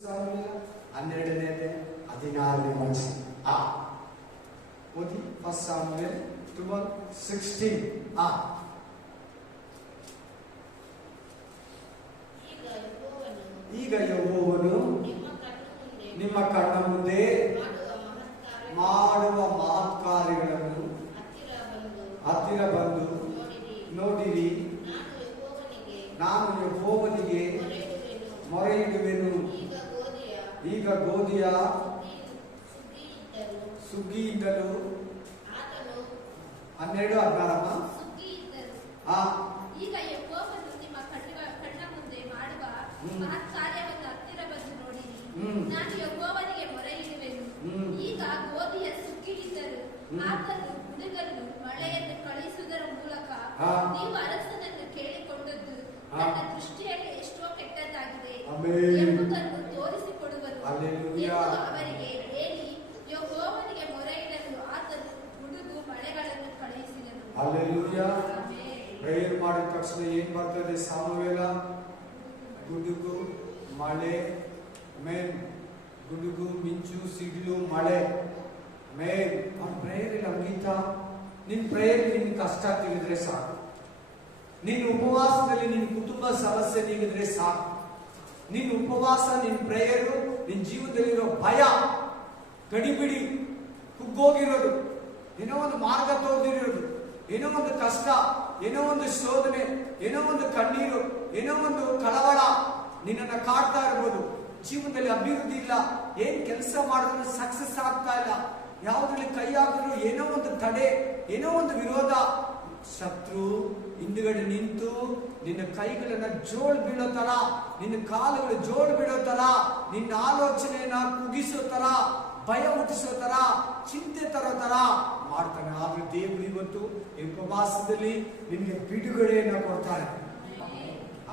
12ನೇ 16ನೇ ವಚನ. ಓದಿ ಫಸ್ಟ್ ಸಾಮುವೇಲ್ 12:16. ಈಗ ಯೆಹೋವನು ನಿಮ್ಮ ಕಣ್ಣ ಮುಂದೆ ಮಾಡುವ ಮಹತ್ಕಾರ್ಯಗಳನ್ನು ಹತ್ತಿರ ಬಂದು ನೋಡಿರಿ. ನಾನು ಯೆಹೋವನಿಗೆ ಮೊರೆಯಿಡುವೆನು. ಈಗ ಗೋಧಿಯ ಸುಗ್ಗಿಯಿಂದಲೂ 12:16 ಈಗ ಯೆಹೋವನು ನಿಮ್ಮ ಕಣ್ಣ ಮುಂದೆ ಮಾಡುವ ಮಹತ್ಕಾರ್ಯವನ್ನು ಹತ್ತಿರ ಬಂದು ನೋಡಿರಿ. ನಾನು ಯೆಹೋವನಿಗೆ ಮೊರೆಯಿಡುವೆನು. ಈಗ ಗೋಧಿಯ ಸುಗ್ಗಿಯಿದ್ದರು ಆತನು ಗುಡುಗನ್ನು ಮಳೆಯನ್ನು ಕಳುಹಿಸುವುದರ ಮೂಲಕ ನೀವು ಅರಸನನ್ನು ಕೇಳಿಕೊಂಡದ್ದು ನನ್ನ ದೃಷ್ಟಿಯಲ್ಲಿ ಎಷ್ಟೋ ಕೆಟ್ಟದ್ದಾಗಿದೆ ಎಂಬುದನ್ನು ತೋರಿಸಿಕೊಡುವರು ಎಂದು ಅವರಿಗೆ ಹೇಳಿ ಯೆಹೋವನಿಗೆ ಮೊರೆಯಿಡಲು ಆತನು ಗುಡುಗು ಮಳೆಗಳನ್ನು ಕಳುಹಿಸಿದನು. ಹಲ್ಲೆಲೂಯಾ. ಪ್ರೇಯರ್ ಮಾಡಿದ ತಕ್ಷಣ ಏನ್ ಬರ್ತದೆ? ಸಾಮುವೇಲ ಗುಡುಗು ಮಳೆ ಮೇನ್, ಗುಡುಗು ಮಿಂಚು ಸಿಡಿಲು ಮಳೆ ಮೇನ್. ಆ ಪ್ರೇಯರ್ ಇಲ್ಲ ಗೀತಾ. ನಿನ್ ಪ್ರೇಯರ್ ನಿನ್ ಕಷ್ಟ ತಿಳಿದ್ರೆ ಸಾಕು. ನಿನ್ನ ಉಪವಾಸದಲ್ಲಿ ನಿನ್ನ ಕುಟುಂಬ ಸಮಸ್ಯೆ ನೀಗಿದ್ರೆ ಸಾಕು. ನಿನ್ನ ಉಪವಾಸ, ನಿನ್ನ ಪ್ರೇಯರು, ನಿನ್ನ ಜೀವನದಲ್ಲಿರೋ ಭಯ ಗಡಿಬಿಡಿ ಕುಗ್ಗೋಗಿರೋದು, ಏನೋ ಒಂದು ಮಾರ್ಗ ತೋರಿರೋದು, ಏನೋ ಒಂದು ಕಷ್ಟ, ಏನೋ ಒಂದು ಶೋಧನೆ, ಏನೋ ಒಂದು ಕಣ್ಣೀರು, ಏನೋ ಒಂದು ಕಳವಳ ನಿನ್ನನ್ನು ಕಾಡ್ತಾ ಇರ್ಬೋದು. ಜೀವನದಲ್ಲಿ ಅಭಿವೃದ್ಧಿ ಇಲ್ಲ, ಏನ್ ಕೆಲಸ ಮಾಡಿದ್ರು ಸಕ್ಸಸ್ ಆಗ್ತಾ ಇಲ್ಲ, ಯಾವುದ್ರಲ್ಲಿ ಕೈ ಹಾಕಿದ್ರು ಏನೋ ಒಂದು ತಡೆ, ಏನೋ ಒಂದು ವಿರೋಧ. ಶತ್ರು ಹಿಂದುಗಡೆ ನಿಂತು ನಿನ್ನ ಕೈಗಳನ್ನ ಜೋಳ್ ಬೀಳೋ ತರ, ನಿನ್ನ ಕಾಲುಗಳು ಜೋಳ್ ಬೀಳೋ ತರ, ನಿನ್ನ ಆಲೋಚನೆಯನ್ನ ಕುಗಿಸೋ ತರ, ಭಯ ಹುಟ್ಟಿಸೋ ತರ, ಚಿಂತೆ ತರೋ ತರ ಮಾಡ್ತಾನೆ. ಆದ್ರೆ ದೇವರು ಇವತ್ತು ಈ ಉಪವಾಸದಲ್ಲಿ ನಿನಗೆ ಬಿಡುಗಡೆಯನ್ನ ಕೊಡ್ತಾರೆ.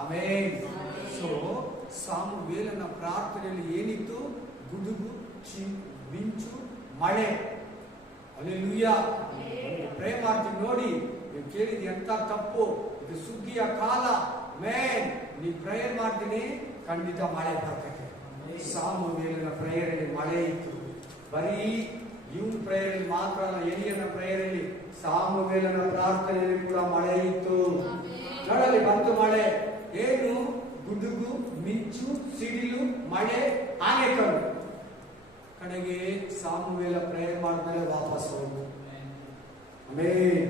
ಆಮೇನ್. ಸೊ ಸಾಮುವೇಲನ ಪ್ರಾರ್ಥನೆಯಲ್ಲಿ ಏನಿತ್ತು? ಗುಡುಗು, ಮಿಂಚು, ಮಳೆ. ಹಲ್ಲೆಲೂಯಾ. ಪ್ರೇ ಮಾಡ್ತೀನಿ ನೋಡಿ. ನೀವು ಕೇಳಿದ ಎಂತ ತಪ್ಪು, ಇದು ಸುಗ್ಗಿಯ ಕಾಲ ಮೇನ್. ನೀವು ಪ್ರೇಯರ್ ಮಾಡ್ತೀನಿ, ಖಂಡಿತ ಮಳೆ ಬರ್ತದೆ. ಸಾಮುವೇಲನ ಪ್ರೇಯರಲ್ಲಿ ಮಳೆ ಇತ್ತು. ಬರೀ ಇವನ್ ಪ್ರೇಯರಲ್ಲಿ ಮಾತ್ರ ಅಲ್ಲ, ಎಲಿಯನ ಪ್ರೇಯರಲ್ಲಿ, ಸಾಮುವೇಲನ ಪ್ರಾರ್ಥನೆಯಲ್ಲಿ ಕೂಡ ಮಳೆ ಇತ್ತು. ನೋಡಲಿ ಬಂತು ಮಳೆ. ಏನು? ಗುಡುಗು, ಮಿಂಚು, ಸಿಡಿಲು, ಮಳೆ, ಆನೆಕಲ್ಲು. ಕಡೆಗೆ ಸಾಮುವೇಲ ಪ್ರೇಯರ್ ಮಾಡಿದ್ಮೇಲೆ ವಾಪಸ್ ಹೋಗು. ಆಮೇನ್.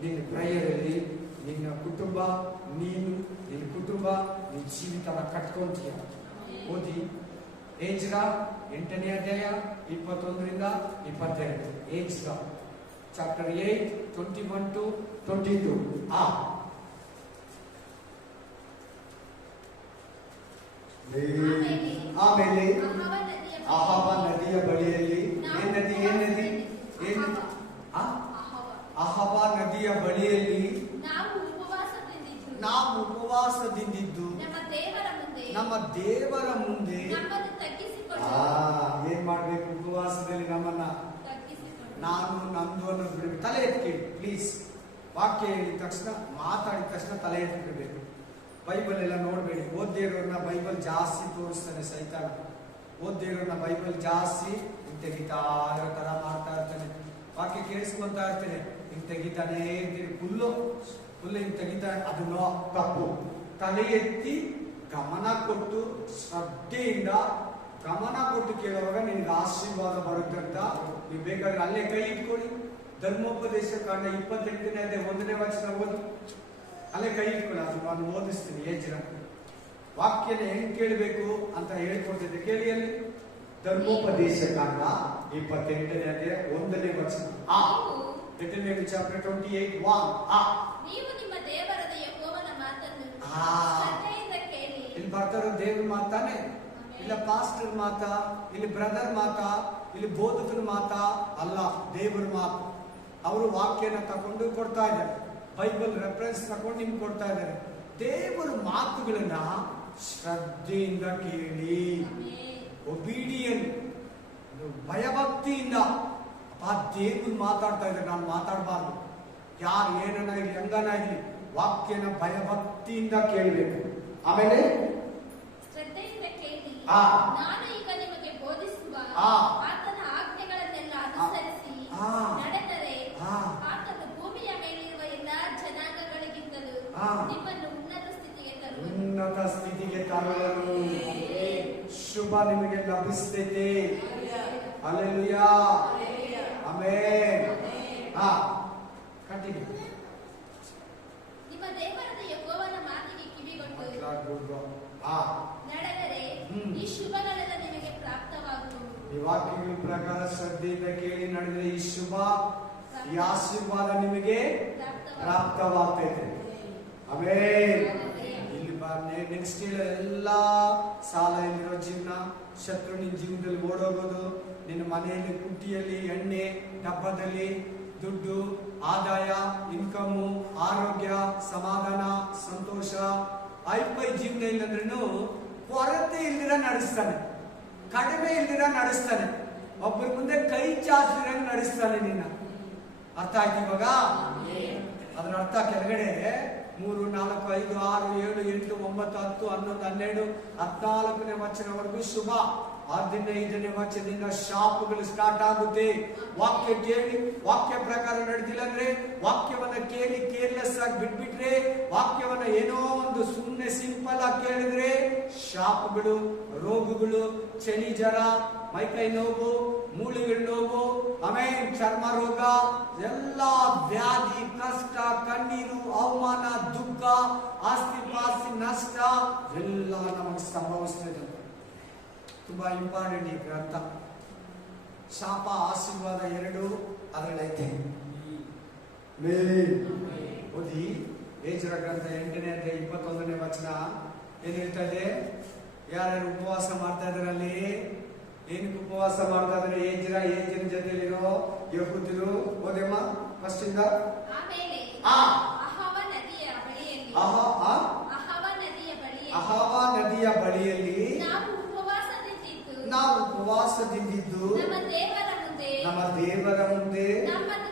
ನಿನ್ನ ಪ್ರೇಯರಲ್ಲಿ ನಿನ್ನ ಕುಟುಂಬ, ನೀನು, ನಿನ್ನ ಕುಟುಂಬ, ನಿನ್ನ ಜೀವಿತನ ಕಟ್ಕೊಂತೀಯ. ಓದಿ ಏಜ್ರಾ 8ನೇ ಅಧ್ಯಾಯ 21ರಿಂದ 22. ಏಜ್ರಾ ಚಾಪ್ಟರ್ 8 21 to 22. ಆಮೇಲೆ ಅಹಾವ ನದಿಯ ಬಳಿಯಲ್ಲಿ, ಅಹಾವ ನದಿಯ ಬಳಿಯಲ್ಲಿ ನಾವು ಉಪವಾಸದಿಂದಿದ್ದು ನಮ್ಮ ದೇವರ ಮುಂದೆ ಏನ್ ಮಾಡ್ಬೇಕು? ಉಪವಾಸದಲ್ಲಿ ನಮ್ಮನ್ನ ನಾನು ನಂದು ಅನ್ನೋದು ಬಿಡಬೇಕು. ತಲೆ ಎತ್ಕೇಳಿ ಪ್ಲೀಸ್. ವಾಕ್ಯ ಹೇಳಿದ ತಕ್ಷಣ, ಮಾತಾಡಿದ ತಕ್ಷಣ ತಲೆ ಎತ್ಬಿಡ್ಬೇಕು. ಬೈಬಲ್ ಎಲ್ಲ ನೋಡ್ಬೇಡಿ. ಓದ್ದೇ ಇರೋರ್ನ ಬೈಬಲ್ ಜಾಸ್ತಿ ತೋರಿಸ್ತಾನೆ ಸೈತಾನ. ಓದ್ದೇ ಇರೋರ್ನ ಬೈಬಲ್ ಜಾಸ್ತಿ ತೆಗಿತಾ ಇರೋ ತರ ಮಾಡ್ತಾ ಇರ್ತಾನೆ. ವಾಕ್ಯ ಕೇಳಿಸ್ಕೊಂತಾ ಇರ್ತೇನೆ, ಹಿಂಗ್ ತೆಗಿತಾನೆ ಇರ್ತೀರಿ. ಫುಲ್ಲು ಹಿಂಗ್ ತೆಗಿತಾ. ಅದನ್ನೋ ತಪ್ಪು. ತಲೆ ಎತ್ತಿ ಗಮನ ಕೊಟ್ಟು ಶ್ರದ್ಧೆಯಿಂದ ಗಮನ ಕೊಟ್ಟು ಕೇಳುವಾಗ ನಿನ್ಗೆ ಆಶೀರ್ವಾದ ಬರುತ್ತಂತ. ನೀವು ಬೇಕಾದ್ರೆ ಅಲ್ಲೇ ಕೈ ಇಟ್ಕೊಳ್ಳಿ. ಧರ್ಮೋಪದೇಶ ಕಾಂಡ 28ನೇ ಅಧ್ಯಾಯ 1ನೇ ವಚನ ಓದಿ. ಅಲ್ಲೇ ಕೈ ಇಟ್ಕೊಳ್ಳಿ. ಅದು ನಾನು ಓದಿಸ್ತೀನಿ. ಏಜ್ರಾ ವಾಕ್ಯನ ಹೆಂಗ್ ಕೇಳಬೇಕು ಅಂತ ಹೇಳ್ಕೊಡ್ತಿದ್ದೆ. ಕೇಳಿ ಅಲ್ಲಿ. ಧರ್ಮೋಪದೇಶ ಕಾಂಡ 28ನೇ ಅಧ್ಯಾಯ 1ನೇ ವಚನ. ಚಾಪ್ಟರ್ 28:1. ನೀವು ನಿಮ್ಮ ದೇವರಾದ ಯೆಹೋವನ ಮಾತನ್ನು ಶ್ರದ್ಧೆಯಿಂದ ಕೇಳಿ. ಇಲ್ಲಿ ಬರ್ತಾರೋ ದೇವ್ರ ಮಾತಾನೆ, ಇಲ್ಲ ಪಾಸ್ಟರ್ ಮಾತಾ, ಇಲ್ಲಿ ಬ್ರದರ್ ಮಾತಾ, ಇಲ್ಲಿ ಬೋಧಕನ ಮಾತಾ ಅಲ್ಲ, ದೇವ್ರ ಮಾತು. ಅವರು ವಾಕ್ಯನ ತಕೊಂಡು ಕೊಡ್ತಾ ಇದ್ದಾರೆ. ಬೈಬಲ್ ರೆಫರೆನ್ಸ್ ತಕೊಂಡು ನಿಮ್ಗೆ ಕೊಡ್ತಾ ಇದ್ದಾರೆ. ದೇವರ ಮಾತುಗಳನ್ನ ಶ್ರದ್ಧೆಯಿಂದ ಕೇಳಿ. ಒಬಿಡಿಯನ್, ಭಯಭಕ್ತಿಯಿಂದ. ಆ ದೇವ್ರು ಮಾತಾಡ್ತಾ ಇದ್ದಾರೆ, ನಾನು ಮಾತಾಡಬಾರ್ದು. ಯಾರು ಏನನ್ನ ಇಲ್ಲಿ ಹೆಂಗನ ಇಲ್ಲಿ ವಾಕ್ಯನ ಭಯಭಕ್ತಿಯಿಂದ ಕೇಳಬೇಕು. ಆಮೇಲೆ ಶ್ರದ್ಧೆಯಿಂದ ಕೇಳಿ ಆ. ನಾನು ಈಗ ನಿಮಗೆ ಬೋಧಿಸುವ ಆ. ಆತನ ಆಜ್ಞೆಗಳನ್ನೆಲ್ಲ ಅನುಸರಿಸಿ ಆ. ನಡೆದರೆ ಆ. ಆತನು ಭೂಮಿಯ ಮೇಲಿರುವ ಎಲ್ಲಾ ಜನಾಂಗಗಳಿಗಿಂತಲೂ ಆ. ನಿಮ್ಮನ್ನು ಉನ್ನತ ಸ್ಥಿತಿಗೆ ತರುವನು. ಉನ್ನತ ಸ್ಥಿತಿಗೆ ತರುವನು. ಶುಭ ನಿಮಗೆ ಲಭಿಸ್ತೈತೆ. ಹಲ್ಲೆಲೂಯಾ. ಆಮೆನ್. ಹಾ, ಕಂಟಿನ್ಯೂ. ನಿಮ್ಮ ದೇವರಾದ ಯೆಹೋವನ ಮಾತಿಗೆ ಕಿವಿಗೊಟ್ಟು ನಡೆದರೆ ಈ ಶುಭಗಳೆಲ್ಲ ನಿಮಗೆ ಪ್ರಾಪ್ತವಾಗುವುದು. ಈ ವಾಕ್ಯಗಳ ಪ್ರಕಾರ ಶ್ರದ್ಧೆಯಿಂದ ಕೇಳಿ ನಡೆದರೆ ಈ ಶುಭ, ಈ ಆಶೀರ್ವಾದ ನಿಮಗೆ ಪ್ರಾಪ್ತವಾಗ್ತೈತೆ. ಆಮೆನ್. ಇಲ್ಲಿ ನೆಕ್ಸ್ಟ್ ಎಲ್ಲಾ ಸಾಲ ಇಲ್ಲಿರೋ ಜೀವನ, ಶತ್ರು ನಿನ್ನ ಜೀವನದಲ್ಲಿ ಓಡೋಗೋದು, ನಿನ್ನ ಮನೆಯಲ್ಲಿ ಕುಟ್ಟಿಯಲ್ಲಿ ಎಣ್ಣೆ ಡಬ್ಬದಲ್ಲಿ ದುಡ್ಡು, ಆದಾಯ, ಇನ್ಕಮು, ಆರೋಗ್ಯ, ಸಮಾಧಾನ, ಸಂತೋಷ, ಐಪೈ ಜೀವನ ಇಲ್ಲಂದ್ರೂ ಕೊರತೆ ಇಲ್ದಿರ ನಡೆಸ್ತಾನೆ, ಕಡಿಮೆ ಇಲ್ದಿರ ನಡೆಸ್ತಾನೆ, ಒಬ್ಬರ ಮುಂದೆ ಕೈ ಚಾಚಿರಂಗ್ ನಡೆಸ್ತಾನೆ ನಿನ್ನ. ಅರ್ಥ ಆಯ್ತು ಇವಾಗ? ಅದರ ಅರ್ಥ ಕೆಳಗಡೆ 3, 4, 5, 6, 7, 8, 9, 10, 11, 12, 14ನೇ ವಚನವರೆಗೂ ಶುಭ. 15ನೇ ವಚನದಿಂದ ಶಾಪಗಳು ಸ್ಟಾರ್ಟ್ ಆಗುತ್ತೆ. ವಾಕ್ಯ ಕೇಳಿ ವಾಕ್ಯ ಪ್ರಕಾರ ನಡೆದಿಲ್ಲ ಅಂದ್ರೆ, ವಾಕ್ಯವನ್ನ ಕೇಳಿ ಕೇರ್ಲೆಸ್ ಆಗಿ ಬಿಟ್ಬಿಟ್ರೆ, ವಾಕ್ಯವನ್ನ ಏನೋ ಒಂದು ಸುಮ್ಮನೆ ಸಿಂಪಲ್ ಆಗಿ ಕೇಳಿದ್ರೆ ಶಾಪಗಳು, ರೋಗಗಳು, ಚಳಿ ಜ್ವರ, ಮೈಕೈ ನೋವು, ಮೂಳೆಗಳ ನೋವು, ಆಮೇಲೆ ಚರ್ಮ ರೋಗ, ಎಲ್ಲಾ ವ್ಯಾಧಿ, ಕಷ್ಟ, ಕಣ್ಣೀರು, ಅವಮಾನ, ದುಃಖ, ಆಸ್ತಿ ಪಾಸ್ತಿ ನಷ್ಟ ಎಲ್ಲ ನಮಗೆ ಸಂಭವಿಸ್ತದೆ. ತುಂಬಾ ಇಂಪಾರ್ಟೆಂಟ್ ಈ ಗ್ರಂಥ. ಶಾಪ ಆಶೀರ್ವಾದ ಎರಡು ಅದರಲ್ಲೈತೆ. ಓದಿ ಏಜ್ರ ಗ್ರಂಥ 8ನೇ ಅಧ್ಯಾಯ 21ನೇ ವಚನ ಏನ್ ಹೇಳ್ತಾ ಇದೆ? ಯಾರ್ಯಾರು ಉಪವಾಸ ಮಾಡ್ತಾ ಇದ್ರಲ್ಲಿ, ಏನಕ್ಕೆ ಉಪವಾಸ ಮಾಡ್ತಾ ಇದ್ರೆ? ಏಜ್ರ ಜೊತೆಲಿರೋ ಯಹೂದ್ಯರು. ಓದಮ್ಮ ಫಸ್ಟ್ ಇಂದ. ಆಮೇಲೆ ಅಹವಾ ನದಿಯ ಬಳಿಯಲ್ಲಿ ನಾವು ಉಪವಾಸದಿಂದಿದ್ದು ನಮ್ಮ ದೇವರ ಮುಂದೆ ನಮ್ಮನ್ನ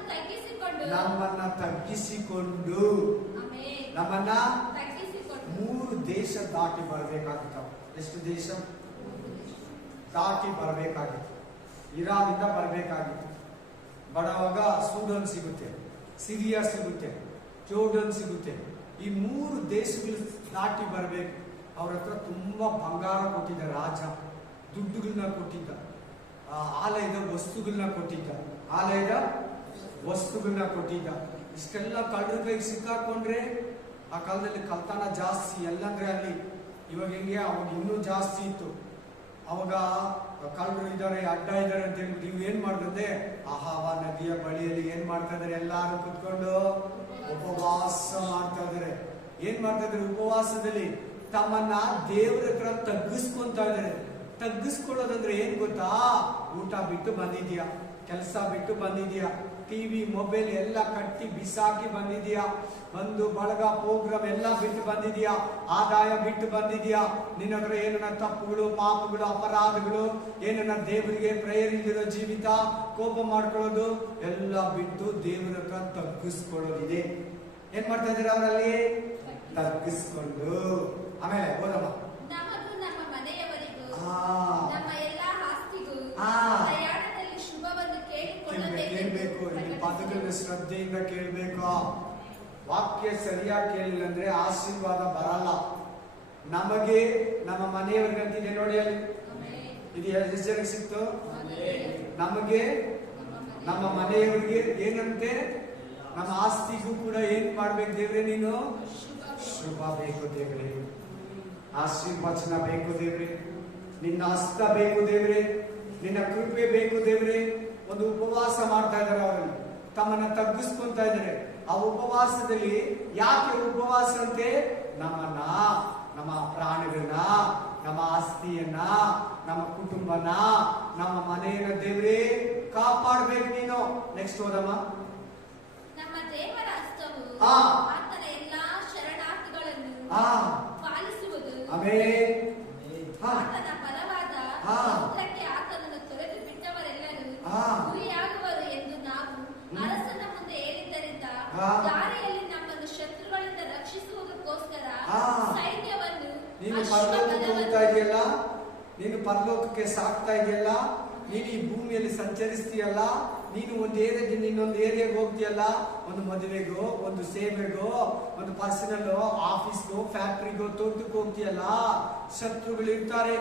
ತಗ್ಗಿಸಿಕೊಂಡು ನಮ್ಮನ್ನ 3 ದೇಶ ದಾಟಿ ಬರಬೇಕಾಗಿತ್ತು. ಎಷ್ಟು ದೇಶ ದಾಟಿ ಬರಬೇಕಾಗಿತ್ತು? ಇರಾನಿಂದ ಬರಬೇಕಾಗಿತ್ತು. ಬಡವಾಗ ಸೂಡನ್ ಸಿಗುತ್ತೆ, ಸಿರಿಯಾ ಸಿಗುತ್ತೆ, ಜೋರ್ಡನ್ ಸಿಗುತ್ತೆ. ಈ 3 ದೇಶಗಳು ದಾಟಿ ಬರಬೇಕು. ಅವ್ರ ಹತ್ರ ತುಂಬಾ ಬಂಗಾರ ಕೊಟ್ಟಿದ್ದ ರಾಜ, ದುಡ್ಡುಗಳನ್ನ ಕೊಟ್ಟಿದ್ದ, ಆಲಯದ ವಸ್ತುಗಳನ್ನ ಕೊಟ್ಟಿದ್ದ. ಇಷ್ಟೆಲ್ಲ ಕಳ್ಳರ ಕೈಗೆ ಸಿಕ್ಕಾಕೊಂಡ್ರೆ, ಆ ಕಾಲದಲ್ಲಿ ಕಳ್ತನ ಜಾಸ್ತಿ ಎಲ್ಲಂದ್ರೆ ಅಲ್ಲಿ. ಇವಾಗ ಹೆಂಗೆ, ಅವಾಗ ಇನ್ನೂ ಜಾಸ್ತಿ ಇತ್ತು. ಅವಾಗ ಕಳ್ಳರು ಇದ್ದಾರೆ, ಅಡ್ಡ ಇದ್ದಾರೆ ಅಂತ ಹೇಳ್ಬಿಟ್ಟು ನೀವು ಏನ್ ಮಾಡಿದ್ರೆ, ಅಹವಾ ನದಿಯ ಬಳಿಯಲ್ಲಿ ಏನ್ ಮಾಡ್ತಾ ಇದಾರೆ? ಎಲ್ಲಾರು ಕುತ್ಕೊಂಡು ಉಪವಾಸ ಮಾಡ್ತಾ ಇದಾರೆ. ಏನ್ ಮಾಡ್ತಾ ಇದಾರೆ? ಉಪವಾಸದಲ್ಲಿ ತಮ್ಮನ್ನ ದೇವರ ಹತ್ರ ತಗ್ಗಿಸ್ಕೊಂತ ಇದಾರೆ. ತಗ್ಗಿಸ್ಕೊಳ್ಳೋದಂದ್ರೆ ಏನ್ ಗೊತ್ತಾ? ಊಟ ಬಿಟ್ಟು ಬಂದಿದ್ಯಾ, ಕೆಲಸ ಬಿಟ್ಟು ಬಂದಿದ್ಯಾ, ಟಿವಿ ಮೊಬೈಲ್ ಎಲ್ಲ ಕಟ್ಟಿ ಬಿಸಾಕಿ ಬಂದಿದ್ಯಾ, ಬಂದು ಬಳಗ ಪ್ರೋಗ್ರಾಮ್ ಎಲ್ಲ ಬಿಟ್ಟು ಬಂದಿದ್ಯಾ, ಆದಾಯ ಬಿಟ್ಟು ಬಂದಿದ್ಯಾ, ನಿನ್ನ ಹತ್ರ ಏನನ್ನ ತಪ್ಪುಗಳು, ಪಾಪಗಳು, ಅಪರಾಧಗಳು, ಏನನ್ನ ದೇವರಿಗೆ ಪ್ರೇಯರ್ ಇಲ್ದಿರೋ ಜೀವಿತ, ಕೋಪ ಮಾಡ್ಕೊಳ್ಳೋದು ಎಲ್ಲ ಬಿಟ್ಟು ದೇವರ ಹತ್ರ ತಗ್ಗಿಸ್ಕೊಳ್ಳೋದಿದೆ. ಏನ್ ಮಾಡ್ತಾ ಇದ್ದಾರೆ ಅವರಲ್ಲಿ? ತಗ್ಗಿಸ್ಕೊಂಡು. ಆಮೇಲೆ ಓದಮ್ಮ. ನಮ್ಮ ಮನೆಯವರಿಗೂ ನಮ್ಮ ಎಲ್ಲಾ ಆಸ್ತಿಗೂ ಪ್ರಯಾಣದಲ್ಲಿ ಶುಭವನ್ನು ಕೇಳಬೇಕು. ಈ ಪದಗಳನ್ನ ಶ್ರದ್ಧೆಯಿಂದ ಕೇಳಬೇಕು. ವಾಕ್ಯ ಸರಿಯಾಗಿ ಕೇಳಿಲ್ಲ ಅಂದ್ರೆ ಆಶೀರ್ವಾದ ಬರಲ್ಲ. ನಮಗೆ, ನಮ್ಮ ಮನೆಯವರಿಗಂತಿದೆ ನೋಡಿ ಅಲ್ಲಿ. ಇದು ಎಷ್ಟು ಜನಕ್ಕೆ ಸಿಕ್ತು? ನಮಗೆ, ನಮ್ಮ ಮನೆಯವರಿಗೆ ಏನಂತೆ? ನಮ್ಮ ಆಸ್ತಿಗೂ ಕೂಡ ಏನ್ ಮಾಡ್ಬೇಕು ದೇವ್ರೆ? ನೀನು ಶುಭ ಬೇಕು ದೇವ್ರೆ, ಆಶೀರ್ವಚನ ಬೇಕು ದೇವ್ರೆ, ನಿನ್ನ ಹಸ್ತ ಬೇಕು ದೇವ್ರೆ, ನಿನ್ನ ಕೃಪೆ ಬೇಕು ದೇವ್ರೆ. ಒಂದು ಉಪವಾಸ ಮಾಡ್ತಾ ಇದ್ದಾರೆ, ಅವರಲ್ಲಿ ತಮ್ಮನ್ನ ತಗ್ಗಿಸ್ಕೊಂತ ಇದ್ದಾರೆ. ಆ ಉಪವಾಸದಲ್ಲಿ ಯಾಕೆ ಉಪವಾಸ ಅಂತೆ? ನಮ್ಮನ್ನ, ನಮ್ಮ ಪ್ರಾಣಿಗಳನ್ನ, ನಮ್ಮ ಆಸ್ತಿಯನ್ನ, ನಮ್ಮ ಕುಟುಂಬನ, ನಮ್ಮ ಮನೆಯನ್ನ ದೇವ್ರೆ ಕಾಪಾಡ್ಬೇಕು ನೀನು. ನೆಕ್ಸ್ಟ್ ಓದಮ್ಮ. ನಮ್ಮ ದೇವರ ಹಸ್ತವು ಆತನ ಎಲ್ಲಾ ಶರಣಾರ್ಥಿಗಳನ್ನು ಪಾಲಿಸುವುದು. ಆತನ ಬಲವಾದ ಹಸ್ತಕ್ಕೆ ಆತನನ್ನು ತೊರೆದು ಬಿಟ್ಟವರೆಲ್ಲರೂ ಗುರಿಯಾಗುವರು ಎಂದು ನಾವು ಅರಸನ ಮುಂದೆ ಹೇಳಿದ್ದರಿಂದ ದಾರಿಯಲ್ಲಿ ನಮ್ಮನ್ನು ಶತ್ರುಗಳಿಂದ ರಕ್ಷಿಸುವುದಕ್ಕೋಸ್ಕರ ಸೈನ್ಯವನ್ನು, ನೀನು ಪರಲೋಕಕ್ಕೆ ಹೋಗ್ತಾ ಇದೆಯಲ್ಲ, ನೀನು ಪರಲೋಕಕ್ಕೆ ಸಾಕ್ತಾ ಇದೆಯಲ್ಲ, ನೀನು ಈ ಭೂಮಿಯಲ್ಲಿ ಸಂಚರಿಸ್ತೀಯಲ್ಲ, ನೀನು ಒಂದು ಏರಿಯಾದಿಂದ ಇನ್ನೊಂದು ಏರಿಯಾಗೆ ಹೋಗ್ತೀಯಲ್ಲ, ಒಂದು ಮದುವೆಗೋ, ಒಂದು ಸೇವೆಗೋ, ಒಂದು ಪರ್ಸನಲ್ ಆಫೀಸ್ಗೋ, ಫ್ಯಾಕ್ಟ್ರಿಗೋ, ತೋಟಕ್ಕೆ ಹೋಗ್ತೀಯಲ್ಲ, ಶತ್ರುಗಳು ಇರ್ತಾರೆ,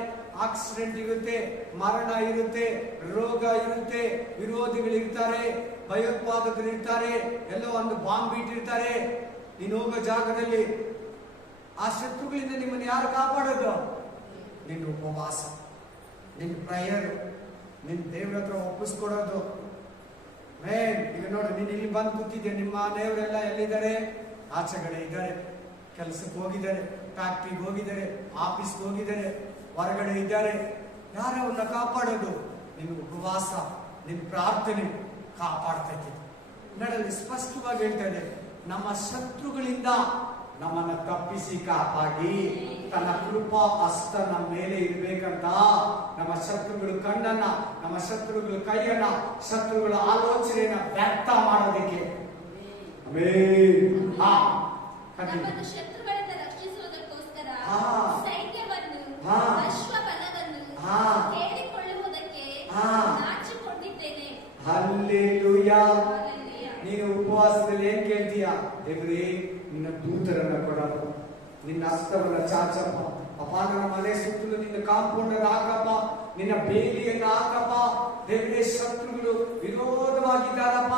ಆಕ್ಸಿಡೆಂಟ್ ಇರುತ್ತೆ, ಮರಣ ಇರುತ್ತೆ, ರೋಗ ಇರುತ್ತೆ, ವಿರೋಧಿಗಳು ಇರ್ತಾರೆ, ಭಯೋತ್ಪಾದಕರು ಇರ್ತಾರೆ, ಎಲ್ಲೋ ಒಂದು ಬಾಂಬ್ ಇಟ್ಟಿರ್ತಾರೆ. ನೀನು ಹೋಗೋ ಜಾಗದಲ್ಲಿ ಆ ಶತ್ರುಗಳಿಂದ ನಿಮ್ಮನ್ನು ಯಾರು ಕಾಪಾಡೋದು? ನಿನ್ನ ಉಪವಾಸ, ನಿನ್ನ ಪ್ರೇಯರ್, ನಿನ್ನ ದೇವ್ರ ಹತ್ರ ಒಪ್ಪಿಸ್ಕೊಡೋದು. ಈಗ ನೋಡು, ನೀನು ಇಲ್ಲಿ ಬಂದು ಕೂತಿದ್ದೆ, ನಿಮ್ಮ ದೇವರೆಲ್ಲ ಎಲ್ಲಿದ್ದಾರೆ? ಆಚೆಗಡೆ ಇದ್ದಾರೆ, ಕೆಲಸಕ್ಕೆ ಹೋಗಿದ್ದಾರೆ, ಫ್ಯಾಕ್ಟ್ರಿಗೆ ಹೋಗಿದ್ದಾರೆ, ಆಫೀಸ್ಗೆ ಹೋಗಿದ್ದಾರೆ, ಹೊರಗಡೆ ಇದ್ದಾರೆ. ಯಾರು ಅವನ್ನ ಕಾಪಾಡೋದು? ನಿನ್ನ ಉಪವಾಸ, ನಿನ್ನ ಪ್ರಾರ್ಥನೆ ಕಾಪಾಡ್ತೈತಿ. ನಡಲ್ಲಿ ಸ್ಪಷ್ಟವಾಗಿ ಹೇಳ್ತಾ ಇದೆ, ನಮ್ಮ ಶತ್ರುಗಳಿಂದ ನಮ್ಮನ್ನ ತಪ್ಪಿಸಿ ಕಾಪಾಡಿ ತನ್ನ ಕೃಪಾ ಹಸ್ತ ನಮ್ಮ ಮೇಲೆ ಇರ್ಬೇಕಂತ. ನಮ್ಮ ಶತ್ರುಗಳು ಕಣ್ಣನ್ನ, ನಮ್ಮ ಶತ್ರುಗಳ ಕೈಯನ್ನ, ಶತ್ರುಗಳ ಆಲೋಚನೆಯನ್ನ ವ್ಯಕ್ತ ಮಾಡೋದಕ್ಕೆ. ನಮ್ಮನ್ನು ಶತ್ರುಗಳಿಂದ ರಕ್ಷಿಸುವುದಕ್ಕೋಸ್ಕರ ಸೈನ್ಯವನ್ನು, ಅಶ್ವಬಲವನ್ನು ಹೇಳಿಕೊಳ್ಳುವುದಕ್ಕೆ ನಾಚಿಕೊಂಡಿದ್ದೇನೆ. ಹಲ್ಲೆಲೂಯಾ. ನೀನು ಉಪವಾಸದಲ್ಲಿ ಏನ್ ಕೇಳ್ತೀಯ? ದೇವರೇ, ನಿನ್ನ ದೂತರನ್ನ ಕೊಡಪ್ಪ, ನಿನ್ನ ಹಸ್ತವನ್ನ ಚಾಚಪ್ಪ, ಅಪ್ಪ ನನ್ನ ಮನೆ ಸುತ್ತಲೂ ನಿನ್ನ ಕಾಂಪೌಂಡರ್ ಹಾಕಪ್ಪ, ನಿನ್ನ ಬೇಲಿಯನ್ನ ಹಾಕಪ್ಪ. ದೇವರೇ, ಶತ್ರುಗಳು ವಿರೋಧವಾಗಿದ್ದಾರಪ್ಪ,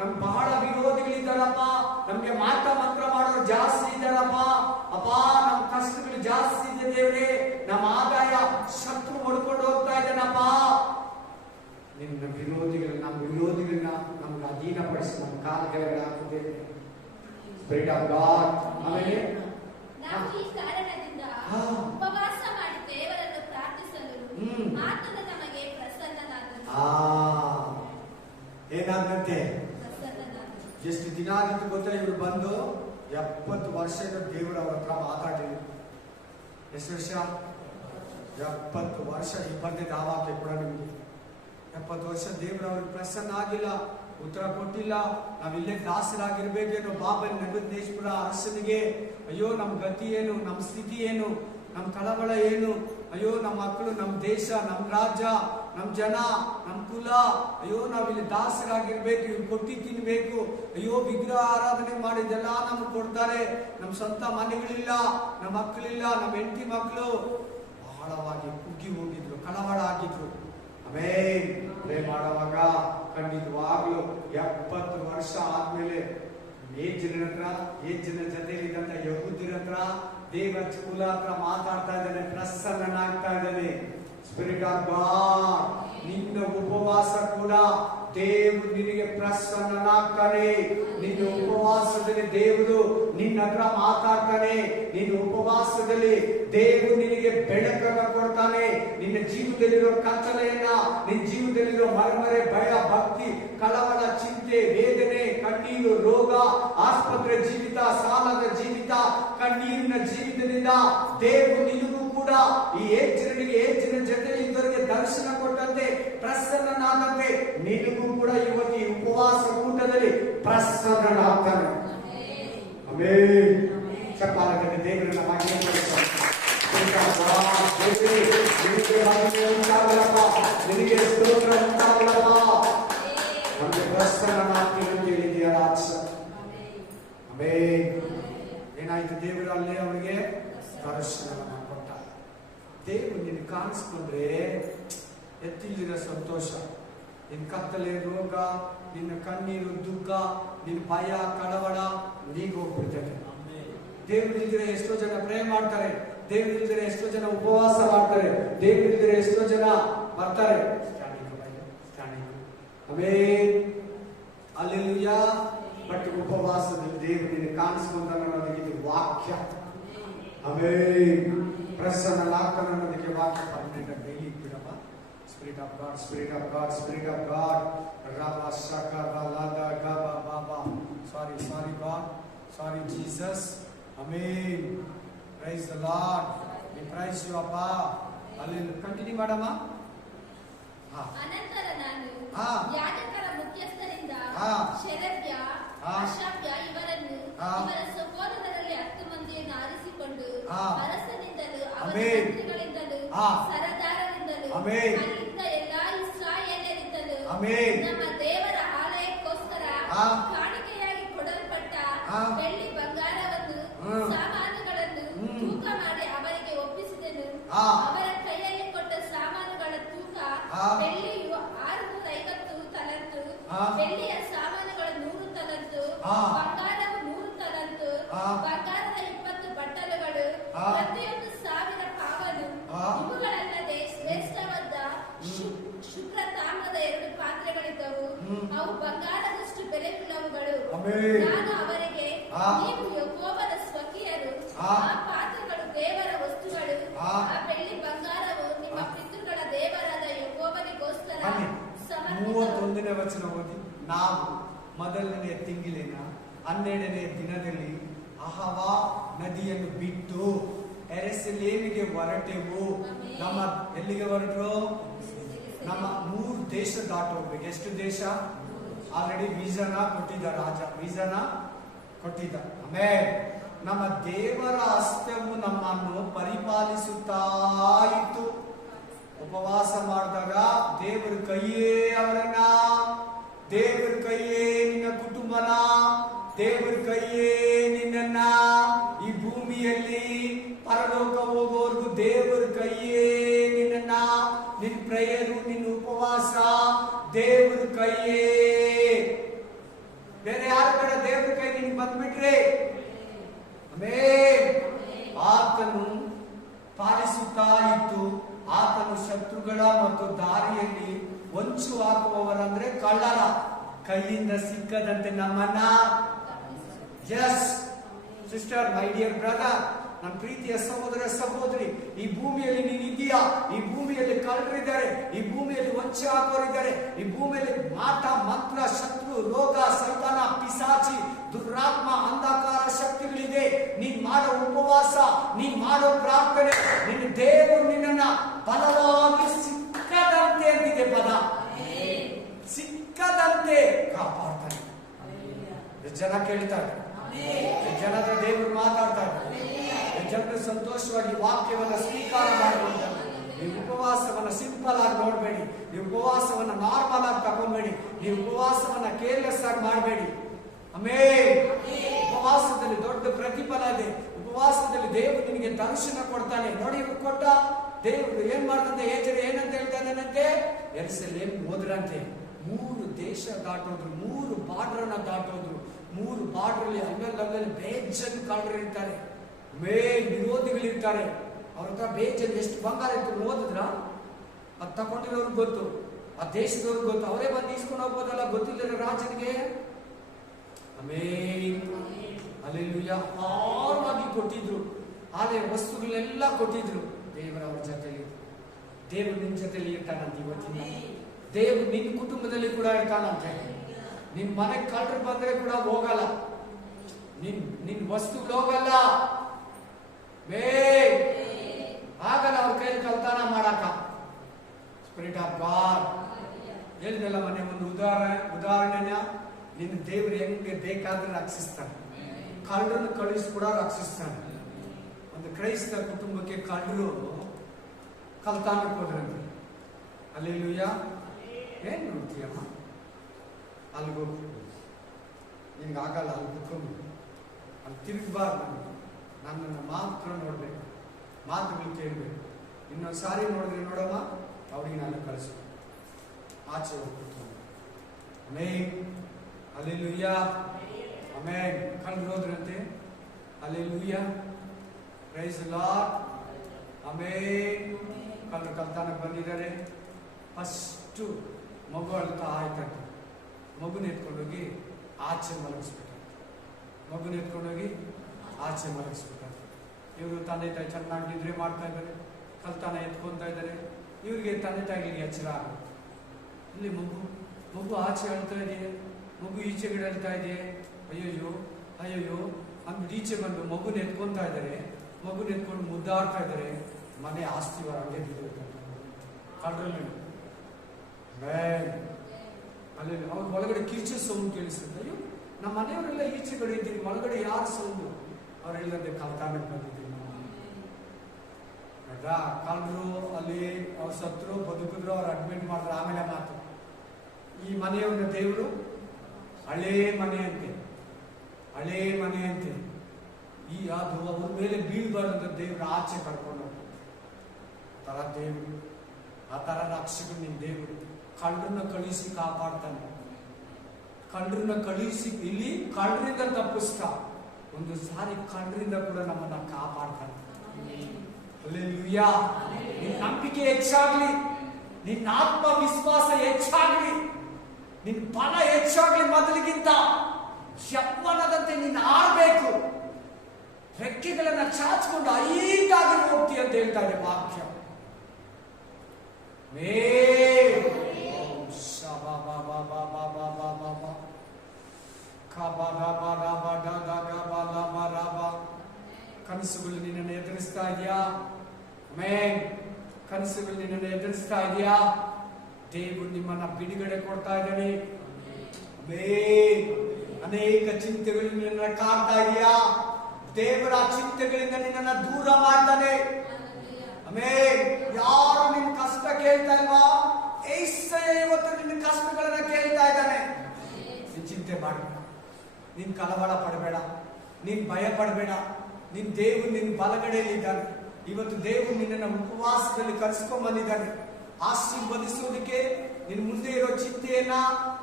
ನಮ್ ಬಹಳ ವಿರೋಧಿಗಳಿದ್ದಾರಪ್ಪ, ನಮ್ಗೆ ಮಾಟ ಮಂತ್ರ ಮಾಡೋರು ಜಾಸ್ತಿ ಇದ್ದಾರಪ್ಪ. ಅಪ್ಪ, ನಮ್ ಕಷ್ಟಗಳು ಜಾಸ್ತಿ ಇದೆ ದೇವರೇ, ನಮ್ಮ ಆದಾಯ ಶತ್ರು ಹೊಡ್ಕೊಂಡು ಹೋಗ್ತಾ ಇದ್ದಾನಪ್ಪ. ನಿನ್ನ ವಿರೋಧಿಗಳನ್ನ, ನಮ್ಮ ವಿರೋಧಿಗಳನ್ನ ನಮ್ಗೆ ಅಧೀನಪಡಿಸಿ ನಮ್ಮ ಕಾಲ ಕೆಳಗಡೆ ಹಾಕುತ್ತೇವೆ. Spirit of god. ಆಮೇಲೆ ನಾವು ಈ ಕಾರಣದಿಂದ ಉಪವಾಸ ಮಾಡಿ ದೇವರನ್ನು ಪ್ರಾರ್ಥಿಸಲು ಆತನು ನಮಗೆ ಪ್ರಸನ್ನನಾದನು. ಏನಾದಂತೆ? ಎಷ್ಟು ದಿನ ಆಗಿತ್ತು ಗೊತ್ತಾ? ಇವ್ರು ಬಂದು 70 ವರ್ಷದ ದೇವರ ಅವ್ರ ಹತ್ರ ಮಾತಾಡಿದ್ರು. ಎಷ್ಟು ವರ್ಷ? 70 ವರ್ಷ. ಈ ಬರ್ದಿದ್ದ ಆವಾಕ್ಯ ಕೂಡ ನಿಮ್ಗೆ 70 ವರ್ಷ ದೇವರ ಅವ್ರಿಗೆ ಪ್ರಸನ್ನ ಆಗಿಲ್ಲ, ಉತ್ತರ ಕೊಟ್ಟಿಲ್ಲ. ನಾವಿಲ್ಲೇ ದಾಸರಾಗಿರ್ಬೇಕೇನೋ ಬಾಬಲ್ ನೆಬೂಕದ್ನೆಚ್ಚರ ಅರಸನಿಗೆ. ಅಯ್ಯೋ, ನಮ್ಮ ಗತಿ ಏನು, ನಮ್ಮ ಸ್ಥಿತಿ ಏನು, ನಮ್ಮ ಕಳವಳ ಏನು? ಅಯ್ಯೋ, ನಮ್ಮ ಮಕ್ಕಳು, ನಮ್ಮ ದೇಶ, ನಮ್ಮ ರಾಜ್ಯ, ನಮ್ಮ ಜನ, ನಮ್ಮ ಕುಲ, ಅಯ್ಯೋ ನಾವಿಲ್ಲಿ ದಾಸರಾಗಿರ್ಬೇಕು, ಇವ್ರು ಕೊಟ್ಟಿ ತಿನ್ಬೇಕು. ಅಯ್ಯೋ, ವಿಗ್ರಹ ಆರಾಧನೆ ಮಾಡಿದ್ದೆಲ್ಲ ನಮ್ಗೆ ಕೊಡ್ತಾರೆ, ನಮ್ಮ ಸ್ವಂತ ಮನೆಗಳಿಲ್ಲ, ನಮ್ಮ ಮಕ್ಕಳಿಲ್ಲ, ನಮ್ಮ ಹೆಂಡತಿ ಮಕ್ಕಳು ಬಹಳವಾಗಿ ಕುಗ್ಗಿ ಹೋಗಿದ್ರು, ಕಳವಳ ಆಗಿದ್ರು. ಆಮೇಲೆ ಪ್ರೇ ಮಾಡುವಾಗ ಖಂಡಿತವಾಗ್ಲು 70 ವರ್ಷ ಆದ್ಮೇಲೆ ಏಜನ ಜೊತೆಲಿದ್ದಂತ ಯಹೂದ್ಯರ ಹತ್ರ, ದೇವರ ಕುಲ ಹತ್ರ ಮಾತಾಡ್ತಾ ಇದ್ದಾನೆ, ಪ್ರಸನ್ನನಾಗ್ತಾ ಇದ್ದಾನೆ. ಸ್ಪಿರಿಟ್ ಆಫ್ ಗಾಡ್, ನಿನ್ನ ಉಪವಾಸ ಕೂಡ ದೇವರು ನಿನಗೆ ಪ್ರಸನ್ನನಾಗ್ತಾನೆ. ನಿನ್ನ ಉಪವಾಸದಲ್ಲಿ ದೇವರು ನಿನ್ನ ಹತ್ರ ಮಾತಾಡ್ತಾನೆ. ನಿನ್ನ ಉಪವಾಸದಲ್ಲಿ ದೇವರು ನಿನಗೆ ಬೆಳಕನ್ನು ಕೊಡ್ತಾನೆ. ನಿನ್ನ ಜೀವದಲ್ಲಿರೋ ಕತ್ತಲೆಯನ್ನ, ನಿನ್ನ ಜೀವದಲ್ಲಿರೋ ಮರ್ಮರೆ, ಭಯ, ಭಕ್ತಿ, ಕಳವಳ, ಚಿಂತೆ, ವೇದನೆ, ಕಣ್ಣೀರು, ರೋಗ, ಆಸ್ಪತ್ರೆ ಜೀವಿತ, ಸಾಲದ ಜೀವಿತ, ಕಣ್ಣೀರಿನ ಜೀವಿತದಿಂದ ದೇವರು ನಿನಗೂ ಕೂಡ ಈ ಏಜನ ಜೊತೆ ಇದ್ದವರಿಗೆ ದರ್ಶನ ಕೊಟ್ಟಂತೆ, ಪ್ರಸನ್ನನಾದಂತೆ ನಿನಗೂ ಕೂಡ ಇವತ್ತು ಈ ಉಪವಾಸ ಕೂಟದಲ್ಲಿ ಪ್ರಸನ್ನನಾಗ್ತಾನೆ. ಆಮೆನ್. ಚಪ್ಪಾಳೆ ದೇವರನ್ನ ಮಹಿಮೆಪಡಿಸೋಣ. ನಿನಗೆ ಸ್ತೋತ್ರ ಉಂಟಾಗಲಪ್ಪ, ನಮಗೆ ಪ್ರಸನ್ನನಾಗ್ತೀನಿ ಅಂತ ಹೇಳಿದೆಯ ರಾಜ. ಆಮೆನ್. ಏನಾಯ್ತು? ದೇವರು ಅಲ್ಲೇ ಅವರಿಗೆ ದರ್ಶನ ಕೊಟ್ಟ. ದೇವರು ನಿನ್ನ ಕಾಣಿಸ್ಕೊಂಡ್ರೆ ಎತ್ತಿಲ್ದಿರೋ ಸಂತೋಷ, ನಿನ್ನ ಕತ್ತಲೆ, ರೋಗ, ನಿನ್ನ ಕಣ್ಣೀರು, ದುಃಖ, ನಿನ್ನ ಭಯ, ಕಳವಳ ನೀಗ ಹೋಗ್ಬಿಡ್ತದೆ. ದೇವರಿಲ್ದಿರ ಎಷ್ಟೋ ಜನ ಪ್ರೇ ಮಾಡ್ತಾರೆ, ದೇವರಿಲ್ದಿರ ಎಷ್ಟೋ ಜನ ಉಪವಾಸ ಮಾಡ್ತಾರೆ, ದೇವರಿಲ್ದಿರ ಎಷ್ಟೋ ಜನ ಬರ್ತಾರೆ. ಆಮೆನ್. ಹಲ್ಲೆಲೂಯಾ. ಬಟ್ ಉಪವಾಸದಲ್ಲಿ ದೇವರು ನಿನ್ನ ಕಾಣಿಸ್ಕೊಂಡ ಅನ್ನೋದಕ್ಕೆ ಇದು ವಾಕ್ಯ. ಆಮೆನ್. ಪ್ರಸನ್ನನಾಗ್ತಾನೆ ಅನ್ನೋದಕ್ಕೆ ವಾಕ್ಯ. ಡೈಲಿ ಬಿಡಪ್ಪ. Spirit of God, Spirit of God, Spirit of God. Rabba Shaka Balada Gaba Baba. Sorry God. Sorry Jesus. Amen. Praise the Lord. We praise you, Appa. Hallelujah. Continue madama. ಅನಂತರ ನಾನು ಯಾಜಕರ ಮುಖ್ಯಸ್ಥರಿಂದ ಶೆರಬ್ಯ, ಹಷಬ್ಯ ಇವರನ್ನು ಇವರ ಸಹೋದರರಲ್ಲಿ 10 ಮಂದಿಯನ್ನು ಆರಿಸಿಕೊಂಡು ಅರಸನಿಂದಲೂ ಅವರ ಮಂತ್ರಿಗಳಿಂದಲೂ ಸರದಾರ ಆಮೆನ್. ಅಲ್ಲಿದ್ದ ಎಲ್ಲಾ ಇಸ್ರಾಯೇಲ್ಯರಿದ್ದಲು ಆಮೆನ್. ನಮ್ಮ ದೇವರ ಆಲಯಕ್ಕೋಸ್ಕರ ಆ. ಕಾಣಿಕೆಯಾಗಿ ಕೊಡಲ್ಪಟ್ಟ ಆ. ಬೆಳ್ಳಿ ಬಂಗಾರವನ್ನು ಸಾಮಾನುಗಳನ್ನು ತೂಕ ಮಾಡಿ ಅವರಿಗೆ ಒಪ್ಪಿಸಿದನು. ಆ. ಅವರ ಕೈಯಲ್ಲಿ ಕೊಟ್ಟ ಸಾಮಾನುಗಳ ತೂಕ ಆ. ಬೆಳ್ಳಿಯು 650 ತಲಂತು, ಆ. ಬೆಳ್ಳಿಯ ಸಾಮಾನುಗಳು 100 ತಲಂತು, ಆ. ಬಂಗಾರವು 100 ತಲಂತು, ಆ. ಬಂಗಾರದ 20 ಬಟ್ಟಲುಗಳು, ಆ. ಪ್ರತಿಯೊಂದು 1000 ಪಾವನು. ಆ. ಇವುಗಳಲ್ಲದೆ ಶ್ರೇಷ್ಠವಾದ ಶುಭ್ರ ತಾಮ್ರದ 2 ಪಾತ್ರೆಗಳಿದ್ದವು. ಅವು ಬಂಗಾರದಷ್ಟು ಬೆಲೆಯುಳ್ಳವುಗಳು. ಆಮೆನ್. ನಾನು ಅವರಿಗೆ, ಆ. ನೀವು ಯೆಹೋವನ ಸ್ವಕೀಯರು, ಆ. ಆ ಪಾತ್ರೆಗಳು ದೇವರ ವಸ್ತುಗಳು, ಆ. ಆ ಬೆಳ್ಳಿ ಬಂಗಾರವು ನಿಮ್ಮ ಪಿತೃಗಳ ದೇವರಾದ ಯೆಹೋವನಿಗೋಸ್ಕರ ಬನ್ನಿ, ಸಮರ್ಪಿತ. 31ನೇ ವಚನ ಓದಿ. ನಾವು ಮೊದಲನೇ ತಿಂಗಳಿನ 12ನೇ ದಿನದಲ್ಲಿ ಅಹವಾ ನದಿಯನ್ನು ಬಿಟ್ಟು ಎರೆಸಲೇಮಿಗೆ ಹೊರಟೆವು. ನಮ್ಮ ಎಲ್ಲಿಗೆ ಹೊರಟರು? ನಮ್ಮ 3 ದೇಶ ದಾಟ ಹೋಗ್ಬೇಕು. ಎಷ್ಟು ದೇಶ? ಆಲ್ರೆಡಿ ವೀಸಾನ ಕೊಟ್ಟಿದ್ದ ರಾಜ, ವೀಸಾನ ಕೊಟ್ಟಿದ್ದ. ಆಮೇಲೆ ನಮ್ಮ ದೇವರ ಹಸ್ತವು ನಮ್ಮನ್ನು ಪರಿಪಾಲಿಸುತ್ತಾ ಇತ್ತು. ಉಪವಾಸ ಮಾಡಿದಾಗ ದೇವರ ಕೈಯೇ ಅವರನ್ನ, ದೇವರ ಕೈಯೇ ನಿನ್ನ ಕುಟುಂಬನ, ದೇವರ ಕೈಯೇ ನಿನ್ನನ್ನ ಈ ಭೂಮಿಯಲ್ಲಿ ಪರಲೋಕ ಹೋಗೋರ್ಗು ದೇವರ ಕೈಯೇ ನಿನ್ನ, ನಿನ್ ಪ್ರೇಯರು, ನಿನ್ನ ಉಪವಾಸ ದೇವರ ಕೈಯೇ. ಬೇರೆ ಯಾರು ಬೇಡ, ದೇವರ ಕೈ ನಿನ್ ಬಂದ್ಬಿಟ್ರೆ ಆಮೆನ್. ಆತನು ಪಾಲಿಸುತ್ತಾ ಇತ್ತು. ಆತನು ಶತ್ರುಗಳ ಮತ್ತು ದಾರಿಯಲ್ಲಿ ಹೊಂಚು ಹಾಕುವವರಂದ್ರೆ ಕಳ್ಳರ ಕೈಯಿಂದ ಸಿಕ್ಕದಂತೆ ನಮ್ಮನ್ನ. S sister, my dear brother, ನನ್ನ ಪ್ರೀತಿಯ ಸಹೋದರ ಸಹೋದರಿ, ಈ ಭೂಮಿಯಲ್ಲಿ ನೀನು ಇದೆಯಾ? ಈ ಭೂಮಿಯಲ್ಲಿ ಕಳ್ಳರಿದ್ದಾರೆ, ಈ ಭೂಮಿಯಲ್ಲಿ ವಂಚೆ ಹಾಕೋರಿದ್ದಾರೆ, ಈ ಭೂಮಿಯಲ್ಲಿ ಮಾಟ ಮಂತ್ರ, ಶತ್ರು, ರೋಗ, ಸೈತಾನ, ಪಿಸಾಚಿ, ದುರಾತ್ಮ, ಅಂಧಕಾರ ಶಕ್ತಿಗಳಿದೆ. ನೀನ್ ಮಾಡೋ ಉಪವಾಸ, ನೀನ್ ಮಾಡೋ ಪ್ರಾರ್ಥನೆ, ನಿನ್ನ ದೇವರು ನಿನ್ನನ್ನ ಬಲವಾಗಿ ಸಿಕ್ಕದಂತೆ ಅಂತಿದೆ ಪದ, ಸಿಕ್ಕದಂತೆ ಕಾಪಾಡ್ತಾನೆ. ಜನ ಕೇಳ್ತಾರೆ, ಜನರ ದೇವರು ಮಾತಾಡ್ತಾ ಇದ್ದಾರೆ, ಜನರು ಸಂತೋಷವಾಗಿ ವಾಕ್ಯವನ್ನ ಸ್ವೀಕಾರ ಮಾಡಿಕೊಂಡಾರೆ. ನೀವು ಉಪವಾಸವನ್ನ ಸಿಂಪಲ್ ಆಗಿ ನೋಡಬೇಡಿ, ನೀವು ಉಪವಾಸವನ್ನ ನಾರ್ಮಲ್ ಆಗಿ ತಗೊಂಡ್ಬೇಡಿ, ನೀವು ಉಪವಾಸವನ್ನ ಕೇರ್ಲೆಸ್ ಆಗಿ ಮಾಡಬೇಡಿ. ಆಮೆನ್. ಉಪವಾಸದಲ್ಲಿ ದೊಡ್ಡ ಪ್ರತಿಫಲ ಇದೆ. ಉಪವಾಸದಲ್ಲಿ ದೇವರು ನಿನಗೆ ದರ್ಶನ ಕೊಡ್ತಾನೆ. ನೋಡಿ, ಕೊಟ್ಟ ದೇವರು ಏನ್ ಮಾಡ್ತಂತೆ? ಏನಂತ ಹೇಳ್ತಾನಂತೆ? ಯೆರೂಸಲೇಮ್ ಹೋದ್ರಂತೆ. 3 ದೇಶ ದಾಟೋದ್ರು, 3 ಬಾರ್ಡರ್ನ ದಾಟೋದ್ರು. 3 ಬಾರ್ಡರ್ ಅಲ್ಲಲ್ಲಿ ಬೇಜನ್ ಕಳ್ಳರು ಇರ್ತಾರೆ, ವಿರೋಧಿಗಳಿರ್ತಾರೆ. ಅವ್ರ ಹತ್ರ ಬೇಜನ್ ಎಷ್ಟು ಬಂಗಾರ ಇತ್ತು ಓದಿದ್ರ? ಅದು ತಗೊಂಡಿರೋರ್ಗೆ ಗೊತ್ತು, ಆ ದೇಶದವ್ರಿಗೆ ಗೊತ್ತು. ಅವರೇ ಬಂದು ಇಸ್ಕೊಂಡು ಹೋಗ್ಬೋದಲ್ಲ ಗೊತ್ತಿಲ್ಲ ರಾಜನಿಗೆ. ಆಮೆನ್. ಹಲ್ಲೆಲೂಯಾ. ಅಪಾರವಾಗಿ ಕೊಟ್ಟಿದ್ರು, ಆದ್ರೆ ವಸ್ತುಗಳೆಲ್ಲ ಕೊಟ್ಟಿದ್ರು. ದೇವರವ್ರ ಜೊತೆಲಿ, ದೇವರು ನಿನ್ ಜೊತೆಲಿ ಇರ್ತಾನಂತೆ. ಇವತ್ತಿನ ದೇವರು ನಿನ್ನ ಕುಟುಂಬದಲ್ಲಿ ಕೂಡ ಇರ್ತಾನಂತೆ. ನಿನ್ ಮನೆಗೆ ಕಳ್ಳರು ಬಂದ್ರೆ ಕೂಡ ಹೋಗಲ್ಲ, ನಿನ್ ವಸ್ತುಗಳು ಹೋಗಲ್ಲ. ಆಗಲ್ಲ ಅವ್ರ ಕೈಯಲ್ಲಿ ಕಲ್ತಾನ ಮಾಡಕ. ಸ್ಪಿರಿಟ್ ಆಫ್ ಗಾಡ್ ಹೇಳಿದೆಲ್ಲ ಮನೆ ಒಂದು ಉದಾಹರಣೆನ ನಿನ್ನ ದೇವರು ಹೆಂಗೆ ಬೇಕಾದ್ರೆ ರಕ್ಷಿಸ್ತಾನೆ. ಕಳ್ಳರನ್ನು ಕಳಿಸಿ ಕೂಡ ರಕ್ಷಿಸ್ತಾನೆ. ಒಂದು ಕ್ರೈಸ್ತ ಕುಟುಂಬಕ್ಕೆ ಕಳ್ಳರು ಕಲ್ತಾನಕ್ಕೆ ಹೋದ್ರಂತೆ. ಹಲ್ಲೆಲೂಯಾ. ಏನ್ ನೋಡ್ತೀಯಮ್ಮ? ಅಲ್ಲಿಗೆ ಹೋಗಿ ನಿನ್ಗೆ ಆಗಲ್ಲ, ಅಲ್ಲಿ ಕುತ್ಕೊಂಡು ಅಲ್ಲಿ ತಿರುಗಬಾರ್ದು. ನನ್ನನ್ನು ಮಾತ್ರ ನೋಡ್ಬೇಕು, ಮಾತುಗಳು ಕೇಳಬೇಕು. ಇನ್ನೊಂದು ಸಾರಿ ನೋಡಿದ್ರೆ ನೋಡಮ್ಮ, ಅವ್ರಿಗೆ ನಾನು ಕಳಿಸು, ಆಚೆ ಹೋಗ್ಬಿಟ್ಟು. ಆಮೆನ್. ಹಲ್ಲೆಲೂಯಾ. ಆಮೆನ್. ಕಳ್ಳರು ಹೋದ್ರಂತೆ. Hallelujah. Praise the Lord. Amen. ಕಳ್ಳರು ಕಲ್ತಾನಕ್ಕೆ ಬಂದಿದ್ದಾರೆ. ಫಸ್ಟು ಮಗು ಅಳ್ತಾ ಆಯ್ತಂತೆ. ಮಗುನ ಎತ್ಕೊಂಡೋಗಿ ಆಚೆ ಮಲಗಿಸ್ಬಿಟ್ಟ. ಮಗುನ ಎತ್ಕೊಂಡೋಗಿ ಆಚೆ ಮಲಗಿಸ್ಬಿಟ್ಟ. ಇವರು ತಂದೆ ತಾಯಿ ಚೆನ್ನಾಗಿ ನಿದ್ರೆ ಮಾಡ್ತಾ ಇದ್ದಾರೆ, ಕಲ್ತಾನ ಎತ್ಕೊಂತ ಇದ್ದಾರೆ. ಇವರಿಗೆ ತಂದೆ ತಾಯಿಗಳಿಗೆ ಎಚ್ಚರ ಆಗುತ್ತೆ. ಇಲ್ಲಿ ಮಗು ಆಚೆ ಅಳ್ತಾ ಇದೆಯೇ, ಮಗು ಈಚೆಗಡೆ ಅಳ್ತಾ ಇದೆಯೇ, ಅಯ್ಯಯ್ಯೋ ಅಯ್ಯಯ್ಯೋ ಅಂದ್ಬಿಟ್ಟು ಈಚೆ ಬಂದು ಮಗುನ ಎತ್ಕೊಂತಾ ಇದ್ದಾರೆ. ಮಗುನ ಎತ್ಕೊಂಡು ಮುದ್ದಾಡ್ತಾ ಇದ್ದಾರೆ. ಮನೆ ಆಸ್ತಿವರ ಹಂಗೆ ಬಿದ್ದಿರುತ್ತೆ ಕಳ್ಳರಲ್ಲಿ. ಅಲ್ಲಿ ಅವ್ರ ಒಳಗಡೆ ಕಿರ್ಚೋ ಸೌಂಡ್ ಕೇಳಿಸುತ್ತೆ. ಅಯ್ಯೋ, ನಮ್ಮ ಮನೆಯವರೆಲ್ಲ ಈಚೆಗಡೆ ಇದ್ದೀವಿ, ಒಳಗಡೆ ಯಾರು ಸೌಂಡು? ಅವ್ರು ಹೇಳಿದಂತೆ ಕಲ್ತಾನಕ್ಕೆ ಬಂದಿದ್ದೀವಿ. ಕಳ್ಳರು ಅಲ್ಲಿ ಅವ್ರು ಸತ್ರು ಬದುಕಿದ್ರು, ಅವ್ರು ಅಡ್ಮಿಟ್ ಮಾಡಿದ್ರು, ಆಮೇಲೆ ಮಾತು. ಈ ಮನೆಯವರ ದೇವರು ಹಳೇ ಮನೆಯಂತೆ, ಹಳೇ ಮನೆಯಂತೆ. ಅದು ಅವ್ರ ಮೇಲೆ ಬೀಳ್ಬಾರ್ದು, ದೇವ್ರ ಆಚೆ ಕರ್ಕೊಂಡು ಆ ಥರ ದೇವರು, ಆ ಥರ ರಕ್ಷಕ ನಿನ್ನ ದೇವರು. ಕಳ್ಳರನ್ನ ಕಳಿಸಿ ಕಾಪಾಡ್ತಾನೆ, ಕಳ್ಳರನ್ನ ಕಳಿಸಿ ಇಲ್ಲಿ ಕಳ್ಳರಿಂದ ತಪ್ಪಿಸ್ತಾ, ಒಂದು ಸಾರಿ ಕಳ್ಳರಿಂದ ಕೂಡ ನಮ್ಮನ್ನ ಕಾಪಾಡ್ತಾನೆ. ಹಲ್ಲೆಲೂಯಾ. ನಿನ್ನ ನಂಬಿಕೆ ಹೆಚ್ಚಾಗ್ಲಿ, ನಿನ್ನ ಆತ್ಮವಿಶ್ವಾಸ ಹೆಚ್ಚಾಗ್ಲಿ, ನಿನ್ನ ಬಲ ಹೆಚ್ಚಾಗ್ಲಿ. ಮೊದಲಿಗಿಂತ ಯವ್ವನದಂತೆ ನೀನು ಆಡ್ಬೇಕು, ರೆಕ್ಕೆಗಳನ್ನ ಚಾಚ್ಕೊಂಡು ಐದಾಗಿ ಹೋಗ್ತೀಯ ಅಂತ ಹೇಳ್ತಾ ಇದೆ ವಾಕ್ಯ. ಕನಸುಗಳು ನಿನ್ನನ್ನು ಎದುರಿಸ್ತಾ ಇದೆಯಾ? ಕನಸುಗಳು ನಿನ್ನನ್ನು ಎದುರಿಸ್ತಾ ಇದೆಯಾ? ದೇವರು ನಿಮ್ಮನ್ನ ಬಿಡುಗಡೆ ಕೊಡ್ತಾ ಇದ್ದಾನೆ. ಅನೇಕ ಚಿಂತೆಗಳು ನಿನ್ನನ್ನು ಕಾಡ್ತಾ ಇದೆಯಾ? ದೇವರ ಚಿಂತೆಗಳಿಂದ ನಿನ್ನನ್ನು ದೂರ ಮಾಡ್ತಾನೆ. ಯಾರು ನಿನ್ನ ಕಷ್ಟ ಕೇಳ್ತಾ ಇಲ್ವಾ? ಇವತ್ತು ನಿನ್ನ ಕಷ್ಟಗಳನ್ನ ಕೇಳ್ತಾ ಇದ್ದಾನೆ. ನೀನ್ ಚಿಂತೆ ಮಾಡಬೇಡ, ನೀನ್ ಕಳವಳ ಪಡಬೇಡ, ನೀನ್ ಭಯ ಪಡಬೇಡ. ನಿನ್ ದೇವರು ನಿನ್ನ ಬಲಗಡೆಯಲ್ಲಿ ಇದ್ದಾನೆ. ಇವತ್ತು ದೇವರು ನಿನ್ನನ್ನು ಉಪವಾಸದಲ್ಲಿ ಕರೆಸ್ಕೊಂಡ್ ಬಂದಿದ್ದಾನೆ ಆಶೀರ್ವದಿಸೋದಕ್ಕೆ. ನಿನ್ ಮುಂದೆ ಇರೋ ಚಿಂತೆಯನ್ನ,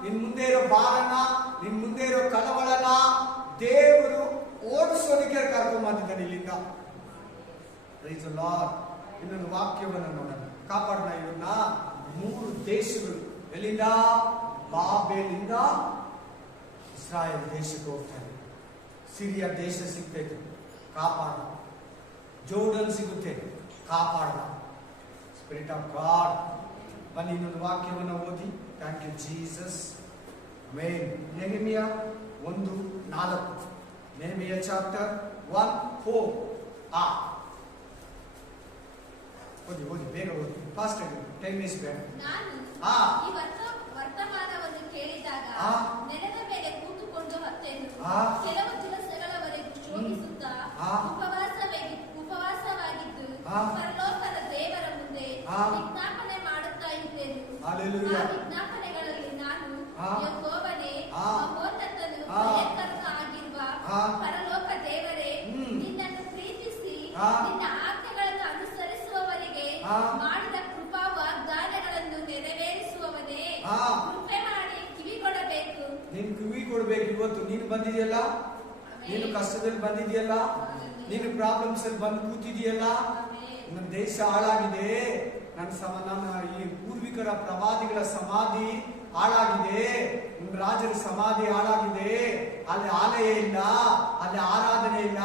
ನಿನ್ ಮುಂದೆ ಇರೋ ಭಾರನ, ನಿನ್ ಮುಂದೆ ಇರೋ ಕಳವಳನ ದೇವರು ಓಡಿಸೋದಕ್ಕೆ ಕರ್ಕೊಂಡ್ ಬಂದಿದ್ದಾನೆ ಇಲ್ಲಿಂದ. Praise the Lord. ಇನ್ನೊಂದು ವಾಕ್ಯವನ್ನು ನೋಡೋಣ. ಕಾಪಾಡೋಣ ಇವನ್ನ. 3 ದೇಶಗಳು ಎಲ್ಲಿಂದ? ಬಾಬೇಲಿಂದ ಇಸ್ರಾಯೇಲ್ ದೇಶಕ್ಕೆ ಹೋಗ್ತಾರೆ. ಸಿರಿಯಾ ದೇಶ ಸಿಗ್ತೈತೆ, ಕಾಪಾಡ. ಜೋರ್ಡನ್ ಸಿಗುತ್ತೆ, ಕಾಪಾಡ. Spirit of God. ಬನ್ನಿ ಇನ್ನೊಂದು ವಾಕ್ಯವನ್ನು ಓದಿ. Thank you Jesus. Nehemiah 1:4. Nehemiah chapter 1:4. ಓದಿ ಬೇಗ ಓದಿ, ಫಾಸ್ಟ್ ಆಗಿ, ಟೈಮ್ ಇಸ್ ಬೇಡ. ನಾನು ಈ ವರ್ತಮಾನವನ್ನು ಕೇಳಿದಾಗ ನೆಲದ ಮೇಲೆ ಕೂತುಕೊಂಡು ಹತ್ತೆನು. ಕೆಲವು ದಿವಸಗಳವರೆಗೂ ಶೋಕಿಸುತ್ತಾ ಉಪವಾಸವಾಗಿದ್ದು ಪರಲೋಕದ ದೇವರ ಮುಂದೆ ವಿಜ್ಞಾಪನೆ ಮಾಡುತ್ತಾ ಇದ್ದೆನು. ಆ ವಿಜ್ಞಾಪನೆಗಳಲ್ಲಿ ನಾನು, ಯೆಹೋವನೇ, ಮಹೋನ್ನತನು, ಭಯಂಕರನೂ ಆಗಿರುವ ಪರಲೋಕ ದೇವರೇ, ನಿನ್ನನ್ನು ಪ್ರೀತಿಸಿ ನಿನ್ನ ಆಜ್ಞೆಗಳನ್ನು ಅನುಸರಿಸುವವರಿಗೆ ಮಾಡಿದ ಕೃಪಾ ವಾಗ್ದಾನಗಳನ್ನು ನೆರವೇರಿಸುವವನೇ, ಕೃಪೆ ಮಾಡಿ ಕಿವಿ ಕೊಡಬೇಕು. ನೀನು ಕಿವಿ ಕೊಡ್ಬೇಕು. ಇವತ್ತು ನೀನು ಬಂದಿದೆಯಲ್ಲ, ನೀನು ಕಷ್ಟದಲ್ಲಿ ಬಂದಿದೆಯಲ್ಲ, ನೀನು ಪ್ರಾಬ್ಲಮ್ಸ್ ಅಲ್ಲಿ ಬಂದು ಕೂತಿದೆಯಲ್ಲ. ನನ್ನ ದೇಶ ಹಾಳಾಗಿದೆ, ನನ್ನ ಈ ಪೂರ್ವಿಕರ ಪ್ರವಾದಿಗಳ ಸಮಾಧಿ ಹಾಳಾಗಿದೆ, ರಾಜರ ಸಮಾಧಿ ಹಾಳಾಗಿದೆ, ಅಲ್ಲಿ ಆಲಯ ಇಲ್ಲ, ಅಲ್ಲಿ ಆರಾಧನೆ ಇಲ್ಲ,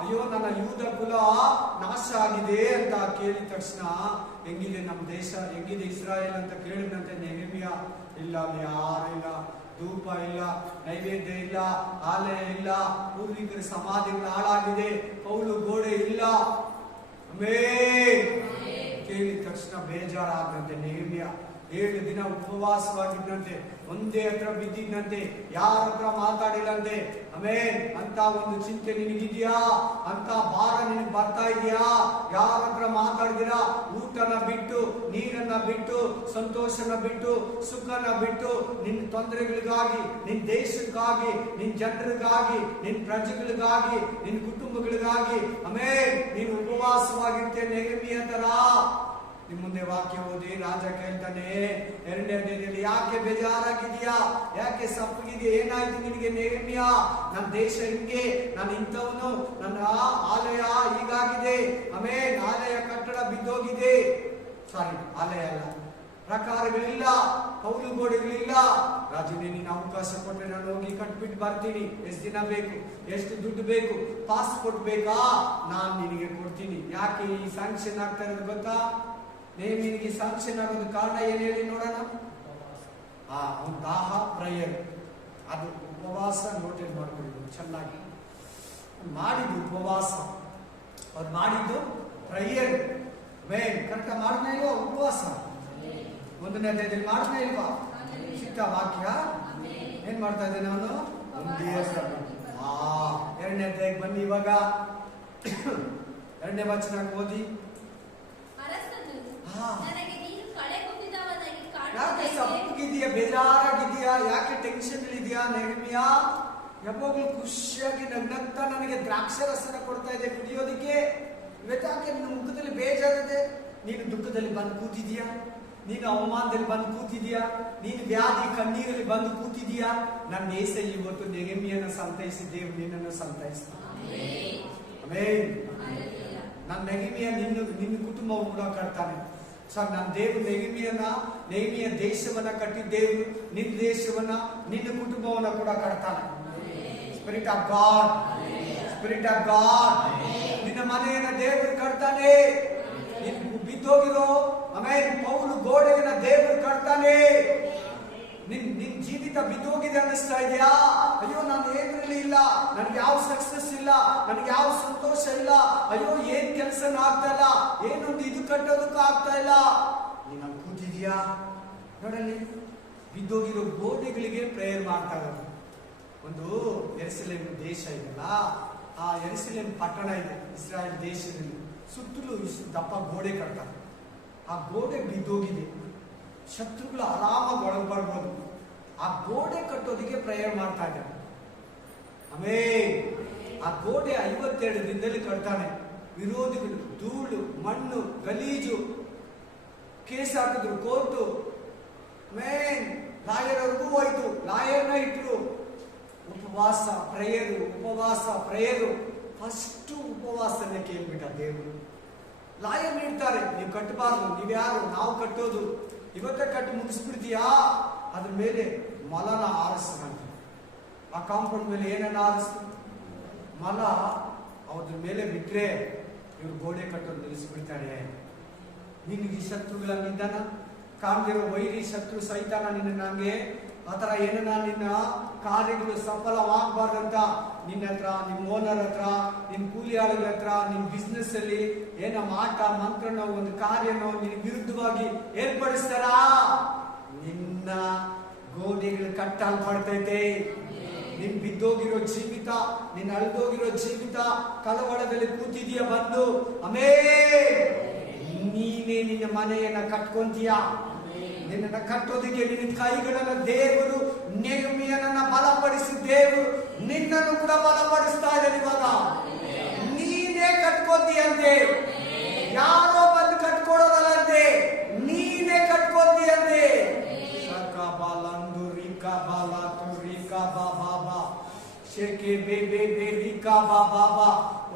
ಅಯ್ಯೋ ನನ್ನ ಯೂದ ಕುಲ ನಾಶ ಆಗಿದೆ ಅಂತ ಕೇಳಿದ ತಕ್ಷಣ ಹೆಂಗಿದೆ ನಮ್ಮ ದೇಶ, ಹೆಂಗಿದೆ ಇಸ್ರಾಯೇಲ್ ಅಂತ ಕೇಳಿದಂತೆ ನೆಹೆಮಿಯ, ಇಲ್ಲ ಅಲ್ಲಿ ಯಾರು ಇಲ್ಲ, ಧೂಪ ಇಲ್ಲ, ನೈವೇದ್ಯ ಇಲ್ಲ, ಆಲಯ ಇಲ್ಲ, ಪೂರ್ವಿಕರ ಸಮಾಧಿಗಳು ಹಾಳಾಗಿದೆ, ಕೌಲು ಗೋಡೆ ಇಲ್ಲ. ಕೇಳಿದ ತಕ್ಷಣ ಬೇಜಾರಾದಂತೆ ನೆಹೆಮಿಯ 7 ದಿನ ಉಪವಾಸವಾಗಿದ್ದಂತೆ, ಒಂದೇ ಹತ್ರ ಬಿದ್ದಿದ್ದಂತೆ, ಯಾರ ಹತ್ರ ಮಾತಾಡಿಲ್ಲಂತೆ. ಅಂತ ಒಂದು ಚಿಂತೆ ನಿನಗಿದ್ಯಾ? ಅಂತ ಭಾರ ನಿನಗೆ ಬರ್ತಾ ಇದೆಯಾ? ಯಾರ ಹತ್ರ ಮಾತಾಡಿದಿರಾ? ಊಟನ ಬಿಟ್ಟು, ನೀರನ್ನ ಬಿಟ್ಟು, ಸಂತೋಷನ ಬಿಟ್ಟು, ಸುಖನ ಬಿಟ್ಟು, ನಿನ್ನ ತೊಂದರೆಗಳಿಗಾಗಿ, ನಿನ್ನ ದೇಶಕ್ಕಾಗಿ, ನಿನ್ನ ಜನರಿಗಾಗಿ, ನಿನ್ನ ಪ್ರಜೆಗಳಿಗಾಗಿ, ನಿನ್ನ ಕುಟುಂಬಗಳಿಗಾಗಿ ನೀನು ಉಪವಾಸವಾಗಿರ್ತೇನೆ ನೆಹೆಮಿಯ ತರ. ನಿಮ್ಮ ಮುಂದೆ ವಾಕ್ಯ ಓದಿ. ರಾಜ ಕೇಳ್ತಾನೆ 2ನೇ ಅಧ್ಯಾಯದಲ್ಲಿ, ಯಾಕೆ ಬೇಜಾರಾಗಿದೆಯಾ? ಯಾಕೆ ಸಪ್ಪಗಿದೆಯಾ? ಏನಾಯ್ತು ನಿನಗೆ ನೆಹೆಮಿಯ? ನನ್ನ ದೇಶ ಹಿಂಗೆ, ನಾನು ಇಂಥವನು, ನನ್ನ ಆಲಯ ಹೀಗಾಗಿದೆ, ಆಲಯ ಕಟ್ಟಡ ಬಿದ್ದೋಗಿದೆ. ಸಾರಿ, ಆಲಯ ಅಲ್ಲ, ಪ್ರಕಾರಗಳಿಲ್ಲ, ಕೌಲು ಗೋಡೆಗಳಿಲ್ಲ. ರಾಜನೇ ನೀನು ಅವಕಾಶ ಕೊಟ್ಟರೆ ನಾನು ಹೋಗಿ ಕಟ್ಬಿಟ್ಟು ಬರ್ತೀನಿ. ಎಷ್ಟು ದಿನ ಬೇಕು? ಎಷ್ಟು ದುಡ್ಡು ಬೇಕು? ಪಾಸ್ಪೋರ್ಟ್ ಬೇಕಾ? ನಾನು ನಿನಗೆ ಕೊಡ್ತೀನಿ. ಯಾಕೆ ಈ ಸ್ಯಾಂಕ್ಷನ್ ಆಗ್ತಾ ಇರೋದು ಗೊತ್ತಾ? ನೇಮಿನಿಗೆ ಸ್ಯಾಂಕ್ಷನ್ ಆಗೋದು ಕಾರಣ ಏನು ಹೇಳಿ ನೋಡೋಣ. ಒಂದು ದಾಹ, ಪ್ರೇಯರ್, ಅದು ಉಪವಾಸ. ನೋಟೇಟ್ ಮಾಡ್ಕೊಳ್ಳಿ ಚೆನ್ನಾಗಿ. ಮಾಡಿದ್ದು ಉಪವಾಸ, ಅವ್ರು ಮಾಡಿದ್ದು ಪ್ರೇಯರ್. ಕರೆಕ್ಟ್ ಮಾಡಿದ್ನ ಇಲ್ವಾ? ಉಪವಾಸ 1ನೇ ಅಧ್ಯಾಯದಲ್ಲಿ ಮಾಡಿದ್ನ ಇಲ್ವಾ? ಸಿಕ್ಕ ವಾಕ್ಯ ಏನ್ ಮಾಡ್ತಾ ಇದ್ದೇನೆ ಅವನು? 2ನೇ ಅಧ್ಯಾಯಕ್ಕೆ ಬನ್ನಿ. ಇವಾಗ 2ನೇ ವಚನ ಓದಿ. ನನಗೆ ನೀನು ಕಳೆಗುಂದಿದವನಾಗಿ ಯಾಕೆ ಕಾಣುತ್ತಿದ್ದೇನೆ. ಸಪ್ಪಗಿದೆಯಾ, ಬೇಜಾರಾಗಿದೆಯಾ, ಯಾಕೆ ಟೆನ್ಷನ್ ಇದೆಯಾ ನೆಹಮ್ಯ? ಯಾವಾಗಲೂ ಖುಷಿಯಾಗಿ ನಗ್ನಗ್ತಾ ನನಗೆ ದ್ರಾಕ್ಷರಸನ ಕೊಡ್ತಾ ಇದೆ ಕುಡಿಯೋದಕ್ಕೆ. ಇವತ್ತಾಕೆ ನಿನ್ನ ಮುಖದಲ್ಲಿ ಬೇಜಾರಿದೆ? ನೀನು ದುಃಖದಲ್ಲಿ ಬಂದು ಕೂತಿದೀಯಾ, ನೀನು ಅವಮಾನದಲ್ಲಿ ಬಂದು ಕೂತಿದೀಯಾ, ನೀನು ವ್ಯಾಧಿ ಕಣ್ಣೀರಲ್ಲಿ ಬಂದು ಕೂತಿದೀಯಾ? ನನ್ನ ಏಸ ಇವತ್ತು ನೆಹಮ್ಯನ ಸಂತೈಸಿ ದೇವರು ನಿನ್ನನ್ನು ಸಂತೈಸ್ತಾನೆ. ಆಮೆನ್. ನನ್ನ ನೆಹಮ್ಯ ನಿನ್ನ ಕುಟುಂಬವನ್ನು ಕೂಡ ಕಟ್ತಾನೆ. ಸರ್, ನನ್ನ ದೇವರು ನೆಹಮ್ಯ ದೇಶವನ್ನ ಕಟ್ಟಿದ್ದೇವರು, ನಿನ್ನ ದೇಶವನ್ನ ನಿನ್ನ ಕುಟುಂಬವನ್ನ ಕೂಡ ಕಟ್ತಾನೆ. Spirit of God, spirit of God, ನಿನ್ನ ಮನೆಯನ್ನ ದೇವರು ಕಟ್ತಾನೆ. ನೀನು ಬಿದ್ದೋಗಿರೋ ಆಮೇಲೆ ಪೌಲು ಗೋಡೆಯನ್ನ ದೇವರು ಕಟ್ತಾನೆ. ನಿನ್ ಜೀವಿತ ಬಿದ್ದೋಗಿದೆ ಅನ್ನಿಸ್ತಾ ಇದೆಯಾ? ಅಯ್ಯೋ, ನಾನು ಏನ್ರಲ್ಲಿ ಇಲ್ಲ, ನನಗೆ ಯಾವ ಸಕ್ಸಸ್ ಇಲ್ಲ, ನನಗೆ ಯಾವ ಸಂತೋಷ ಇಲ್ಲ, ಅಯ್ಯೋ ಏನ್ ಕೆಲಸನ ಆಗ್ತಾ ಇಲ್ಲ, ಏನೊಂದು ಇದು ಕಟ್ಟೋದಕ್ಕೂ ಆಗ್ತಾ ಇಲ್ಲ. ನೀನು ಕೂತಿದ್ಯಾ? ನೋಡಲ್ಲಿ ಬಿದ್ದೋಗಿರೋ ಗೋಡೆಗಳಿಗೆ ಪ್ರೇಯರ್ ಮಾಡ್ತಾ ಇರೋದು. ಒಂದು ಯೆರೂಸಲೇಮ್ ದೇಶ ಇದೆಯಲ್ಲ, ಆ ಯೆರೂಸಲೇಮ್ ಪಟ್ಟಣ ಇದೆ ಇಸ್ರಾಯೇಲ್ ದೇಶದಲ್ಲಿ. ಸುತ್ತಲೂ ಇಷ್ಟು ದಪ್ಪ ಗೋಡೆ ಕಟ್ತಾರೆ. ಆ ಗೋಡೆ ಬಿದ್ದೋಗಿದೆ, ಶತ್ರುಗಳು ಆರಾಮಾಗಿ ಒಳಗೆ ಬರ್ಬೋದು. ಆ ಗೋಡೆ ಕಟ್ಟೋದಿಕ್ಕೆ ಪ್ರೇಯರ್ ಮಾಡ್ತಾ ಇದ್ದಾರೆ. ಆಮೇಲೆ ಆ ಗೋಡೆ 52 ದಿನದಲ್ಲಿ ಕಟ್ತಾನೆ. ವಿರೋಧಿಗಳು ಧೂಳು, ಮಣ್ಣು, ಗಲೀಜು, ಕೇಸ್ ಹಾಕಿದ್ರು ಕೋರ್ಟು, ಮೇನ್ ಲಾಯರ್ವರೆಗೂ ಹೋಯ್ತು. ಲಾಯರ್ನ ಇಟ್ರು. ಉಪವಾಸ ಪ್ರೇಯರು. ಫಸ್ಟ್ ಉಪವಾಸನೆ ಕೇಳ್ಬಿಟ್ಟ ದೇವರು. ಲಾಯರ್ ಇಡ್ತಾರೆ, ನೀವು ಕಟ್ಟಬಾರ್ದು, ನೀವ್ಯಾರು, ನಾವು ಕಟ್ಟೋದು, ಇವತ್ತೇ ಕಟ್ಟಿ ಮುಗಿಸ್ಬಿಡ್ತೀಯಾ? ಅದ್ರ ಮೇಲೆ ಮಲನ ಆರಿಸ್ತಾನೆ. ಆ ಕಾಂಪೌಂಡ್ ಮೇಲೆ ಏನನ್ನ ಆರಿಸ್ತು? ಮಲ. ಅದ್ರ ಮೇಲೆ ಬಿಟ್ರೆ ಇವ್ರು ಗೋಡೆ ಕಟ್ಟೋದು ನಿಲ್ಲಿಸ್ಬಿಡ್ತಾರೆ. ನಿನಗೆ ಶತ್ರುಗಳನ್ನಿದ್ದಾನ, ಕಾಣ್ದಿರೋ ವೈರಿ ಶತ್ರು ಸೈತಾನ ನಿನ್ನ ನಂಗೆ ಆ ಥರ ಏನನ್ನ ನಿನ್ನ ಕಾರ್ಯಗಳು ಸಫಲವಾಗಬಾರ್ದಂತ ನಿನ್ನ ಹತ್ರ, ನಿಮ್ಮ ಓನರ್ ಹತ್ರ, ನಿನ್ನ ಕೂಲಿ ಆಳುಗಳ ಹತ್ರ, ನಿನ್ನ ಬಿಸ್ನೆಸ್ ಅಲ್ಲಿ ಏನ ಮಾಟ ಮಂತ್ರನೋ ಒಂದು ಕಾರ್ಯನೋ ನಿನ್ನ ವಿರುದ್ಧವಾಗಿ ಏರ್ಪಡಿಸ್ತಾರ, ನಿನ್ನ ಗೋಡೆಗಳು ಕಟ್ಟಲ್ಪಡ್ತೈತೆ. ನಿನ್ ಬಿದ್ದೋಗಿರೋ ಜೀವಿತ, ನಿನ್ನ ಅಳ್ದೋಗಿರೋ ಜೀವಿತ ಕಳವಳದಲ್ಲಿ ಕೂತಿದೀಯ ಬಂದು, ನೀನೇ ನಿನ್ನ ಮನೆಯನ್ನ ಕಟ್ಕೊಂತೀಯ. ನಿನ್ನನ್ನು ಕಟ್ಟೋದಕ್ಕೆ ನಿನ್ನ ಕೈಗಳನ್ನ ದೇವರು ನೆಹಮ್ಯನನ್ನ ಬಲಪಡಿಸಿ ದೇವರು ನಿನ್ನನ್ನು ಕೂಡ ಬಲಪಡಿಸ್ತಾ ಇದ್ದಾನೆ. ಇವಾಗ ನೀನೇ ಕಟ್ಕೋತೀಯಂತೆ, ಯಾರೋ ಬಂದು ಕಟ್ಕೊಡೋದಲ್ಲಂತೆ, ನೀನೇ ಕಟ್ಕೋತೀಯಂತೆ.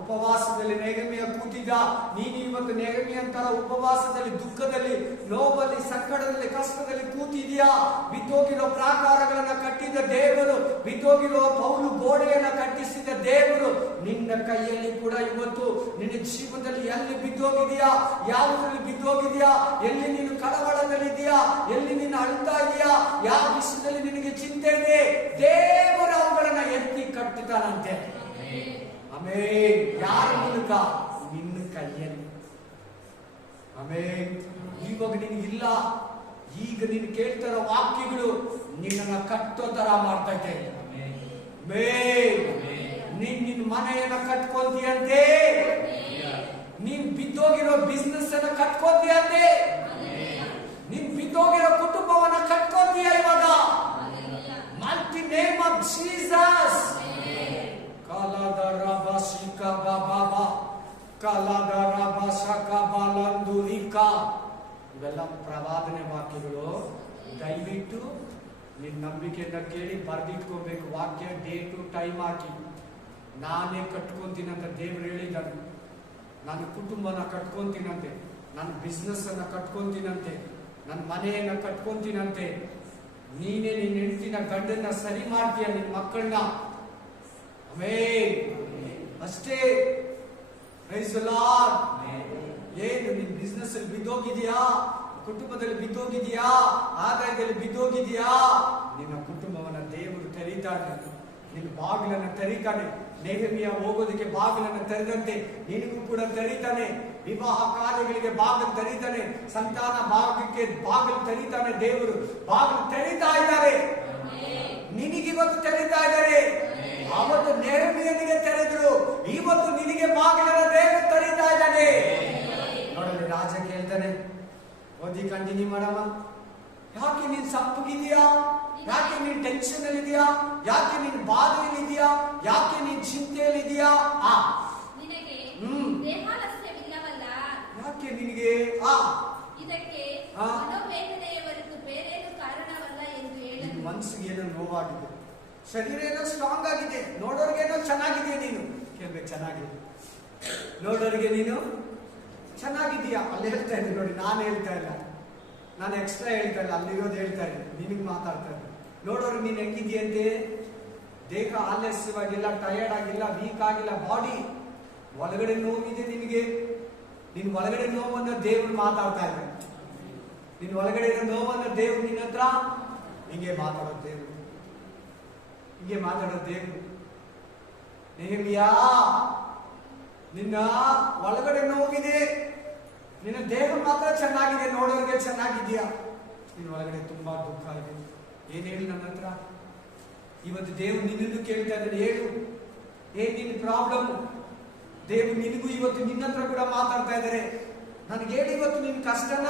ಉಪವಾಸದಲ್ಲಿ ನೆಹಮ್ಯ ಕೂತಿದ್ದ. ನೀನು ಇವತ್ತು ನೆಹಮ್ಯ ಅಂತರ ಉಪವಾಸದಲ್ಲಿ, ದುಃಖದಲ್ಲಿ, ನೋವಲ್ಲಿ, ಸಂಕಟದಲ್ಲಿ, ಕಷ್ಟದಲ್ಲಿ ಕೂತಿದ್ಯಾ. ಬಿದ್ದೋಗಿರೋ ಪ್ರಾಕಾರಗಳನ್ನ ಕಟ್ಟಿದ ದೇವರು, ಬಿದ್ದೋಗಿರೋ ಪೌಲು ಗೋಡೆಯನ್ನ ಕಟ್ಟಿಸಿದ ದೇವರು ನಿನ್ನ ಕೈಯಲ್ಲಿ ಕೂಡ ಇವತ್ತು ನಿನ್ನ ಜೀವನದಲ್ಲಿ ಎಲ್ಲಿ ಬಿದ್ದೋಗಿದೆಯಾ, ಯಾವುದ್ರಲ್ಲಿ ಬಿದ್ದೋಗಿದೆಯಾ, ಎಲ್ಲಿ ನೀನು ಕಳವಳದಲ್ಲಿದೆಯಾ, ಎಲ್ಲಿ ನೀನು ಅಳ್ತಾ ಇದೆಯಾ, ಯಾವ ವಿಷಯದಲ್ಲಿ ನಿನಗೆ ಚಿಂತೆ ಇದೆ, ದೇವರು ಅವುಗಳನ್ನ ಎತ್ತಿ ಕಟ್ಟುತ್ತಾನಂತೆ. ಆಮೇನ್. ಯಾರ ಮೂಲಕ? ನಿನ್ನ ಕೈಯಲ್ಲಿ. ಆಮೇನ್. ಇವಾಗ ನಿನಗಿಲ್ಲ, ಈಗ ನೀನು ಕೇಳ್ತಾರ ವಾಕ್ಯಗಳು ನಿನ್ನನ್ನ ಕಟ್ಟೋ ತರ ಮಾಡ್ತೈತೆ. ನಿನ್ನ ಮನೆಯನ್ನ ಕಟ್ಕೊಂತೀಯಂತೆ, ನೀನ್ ಬಿದ್ದೋಗಿರೋ ಬಿಸ್ನೆಸ್ ಅನ್ನ ಕಟ್ಕೊಂತೀಯಂತೆ, ನೀನ್ ಬಿದ್ದೋಗಿರೋ ಕುಟುಂಬವನ್ನ ಕಟ್ಕೊಂತೀಯ ಇವಾಗ. Multi name of Jesus. ಇವೆಲ್ಲ ಪ್ರವಾದನೆ ವಾಕ್ಯಗಳು. ದಯವಿಟ್ಟು ನಿನ್ನ ನಂಬಿಕೆಯನ್ನ ಕೇಳಿ ಬರ್ದಿಟ್ಕೋಬೇಕು. ವಾಕ್ಯ ಡೇಟು ಟೈಮ್ ಹಾಕಿ. ನಾನೇ ಕಟ್ಕೊಂತೀನಂತ ದೇವ್ರು ಹೇಳಿದ್ದಾನೆ. ನನ್ನ ಕುಟುಂಬನ ಕಟ್ಕೊಂತೀನಂತೆ, ನನ್ನ ಬಿಸ್ನೆಸ್ ಅನ್ನ ಕಟ್ಕೊಂತೀನಂತೆ, ನನ್ನ ಮನೆಯನ್ನ ಕಟ್ಕೊಂತೀನಂತೆ. ನೀನೇ ನಿನ್ನ ಹೆಂಡತಿನ ಗಂಡನ್ನ ಸರಿ ಮಾಡ್ತೀಯ, ನಿನ್ನ ಮಕ್ಕಳನ್ನ. ಅಷ್ಟೇ. ಏನು ನಿನ್ ಬಿಸ್ನೆಸ್ ಅಲ್ಲಿ ಬಿದ್ದೋಗಿದ್ಯಾ, ಕುಟುಂಬದಲ್ಲಿ ಬಿದ್ದೋಗಿದ್ಯಾ, ಆದಾಯದಲ್ಲಿ ಬಿದ್ದೋಗಿದ್ಯಾ, ನಿನ್ನ ಕುಟುಂಬವನ್ನ ದೇವರು ತೆರೀತಾನೆ, ನಿನ್ನ ಬಾಗಿಲನ್ನ ತೆರೀತಾನೆ. ನೆಹಮ್ಯ ಹೋಗೋದಕ್ಕೆ ಬಾಗಿಲನ್ನು ತೆರೆದಂತೆ ನಿನಗೂ ಕೂಡ ತೆರೀತಾನೆ. ವಿವಾಹ ಕಾರ್ಯಗಳಿಗೆ ಬಾಗಿಲು ತೆರೀತಾನೆ, ಸಂತಾನ ಭಾಗಕ್ಕೆ ಬಾಗಿಲು ತೆರೀತಾನೆ. ದೇವರು ಬಾಗಿಲು ತೆರೀತಾ ಇದ್ದಾರೆ, ನಿನಗಿವತ್ತು ತೆರೀತಾ ಇದ್ದಾರೆ. ಅವತ್ತು ನೆಹಮ್ಯನಿಗೆ ತೆರೆದ್ರು, ಇವತ್ತು ನಿನಗೆ ಬಾಗಿಲನ್ನು ದೇವರು ತೆರೀತಾ ಇದ್ದಾನೆ. ನೋಡಲಿ, ರಾಜ ಕೇಳ್ತಾನೆ, ಓದಿ ಕಂಟಿನ್ಯೂ ಮಾಡಮ್ಮ. ಯಾಕೆ ನೀನ್ ಸಪ್ಪಗಿದೆಯಾ? ಯಾಕೆ ನೀನ್ ಟೆನ್ಷನ್ ಅಲ್ಲಿ ಇದೆಯಾ? ಯಾಕೆ ನೀನ್ ಬಾಧೆಯಲ್ಲಿ ಇದೆಯಾ? ಯಾಕೆ ನೀನ್ ಚಿಂತೆಯಲ್ಲಿ ಇದೆಯಾ? ನಿನಗೆ ದೇಹಾಲಸ್ಯವಿಲ್ಲವಲ್ಲ? ಯಾಕೆ ನಿನಗೆ ಇದಕ್ಕೆ ಮನೋವೇದನೆಯ ಹೊರತು ಬೇರೇನು ಕಾರಣವಲ್ಲ ಎಂದು ಹೇಳಲು ಮನಸ್ಸಿಗೆ ಏನೋ ನೋವಾಗಿದೆ, ಶರೀರ ಏನೋ ಸ್ಟ್ರಾಂಗ್ ಆಗಿದೆ, ನೋಡೋರ್ಗೇನೋ ಚೆನ್ನಾಗಿದೆ, ನೀನು ಕೇಳ್ಬೇಕು ಚೆನ್ನಾಗಿದೆ, ನೋಡೋರಿಗೆ ನೀನು ಚೆನ್ನಾಗಿದೀಯಾ. ಅಲ್ಲಿ ಹೇಳ್ತಾ ಇದ್ದೆ ನೋಡಿ, ನಾನು ಹೇಳ್ತಾ ಇಲ್ಲ, ನಾನು ಎಕ್ಸ್ಟ್ರಾ ಹೇಳ್ತಾ ಇಲ್ಲ, ಅಲ್ಲಿರೋದು ಹೇಳ್ತಾ ಇದ್ದೆ, ನಿನಗೆ ಮಾತಾಡ್ತಾ ಇದ್ದೆ. ನೋಡೋರು ನೀನ್ ಹೆಂಗಿದೆಯಂತೆ, ದೇಹ ಆಲಸ್ಯವಾಗಿಲ್ಲ, ಟಯರ್ಡ್ ಆಗಿಲ್ಲ, ವೀಕ್ ಆಗಿಲ್ಲ, ಬಾಡಿ ಒಳಗಡೆ ನೋವಿದೆ ನಿನಗೆ. ನಿನ್ ಒಳಗಡೆ ನೋವನ್ನ ದೇವ್ರು ಮಾತಾಡ್ತಾ ಇದ್ದಾರೆ. ನಿನ್ ಒಳಗಡೆ ಇರೋ ನೋವನ್ನ ದೇವ್ರು ನಿನ್ನ ಹತ್ರ ಹಿಂಗೆ ಮಾತಾಡೋದು. ದೇವ್ರು ಹಿಂಗೆ ಮಾತಾಡೋದು. ದೇವ್ರು ನೆಹೆಮಿಯಾ, ನಿನ್ನ ಒಳಗಡೆ ನೋವಿದೆ, ನಿನ್ನ ದೇಹ ಮಾತ್ರ ಚೆನ್ನಾಗಿದೆ, ನೋಡೋರಿಗೆ ಚೆನ್ನಾಗಿದ್ಯಾ, ನಿನ್ನ ಒಳಗಡೆ ತುಂಬಾ ದುಃಖ ಇದೆ. ಏನ್ ಹೇಳಿ ನನ್ನ ಹತ್ರ ಇವತ್ತು ದೇವ್ರು ನಿನ್ನನ್ನು ಕೇಳ್ತಾ ಇದ್ದಾನೆ, ಹೇಳು ಏನ್ ನಿನ್ನ ಪ್ರಾಬ್ಲಮ್. ದೇವ್ರು ನಿನಗೂ ಇವತ್ತು ನಿನ್ನ ಹತ್ರ ಕೂಡ ಮಾತಾಡ್ತಾ ಇದ್ದಾರೆ. ನನಗೆ ಹೇಳಿ ಇವತ್ತು ನಿನ್ ಕಷ್ಟನ,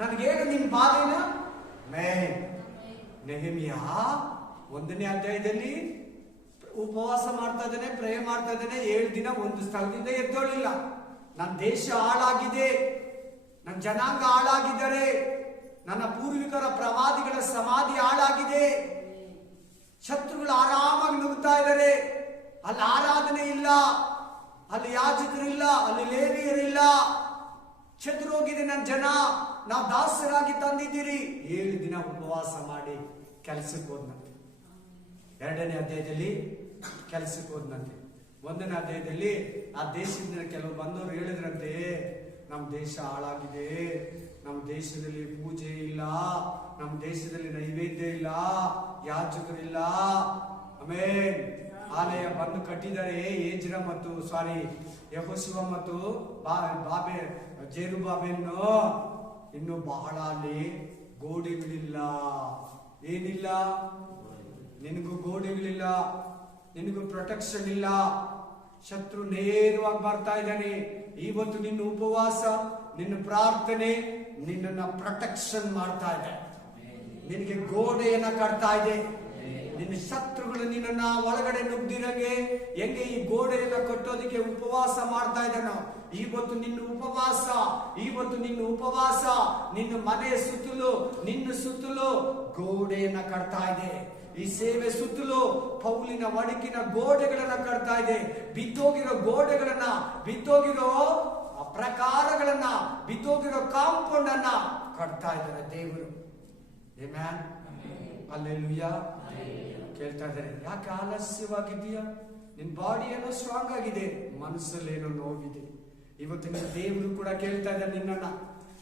ನನಗೆ ಹೇಳು ನಿನ್ ಬಾಧೆನ. ನೆಹೆಮಿಯಾ 1ನೇ ಅಧ್ಯಾಯದಲ್ಲಿ ಉಪವಾಸ ಮಾಡ್ತಾ ಇದ್ದಾನೆ, ಪ್ರೇ ಮಾಡ್ತಾ ಇದ್ದಾನೆ. 7 ದಿನ ಒಂದು ಸ್ಥಳದಿಂದ ಎದ್ದೋಳಿಲ್ಲ. ನನ್ನ ದೇಶ ಹಾಳಾಗಿದೆ, ನನ್ನ ಜನಾಂಗ ಹಾಳಾಗಿದ್ದಾರೆ, ನನ್ನ ಪೂರ್ವಿಕರ ಪ್ರವಾದಿಗಳ ಸಮಾಧಿ ಹಾಳಾಗಿದೆ, ಶತ್ರುಗಳು ಆರಾಮಾಗಿ ನುಗ್ತಾ ಇದ್ದಾರೆ, ಅಲ್ಲಿ ಆರಾಧನೆ ಇಲ್ಲ, ಅಲ್ಲಿ ಯಾಜಕರಿಲ್ಲ, ಅಲ್ಲಿ ಲೇವಿಯರಿಲ್ಲ, ಚದುರೋಗಿದೆ ನನ್ನ ಜನ, ನಾವು ದಾಸರಾಗಿ ತಂದಿದ್ದೀರಿ. 7 ದಿನ ಉಪವಾಸ ಮಾಡಿ ಕೆಲಸಕ್ಕೆ ಹೋದ್ನಂತೆ. 2ನೇ ಅಧ್ಯಾಯದಲ್ಲಿ ಕೆಲಸಕ್ಕೆ ಹೋದ್ನಂತೆ. 1ನೇ ಅಧ್ಯಾಯದಲ್ಲಿ ಆ ದೇಶದಿಂದ ಕೆಲವು ಬಂದವರು ಹೇಳಿದ್ರಂತೆ, ನಮ್ಮ ದೇಶ ಹಾಳಾಗಿದೆ, ನಮ್ಮ ದೇಶದಲ್ಲಿ ಪೂಜೆ ಇಲ್ಲ, ನಮ್ಮ ದೇಶದಲ್ಲಿ ನೈವೇದ್ಯ ಇಲ್ಲ, ಯಾಜಕರಿಲ್ಲ. ಆಮೇಲೆ ಆಲಯ ಬಂದು ಕಟ್ಟಿದರೆ ಏಜ್ರ ಮತ್ತು ಯೆಹೋಶುವ ಮತ್ತು ಜೆರುಬ್ಬಾಬೆಲನು ಇನ್ನು ಬಹಳ ಅಲ್ಲಿ ಗೋಡೆಗಳಿಲ್ಲ. ಏನಿಲ್ಲ? ನಿನಗೂ ಗೋಡೆಗಳಿಲ್ಲ, ನಿನಗೂ ಪ್ರೊಟೆಕ್ಷನ್ ಇಲ್ಲ. ಶತ್ರು ನೇರವಾಗಿ ಬರ್ತಾ ಇದ್ದಾನೆ. ಇವತ್ತು ನಿನ್ನ ಉಪವಾಸ, ನಿನ್ನ ಪ್ರಾರ್ಥನೆ ನಿನ್ನನ್ನ ಪ್ರೊಟೆಕ್ಷನ್ ಮಾಡ್ತಾ ಇದೆ, ನಿನಗೆ ಗೋಡೆಯನ್ನ ಕಟ್ತಾ ಇದೆ. ನಿನ್ನ ಶತ್ರುಗಳು ನಿನ್ನ ಒಳಗಡೆ ನುಗ್ದಿರಂಗೆ ಹೆಂಗೆ ಈ ಗೋಡೆಯನ್ನ ಕಟ್ಟೋದಕ್ಕೆ ಉಪವಾಸ ಮಾಡ್ತಾ ಇದ್ದಾನೋ, ಇವತ್ತು ನಿನ್ನ ಉಪವಾಸ ನಿನ್ನ ಮನೆಯ ಸುತ್ತಲೂ, ನಿನ್ನ ಸುತ್ತಲೂ ಗೋಡೆಯನ್ನ ಕಟ್ತಾ ಇದೆ. ಈ ಸೇವೆ ಸುತ್ತಲೂ ಪೌಲಿನ ಒಡಕಿನ ಗೋಡೆಗಳನ್ನ ಕಟ್ತಾ ಇದೆ. ಬಿದ್ದೋಗಿರೋ ಗೋಡೆಗಳನ್ನ, ಬಿದ್ದೋಗಿರೋ ಪ್ರಕಾರಗಳನ್ನ, ಬಿದ್ದೋಗಿರೋ ಕಾಂಪೌಂಡ್ ಅನ್ನ ಕಟ್ತಾ ಇದ್ದಾರೆ ದೇವರು. Amen, hallelujah. ಕೇಳ್ತಾ ಇದ್ದಾರೆ, ಯಾಕೆ ಆಲಸ್ಯವಾಗಿದೆಯಾ? ನಿನ್ ಬಾಡಿ ಏನೋ ಸ್ಟ್ರಾಂಗ್ ಆಗಿದೆ, ಮನಸ್ಸಲ್ಲಿ ಏನೋ ನೋವಿದೆ. ಇವತ್ತು ನಿನ್ನ ದೇವರು ಕೂಡ ಕೇಳ್ತಾ ಇದ್ದಾರೆ ನಿನ್ನನ್ನ,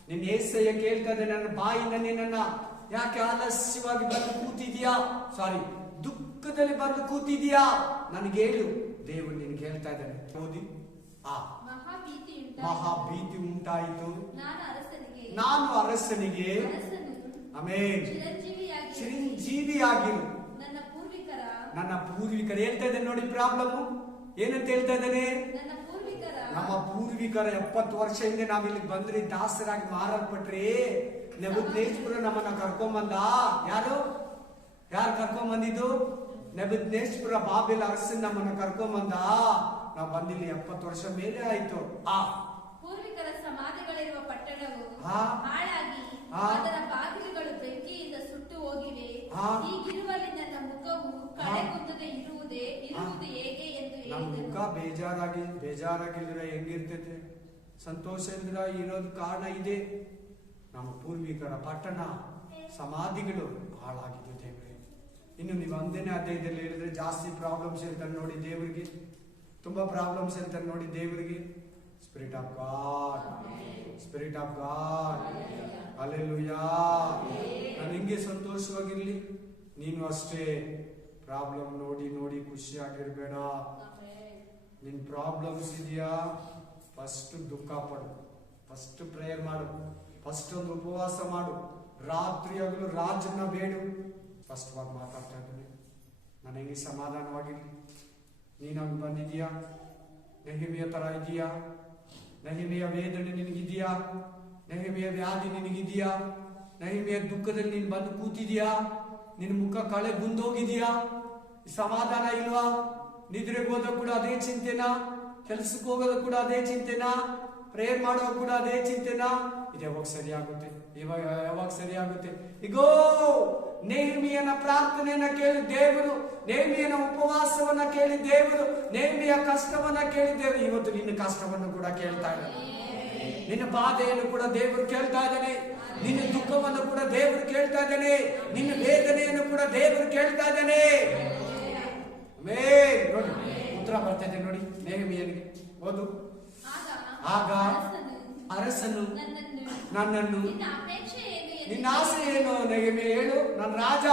ನಿನ್ನ యేసయ్య ಕೇಳ್ತಾ ಇದ್ದಾರೆ ನನ್ನ ಬಾಯಿಂದ ನಿನ್ನನ್ನ, ಯಾಕೆ ಆಲಸ್ಯವಾಗಿ ಬಂದು ಕೂತಿದ್ಯಾ? ದುಃಖದಲ್ಲಿ ಬಂದು ಕೂತಿದ್ಯಾ? ನನಗೆ ಹೇಳು. ದೇವರು ನಿನ್ಗೆ ಹೇಳ್ತಾ ಇದ್ದಾನೆ. ಓದಿ. ಮಹಾಭೀತಿ ಉಂಟಾಯಿತು ನಾನು ಅರಸನಿಗೆ, ಆಮೇಲೆ ಚಿರಂಜೀವಿಯಾಗಿರು. ನನ್ನ ಪೂರ್ವಿಕರು ಹೇಳ್ತಾ ಇದ್ದಾನೆ ನೋಡಿ. ಪ್ರಾಬ್ಲಮ್ ಏನಂತ ಹೇಳ್ತಾ ಇದ್ದಾನೆ? ನಮ್ಮ ಪೂರ್ವಿಕರ 70 ವರ್ಷ ಹಿಂದೆ ನಾವಿಲ್ಲಿ ಬಂದ್ರಿ, ದಾಸರಾಗಿ ಮಾರಲ್ಪಟ್ರಿ. ನೆಬೂಕದ್ನೆಚ್ಚರ ನಮ್ಮನ್ನ ಕರ್ಕೊಂಬಂದ. ಯಾರು ಕರ್ಕೊಂಬಂದಿದ್ದು? ನೆಬೂಕದ್ನೆಚ್ಚರ ಬಾಬೆಲ್ ಅರಸನ್ ನಮ್ಮನ್ನ ಕರ್ಕೊಂಬಂದ. ನಾವು ಬಂದಿಲ್ಲಿ 70 ವರ್ಷ ಮೇಲೆ ಆಯ್ತು. ಪೂರ್ವಿಕರ ಸಮಾಧಿಗಳಿರುವ ಪಟ್ಟಣವು ಹಾಳಾಗಿ ಅದರ ಬಾಗಿಲುಗಳು ಬೆಂಕಿಯಿಂದ ಸುಟ್ಟು ಹೋಗಿವೆ. ಹೀಗಿರುವಲ್ಲಿ ನನ್ನ ಮುಖವು ಕಳೆಗುಂದದೆ ಇರುವುದು ಹೇಗೆ ಎಂದು ನಮ್ಮ ಮುಖ ಬೇಜಾರಾಗಿದ್ರೆ ಹೆಂಗಿರ್ತೈತೆ? ಸಂತೋಷದಿಂದ ಇರೋದು ಕಾರಣ ಇದೆ. ನಮ್ಮ ಪೂರ್ವಿಕರ ಪಟ್ಟಣ ಸಮಾಧಿಗಳು ಹಾಳಾಗಿದೆ ದೇವರೇ. ಇನ್ನು ನೀವು 1ನೇ ಅಧ್ಯಾಯದಲ್ಲಿ ಹೇಳಿದ್ರೆ ಜಾಸ್ತಿ ಪ್ರಾಬ್ಲಮ್ಸ್ ಇರ್ತಾರೆ ನೋಡಿ ದೇವರಿಗೆ, ತುಂಬಾ ಪ್ರಾಬ್ಲಮ್ಸ್ ಇರ್ತಾರೆ ನೋಡಿ ದೇವರಿಗೆ. Spirit of God, spirit of God, hallelujah. ನಾನು ಹಿಂಗೆ ಸಂತೋಷವಾಗಿರ್ಲಿ, ನೀನು ಅಷ್ಟೇ. ಪ್ರಾಬ್ಲಮ್ ನೋಡಿ ಖುಷಿಯಾಗಿರ್ಬೇಡ. ನಿನ್ ಪ್ರಾಬ್ಲಮ್ಸ್ ಇದೆಯಾ? ಫಸ್ಟ್ ದುಃಖ ಪಡು, ಫಸ್ಟ್ ಪ್ರೇಯರ್ ಮಾಡು, ಫಸ್ಟ್ ಒಂದು ಉಪವಾಸ ಮಾಡು, ರಾತ್ರಿ ಹಗಲು ರಾಜನ ಬೇಡು. ಫಸ್ಟ್ ವಾಗಿ ಮಾತಾಡ್ತಾ ಇದ್ದೀನಿ, ನಾನು ಹೆಂಗೆ ಸಮಾಧಾನವಾಗಿರ್ಲಿ. ನೀನಾಗಿ ಬಂದಿದೀಯಾ? ನೆಹೆಮಿಯ ತರ ಇದೆಯಾ? ನೆಹೆಮಿಯ ವೇದನೆ ನಿನಗಿದೆಯಾ? ನೆಹಮಿಯ ವ್ಯಾಧಿ ನಿನಗಿದೆಯಾ? ನೆಹಮಿಯ ದುಃಖದಲ್ಲಿ ನೀನು ಬಂದು ಕೂತಿದೀಯಾ? ನಿನ್ನ ಮುಖ ಕಳೆ ಗುಂದೋಗಿದೆಯಾ? ಸಮಾಧಾನ ಇಲ್ವಾ? ನಿದ್ರೆಗೆ ಹೋದ ಕೂಡ ಅದೇ ಚಿಂತೆನಾ? ಕೆಲಸಕ್ಕೆ ಹೋಗೋದು ಕೂಡ ಅದೇ ಚಿಂತೆನಾ? ಪ್ರೇಯರ್ ಮಾಡೋ ಕೂಡ ಅದೇ ಚಿಂತೆನಾ? ಇದು ಯಾವಾಗ ಸರಿಯಾಗುತ್ತೆ? ಯಾವಾಗ ಸರಿಯಾಗುತ್ತೆ? ಈಗೋ ನೆಹಮಿಯನ ಪ್ರಾರ್ಥನೆಯನ್ನ ಕೇಳಿ ದೇವರು, ನೆಹಮಿಯನ ಉಪವಾಸವನ್ನ ಕೇಳಿ ದೇವರು, ನೆಹಮಿಯ ಕಷ್ಟವನ್ನ ಕೇಳಿ ದೇವರು ಇವತ್ತು ನಿನ್ನ ಕಷ್ಟವನ್ನು ಕೂಡ ಕೇಳ್ತಾ ಇದ್ದಾನೆ. ನಿನ್ನ ಬಾಧೆಯನ್ನು ಕೂಡ ದೇವರು ಕೇಳ್ತಾ ಇದ್ದಾನೆ. ನಿನ್ನ ದುಃಖವನ್ನು ಕೂಡ ದೇವರು ಕೇಳ್ತಾ ಇದ್ದಾನೆ. ನಿನ್ನ ವೇದನೆಯನ್ನು ಕೂಡ ದೇವರು ಕೇಳ್ತಾ ಇದ್ದಾನೆ. ನೋಡಿ ಉತ್ತರ ಬರ್ತಿದೆ ನೋಡಿ ನೆಹಮಿಯನಿಗೆ. ಓದು. ಆಗ ಅರಸನು ನನ್ನನ್ನು, ನಿನ್ನ ಆಸೆ ಏನು ನೆಹಮಿಯ ಹೇಳು? ನನ್ನ ರಾಜ,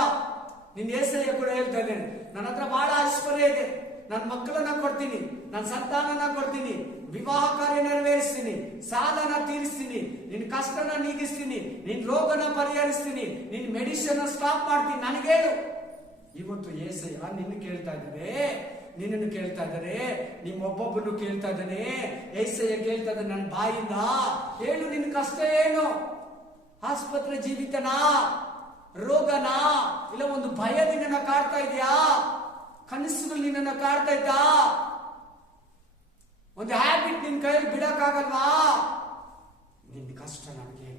ನಿನ್ನ ಏಸಯ್ಯ ಕೂಡ ಹೇಳ್ತಾ ಇದ್ದೇನೆ, ನನ್ನ ಹತ್ರ ಬಹಳ ಐಶ್ವರ್ಯ ಇದೆ, ನನ್ನ ಮಕ್ಕಳನ್ನ ಕೊಡ್ತೀನಿ, ನನ್ನ ಸಂತಾನನ ಕೊಡ್ತೀನಿ, ವಿವಾಹ ಕಾರ್ಯ ನೆರವೇರಿಸ್ತೀನಿ, ಸಾಲನ ತೀರಿಸ್ತೀನಿ, ನಿನ್ನ ಕಷ್ಟನ ನೀಗಿಸ್ತೀನಿ, ನಿನ್ನ ರೋಗನ ಪರಿಹರಿಸ್ತೀನಿ, ನಿನ್ನ ಮೆಡಿಸಿನ್ ಸ್ಟಾಪ್ ಮಾಡ್ತೀನಿ, ನನಗೆ ಹೇಳು. ಇವತ್ತು ಏಸಯ್ಯ ನಿನ್ನ ಕೇಳ್ತಾ ಇದ್ದಾರೆ, ನಿನ್ನನ್ನು ಕೇಳ್ತಾ ಇದ್ದಾರೆ, ನಿಮ್ಮೊಬ್ಬೊಬ್ಬನು ಕೇಳ್ತಾ ಇದ್ದಾನೆ. ಏಸಯ್ಯ ಕೇಳ್ತಾ ಇದ್ದಾನೆ ನನ್ನ ಬಾಯಿಂದ, ಹೇಳು ನಿನ್ನ ಕಷ್ಟ ಏನು? ಆಸ್ಪತ್ರೆ ಜೀವಿತನಾ, ರೋಗನಾ, ಇಲ್ಲ ಒಂದು ಭಯ ನಿನ್ನನ್ನ ಕಾಡ್ತಾ ಇದೆಯಾ? ಕನಸುಗಳು ನಿನ್ನನ್ನ ಕಾಡ್ತಾ ಇದ್ದ? ಒಂದು ಹ್ಯಾಬಿಟ್ ನಿನ್ ಕೈಯಲ್ಲಿ ಬಿಡಕ್ಕಾಗಲ್ವಾ? ನಿನ್ನ ಕಷ್ಟ ನನಗೆ.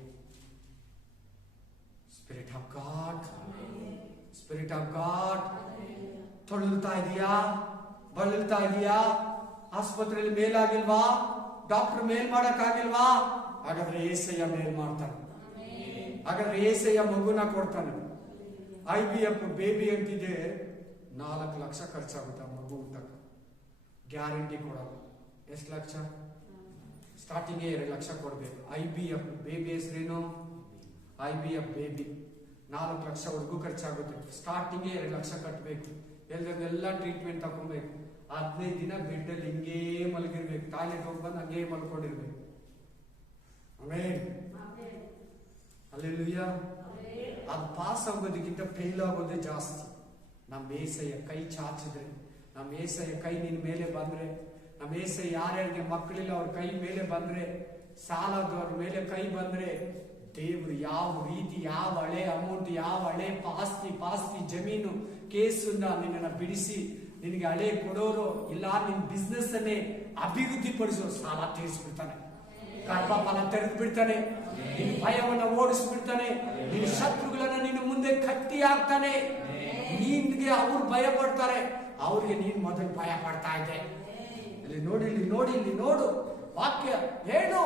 Spirit of God, spirit of God, ತೊಳಲ್ತಾ ಇದೀಯಾ? ಬಳಲ್ತಾ ಇದೀಯಾ? ಆಸ್ಪತ್ರೆಯಲ್ಲಿ ಮೇಲಾಗಿಲ್ವಾ? ಡಾಕ್ಟರ್ ಮೇಲ್ ಮಾಡಕ್ಕಾಗಿಲ್ವಾ? ಹಾಗಾದ್ರೆ ಏಸಯ್ಯ ಮೇಲ್ ಮಾಡ್ತಾನೆ. ಹಾಗಾದ್ರೆ ಏಸಯ್ಯ ಮಗುನ ಕೊಡ್ತಾನೆ. IVF ಬೇಬಿ ಅಂತಿದೆ, 4 ಲಕ್ಷ ಖರ್ಚಾಗುತ್ತೆ ಮಗು ಹುಟ್ಟಕ್ಕೆ. ಗ್ಯಾರಂಟಿ ಕೊಡೋದು. ಎಷ್ಟು ಲಕ್ಷ? ಸ್ಟಾರ್ಟಿಂಗ್ 2 ಲಕ್ಷ ಕೊಡ್ಬೇಕು. IVF ಬೇಬಿ ಹೆಸರೇನು? IVF ಬೇಬಿ 4 ಲಕ್ಷವರೆಗೂ ಖರ್ಚಾಗುತ್ತೆ. ಸ್ಟಾರ್ಟಿಂಗ್ 2 ಲಕ್ಷ ಕಟ್ಟಬೇಕು. ಎಲ್ಲದೆಲ್ಲ ಟ್ರೀಟ್ಮೆಂಟ್ ತಗೊಬೇಕು. 15 ದಿನ ಬೆಡ್ಡಲ್ಲಿ ಹಿಂಗೇ ಮಲಗಿರ್ಬೇಕು. ಟಾಯ್ಲೆಟ್ ಹೋಗಿ ಬಂದು ಹಂಗೇ ಮಲ್ಕೊಂಡಿರ್ಬೇಕು. ಆಮೇಲೆ ಹಲ್ಲೆಲೂಯಾ. ಅದು ಪಾಸ್ ಆಗೋದಕ್ಕಿಂತ ಫೇಲ್ ಆಗೋದೇ ಜಾಸ್ತಿ. ನಮ್ಮ ಏಸಯ್ಯ ಕೈ ಚಾಚಿದ್ರೆ, ನಮ್ಮ ಏಸಯ್ಯ ಕೈ ನಿನ್ನ ಮೇಲೆ ಬಂದ್ರೆ, ನಮ್ಮ ಏಸಯ್ಯ ಯಾರ್ಯಾರಿಗೆ ಮಕ್ಕಳಿಲ್ಲ ಅವ್ರ ಕೈ ಮೇಲೆ ಬಂದ್ರೆ, ಸಾಲದವ್ರ ಮೇಲೆ ಕೈ ಬಂದ್ರೆ, ದೇವರು ಯಾವ ರೀತಿ, ಯಾವ ಹಳೆ ಅಮೌಂಟ್, ಯಾವ ಹಳೆ ಪಾಸ್ತಿ ಜಮೀನು ಕೇಸನ್ನ ನಿನ್ನನ್ನು ಬಿಡಿಸಿ ನಿನಗೆ ಹಳೆ ಕೊಡೋರು, ಇಲ್ಲ ನಿನ್ ಬಿಸ್ನೆಸ್ ಅನ್ನೇ ಅಭಿವೃದ್ಧಿ ಪಡಿಸೋ ಸಾಲ ತೀರಿಸ್ಬಿಡ್ತಾನೆ. ಗರ್ಭಫಲ ತೆರೆದು ಬಿಡ್ತಾನೆ. ನಿನ್ನ ಭಯವನ್ನ ಓಡಿಸ್ಬಿಡ್ತಾನೆ. ನಿನ್ನ ಶತ್ರುಗಳನ್ನ ನಿನ್ನ ಮುಂದೆ ಕಟ್ಟಿ ಹಾಕ್ತಾನೆ. ನಿನ್ಗೆ ಅವ್ರು ಭಯ ಪಡ್ತಾರೆ, ಅವ್ರಿಗೆ ನೀನ್ ಮೊದಲು ಭಯ ಪಡ್ತಾ ಇದ್ದೆ. ಇಲ್ಲಿ ನೋಡಿ, ಇಲ್ಲಿ ನೋಡು ವಾಕ್ಯ ಹೇಳು.